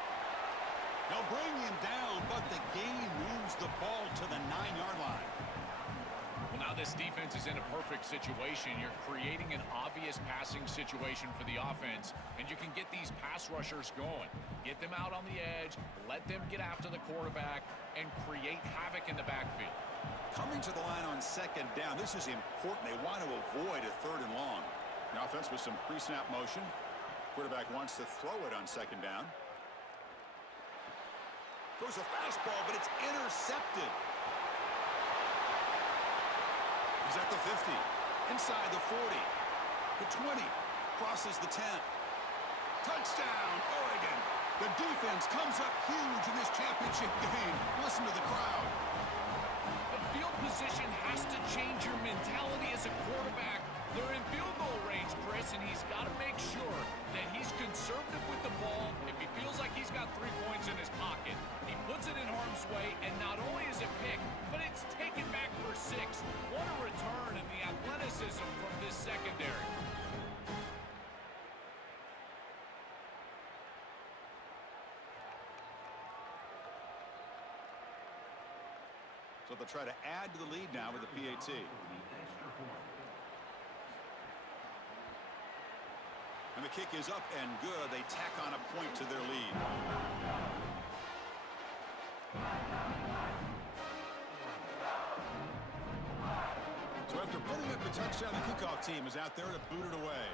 They'll bring him down, but the gain moves the ball to the 9-yard line. Well, now this defense is in a perfect situation. You're creating an obvious passing situation for the offense, and you can get these pass rushers going. Get them out on the edge, let them get after the quarterback, and create havoc in the backfield. Coming to the line on second down, this is important. They want to avoid a third and long. The offense with some pre-snap motion. Quarterback wants to throw it on second down. Throws a fastball, but it's intercepted. He's at the 50, inside the 40, the 20, crosses the 10. Touchdown, Oregon. The defense comes up huge in this championship game. Listen to the crowd. The field position has to change your mentality as a quarterback. They're in field goal range, Chris, and he's got to make sure that he's conservative with the ball. If he feels like he's got 3 points in his pocket, he puts it in harm's way, and not only is it picked, but it's taken back for 6. What a return in the athleticism from this secondary. So they'll try to add to the lead now with the PAT. And the kick is up and good. They tack on a point to their lead. So after putting up the touchdown, the kickoff team is out there to boot it away.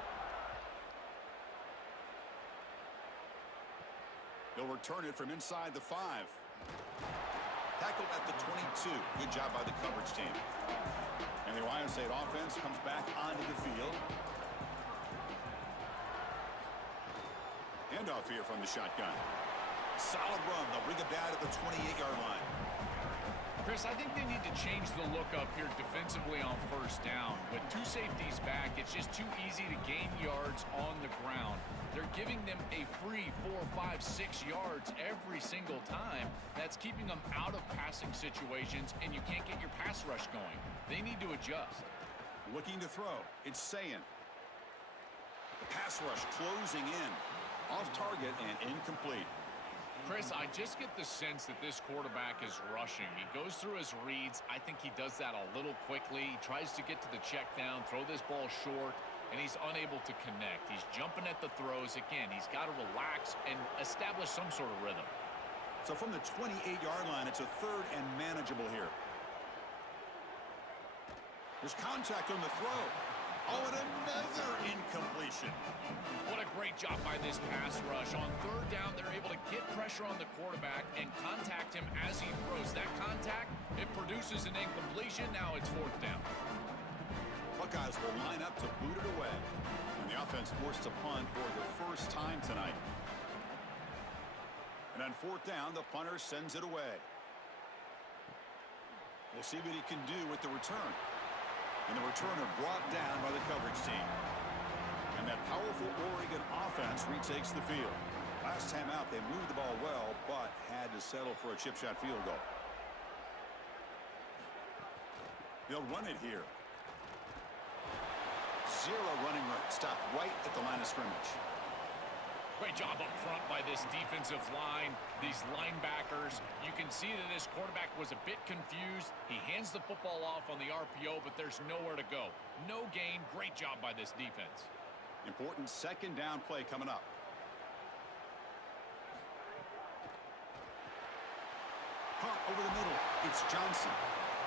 They'll return it from inside the 5. Tackled at the 22. Good job by the coverage team. And the Ohio State offense comes back onto the field. Handoff here from the shotgun. Solid run. They'll bring it back at the 28-yard line. Chris, I think they need to change the look up here defensively on first down. With 2 safeties back, it's just too easy to gain yards on the ground. They're giving them a free 4, 5, 6 yards every single time. That's keeping them out of passing situations, and you can't get your pass rush going. They need to adjust. Looking to throw. It's Sayin. The pass rush closing in. Off target and incomplete. Chris, I just get the sense that this quarterback is rushing. He goes through his reads. I think he does that a little quickly. He tries to get to the check down, throw this ball short, and he's unable to connect. He's jumping at the throws. Again, he's got to relax and establish some sort of rhythm. So from the 28-yard line, it's a third and manageable here. There's contact on the throw. Oh, and another incompletion. What a great job by this pass rush. On third down, they're able to get pressure on the quarterback and contact him as he throws. That contact, it produces an incompletion. Now it's 4th down. Buckeyes will line up to boot it away. And the offense forced to punt for the first time tonight. And on 4th down, the punter sends it away. We'll see what he can do with the return. And the returner brought down by the coverage team. And that powerful Oregon offense retakes the field. Last time out, they moved the ball well, but had to settle for a chip shot field goal. They'll run it here. 0 running room. Stopped right at the line of scrimmage. Great job up front by this defensive line, these linebackers. You can see that this quarterback was a bit confused. He hands the football off on the RPO, but there's nowhere to go. No gain. Great job by this defense. Important second down play coming up. Caught over the middle. It's Johnson.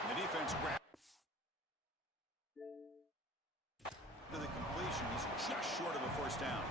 And the defense grabs to the completion. He's just short of a 1st down.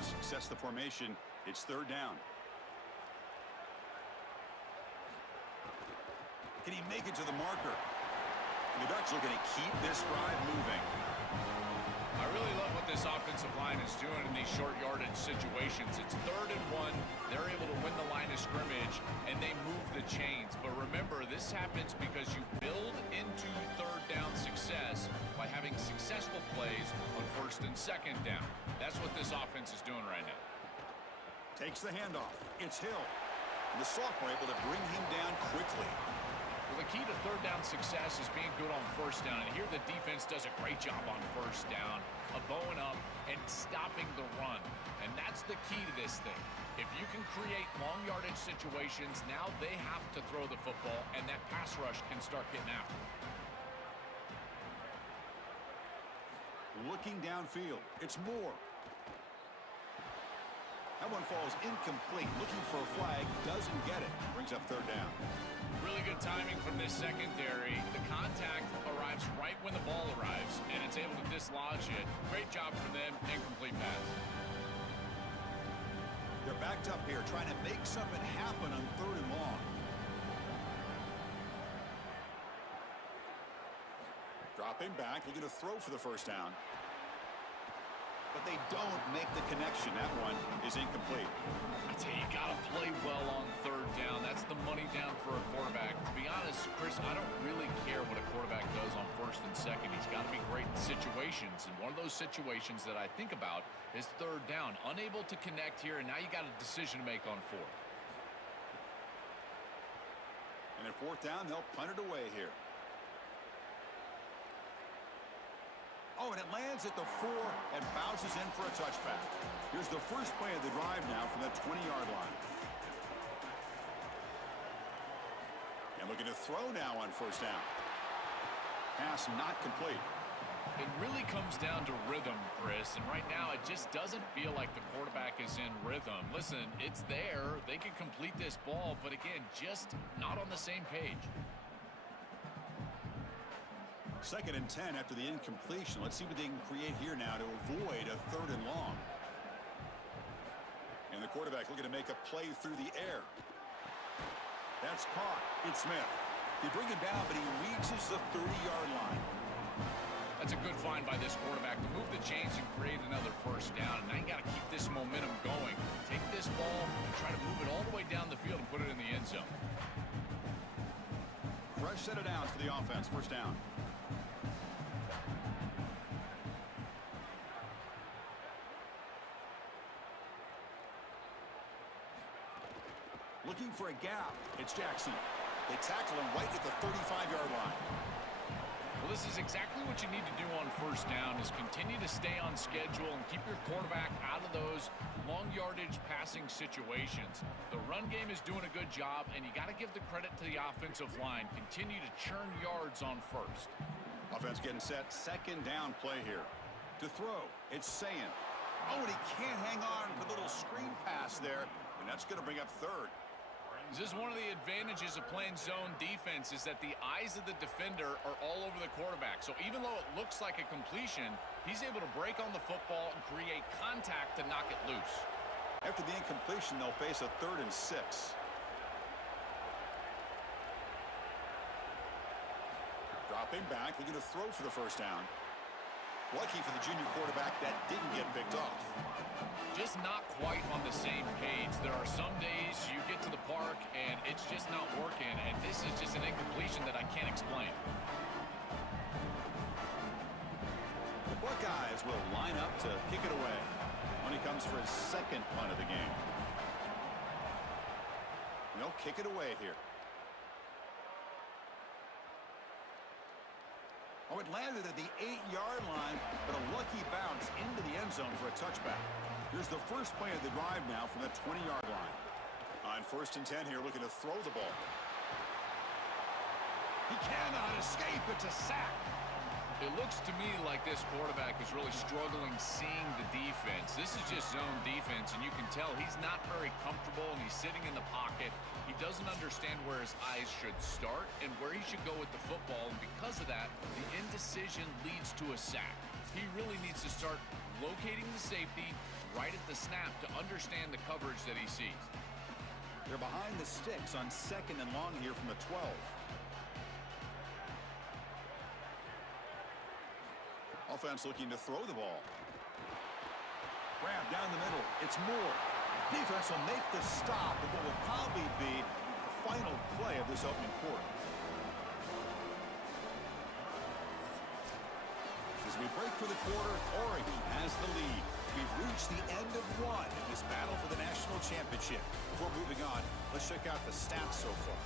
Success the formation. It's 3rd down. Can he make it to the marker? And the Ducks looking to keep this drive moving. I really love what this offensive line is doing in these short yardage situations. It's 3rd and 1. They're able to win the line of scrimmage, and they move the chains. But remember, this happens because you build into 3rd down success by having successful plays on 1st first and second down. That's what this offense is doing right now. Takes the handoff. It's Hill. And the sophomore able to bring him down quickly. Well, the key to third down success is being good on first down. And here the defense does a great job on first down of bowing up and stopping the run. And that's the key to this thing. If you can create long yardage situations, now they have to throw the football, and that pass rush can start getting after it. Looking downfield. It's Moore. That one falls incomplete. Looking for a flag. Doesn't get it. Brings up third down. Really good timing from this secondary. The contact arrives right when the ball arrives, and it's able to dislodge it. Great job from them. Incomplete pass. They're backed up here trying to make something happen on third and long. Dropping back, looking to throw for the first down. But they don't make the connection. That one is incomplete. I tell you, you got to play well on third down. That's the money down for a quarterback. To be honest, Chris, I don't really care what a quarterback does on first and second. He's got to be great in situations. And one of those situations that I think about is third down. Unable to connect here, and now you got a decision to make on fourth. And at fourth down, they'll punt it away here. Oh, and it lands at the 4 and bounces in for a touchback. Here's the first play of the drive now from the 20-yard line. And looking to throw now on first down. Pass not complete. It really comes down to rhythm, Chris, and right now it just doesn't feel like the quarterback is in rhythm. Listen, it's there. They can complete this ball, but again, just not on the same page. Second and 10 after the incompletion. Let's see what they can create here now to avoid a third and long. And the quarterback looking to make a play through the air. That's caught. It's Smith. They bring him down, but he reaches the 30-yard line. That's a good find by this quarterback to move the chains and create another first down. And now you got to keep this momentum going. Take this ball and try to move it all the way down the field and put it in the end zone. Fresh set of downs for the offense. First down. Looking for a gap. It's Jackson. They tackle him right at the 35-yard line. Well, this is exactly what you need to do on first down is continue to stay on schedule and keep your quarterback out of those long yardage passing situations. The run game is doing a good job, and you got to give the credit to the offensive line. Continue to churn yards on first. Offense getting set. Second down play here. To throw, it's Sayin. Oh, and he can't hang on with a little screen pass there, and that's going to bring up third. This is one of the advantages of playing zone defense is that the eyes of the defender are all over the quarterback. So even though it looks like a completion, he's able to break on the football and create contact to knock it loose. After the incompletion, they'll face a 3rd and 6. Dropping back, looking to throw for the first down. Lucky for the junior quarterback that didn't get picked off. Just not quite on the same page. There are some days you get to the park and it's just not working, and this is just an incompletion that I can't explain. The Buckeyes will line up to kick it away when he comes for his second punt of the game. They'll kick it away here. Oh, it landed at the 8-yard line, but a lucky bounce into the end zone for a touchback. Here's the first play of the drive now from the 20-yard line. On 1st and 10 here, looking to throw the ball. He cannot escape. It's a sack. It looks to me like this quarterback is really struggling seeing the defense. This is just zone defense, and you can tell he's not very comfortable, and he's sitting in the pocket. He doesn't understand where his eyes should start and where he should go with the football, and because of that, the indecision leads to a sack. He really needs to start locating the safety right at the snap to understand the coverage that he sees. They're behind the sticks on 2nd and long here from the 12. Offense looking to throw the ball. Grab down the middle. It's Moore. Defense will make the stop at what will probably be the final play of this opening quarter. As we break for the quarter. Oregon has the lead. We've reached the end of one in this battle for the national championship. Before moving on, let's check out the stats so far.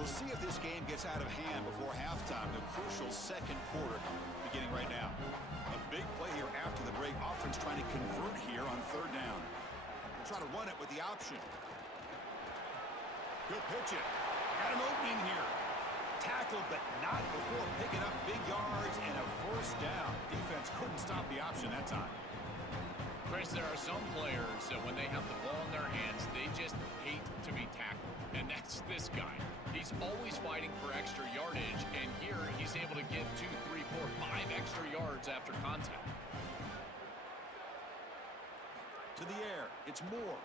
We'll see if this game gets out of hand before halftime. The crucial second quarter beginning right now. A big play here after the break. Offense trying to convert here on third down. We'll try to run it with the option. He'll pitch it. Got an opening here. Tackled, but not before picking up big yards and a first down. Defense couldn't stop the option that time. Chris, there are some players that when they have the ball in their hands, they just hate to be tackled. And that's this guy. He's always fighting for extra yardage, and here he's able to get 2, 3, 4, 5 extra yards after contact. To the air, it's Moore.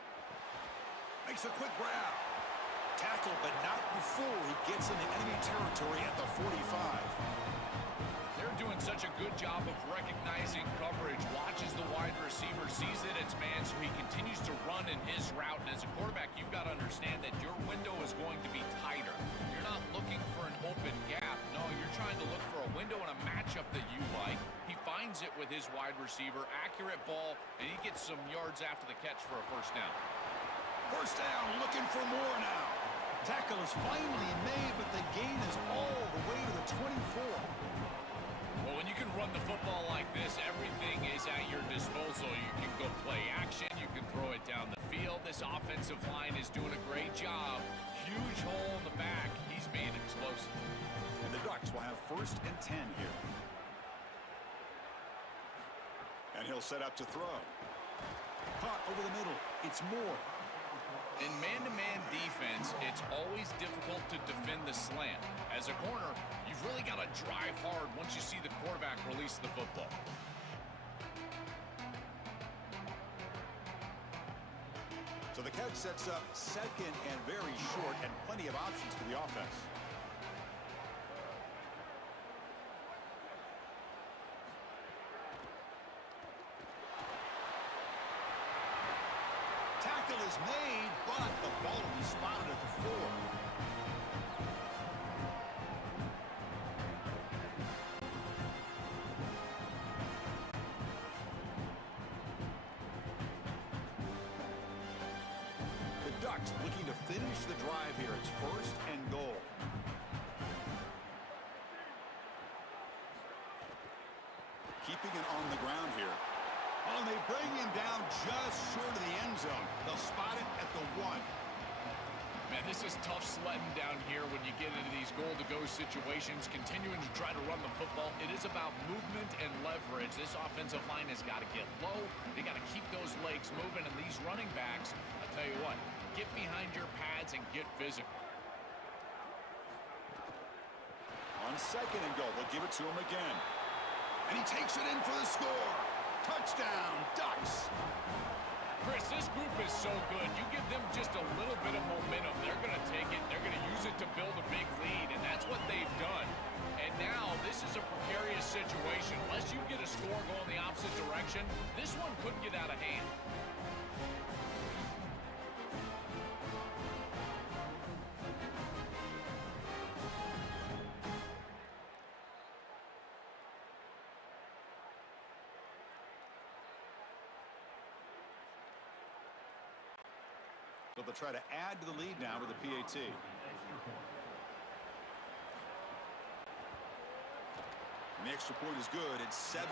Makes a quick grab. Tackled, but not before he gets into enemy territory at the 45. They're doing such a good job of recognizing coverage. Watches the wide receiver, sees that it's man, so he continues to run in his route. And as a quarterback, you've got to understand that your window is going to be tighter. You're not looking for an open gap. No, you're trying to look for a window and a matchup that you like. He finds it with his wide receiver, accurate ball, and he gets some yards after the catch for a first down. First down, looking for more now. Tackle is finally made, but the gain is all the way to the 24. Well, when you can run the football like this, everything is at your disposal. You can go play action. You can throw it down the field. This offensive line is doing a great job. Huge hole in the back. He's being explosive. And the Ducks will have first and 10 here. And he'll set up to throw. Caught over the middle. It's Moore. In man-to-man defense, it's always difficult to defend the slant. As a corner, you've really got to drive hard once you see the quarterback release the football. So the catch sets up second and very short, and plenty of options for the offense. Tackle is made, but the ball will be spotted at the 4. The Ducks looking to finish the drive here. It's first and goal. Keeping it on the ground here. Oh, and they bring him down just short of the end zone. They'll spot it at the 1. Man, this is tough sledding down here when you get into these goal-to-go situations, continuing to try to run the football. It is about movement and leverage. This offensive line has got to get low. They got to keep those legs moving, and these running backs, I tell you what, get behind your pads and get physical. On second and goal, they'll give it to him again. And he takes it in for the score. Touchdown, Ducks. Chris, this group is so good. You give them just a little bit of momentum. They're going to take it. They're going to use it to build a big lead, and that's what they've done. And now this is a precarious situation. Unless you get a score going the opposite direction, this one could get out of hand. So they'll try to add to the lead now with the PAT. And the extra point is good. It's 17-0.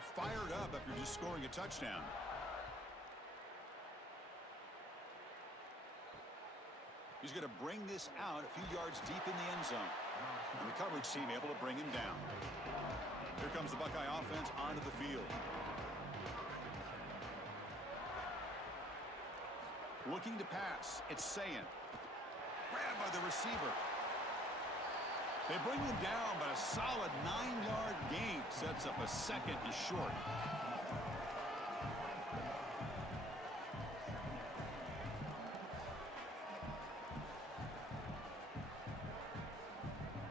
are fired up after just scoring a touchdown. He's going to bring this out a few yards deep in the end zone. And the coverage team able to bring him down. Here comes the Buckeye offense onto the field. Looking to pass. It's Sayin. Grabbed by the receiver. They bring him down, but a solid 9-yard gain sets up a second and short.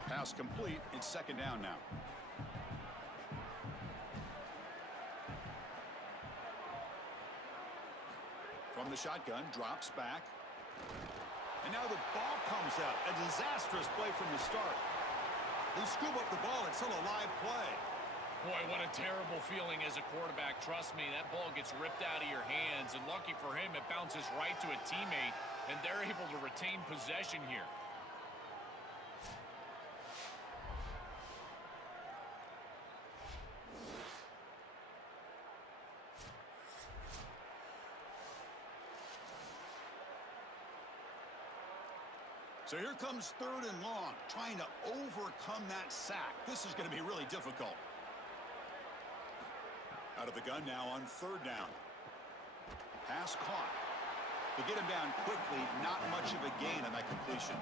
Pass complete. It's second down now. From the shotgun, drops back. And now the ball comes out. A disastrous play from the start. They scoop up the ball. It's still a live play. Boy, what a terrible feeling as a quarterback. Trust me, that ball gets ripped out of your hands. And lucky for him, it bounces right to a teammate. And they're able to retain possession here. So here comes third and long, trying to overcome that sack. This is going to be really difficult. Out of the gun now on third down. Pass caught. To get him down quickly, not much of a gain on that completion.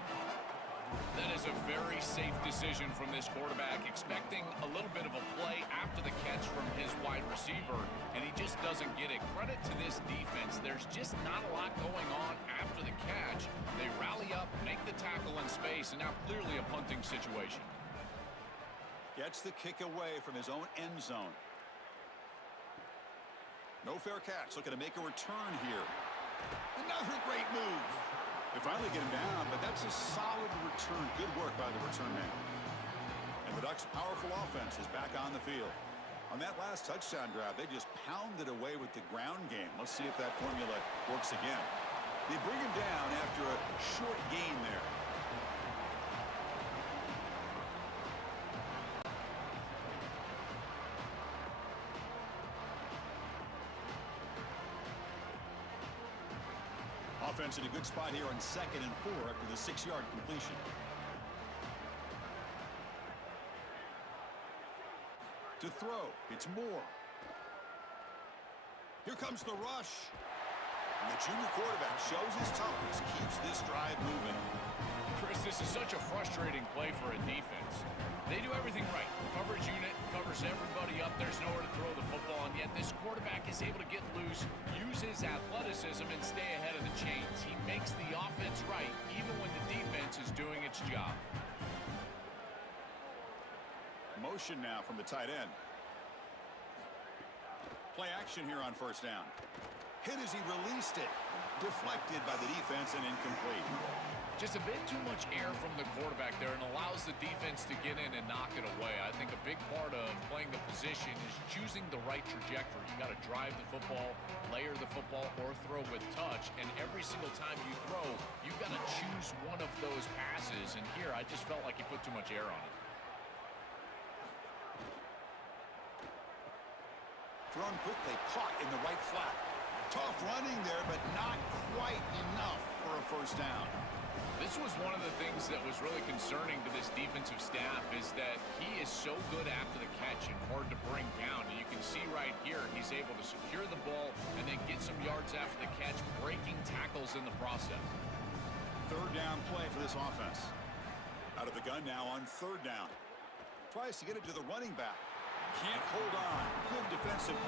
That is a very safe decision from this quarterback, expecting a little bit of a play after the catch from his wide receiver, and he just doesn't get it. Credit to this defense. There's just not a lot going on after the catch. They rally up, make the tackle in space, and now clearly a punting situation. Gets the kick away from his own end zone. No fair catch. Looking to make a return here. Another great move. They finally get him down, but that's a solid return. Good work by the return man. And the Ducks' powerful offense is back on the field. On that last touchdown drive, they just pounded away with the ground game. Let's see if that formula works again. They bring him down after a short gain there. Offense in a good spot here on 2nd and 4 after the 6-yard completion. To throw, it's Moore. Here comes the rush. And the junior quarterback shows his toughness, keeps this drive moving. Chris, this is such a frustrating play for a defense. They do everything right. Coverage unit covers everybody up. There's nowhere to throw the football, and yet this quarterback is able to get loose, use his athleticism, and stay ahead of the chains. He makes the offense right, even when the defense is doing its job. Motion now from the tight end. Play action here on first down. Hit as he released it. Deflected by the defense and incomplete. Just a bit too much air from the quarterback there and allows the defense to get in and knock it away. I think a big part of playing the position is choosing the right trajectory. You got to drive the football, layer the football, or throw with touch. And every single time you throw, you've got to choose one of those passes. And here, I just felt like he put too much air on it. Thrown quickly, caught in the right flat. Tough running there, but not quite enough for a first down. This was one of the things that was really concerning to this defensive staff is that he is so good after the catch and hard to bring down. And you can see right here, he's able to secure the ball and then get some yards after the catch, breaking tackles in the process. Third down play for this offense. Out of the gun now on third down. Tries to get it to the running back. Can't hold on. Good defensive play.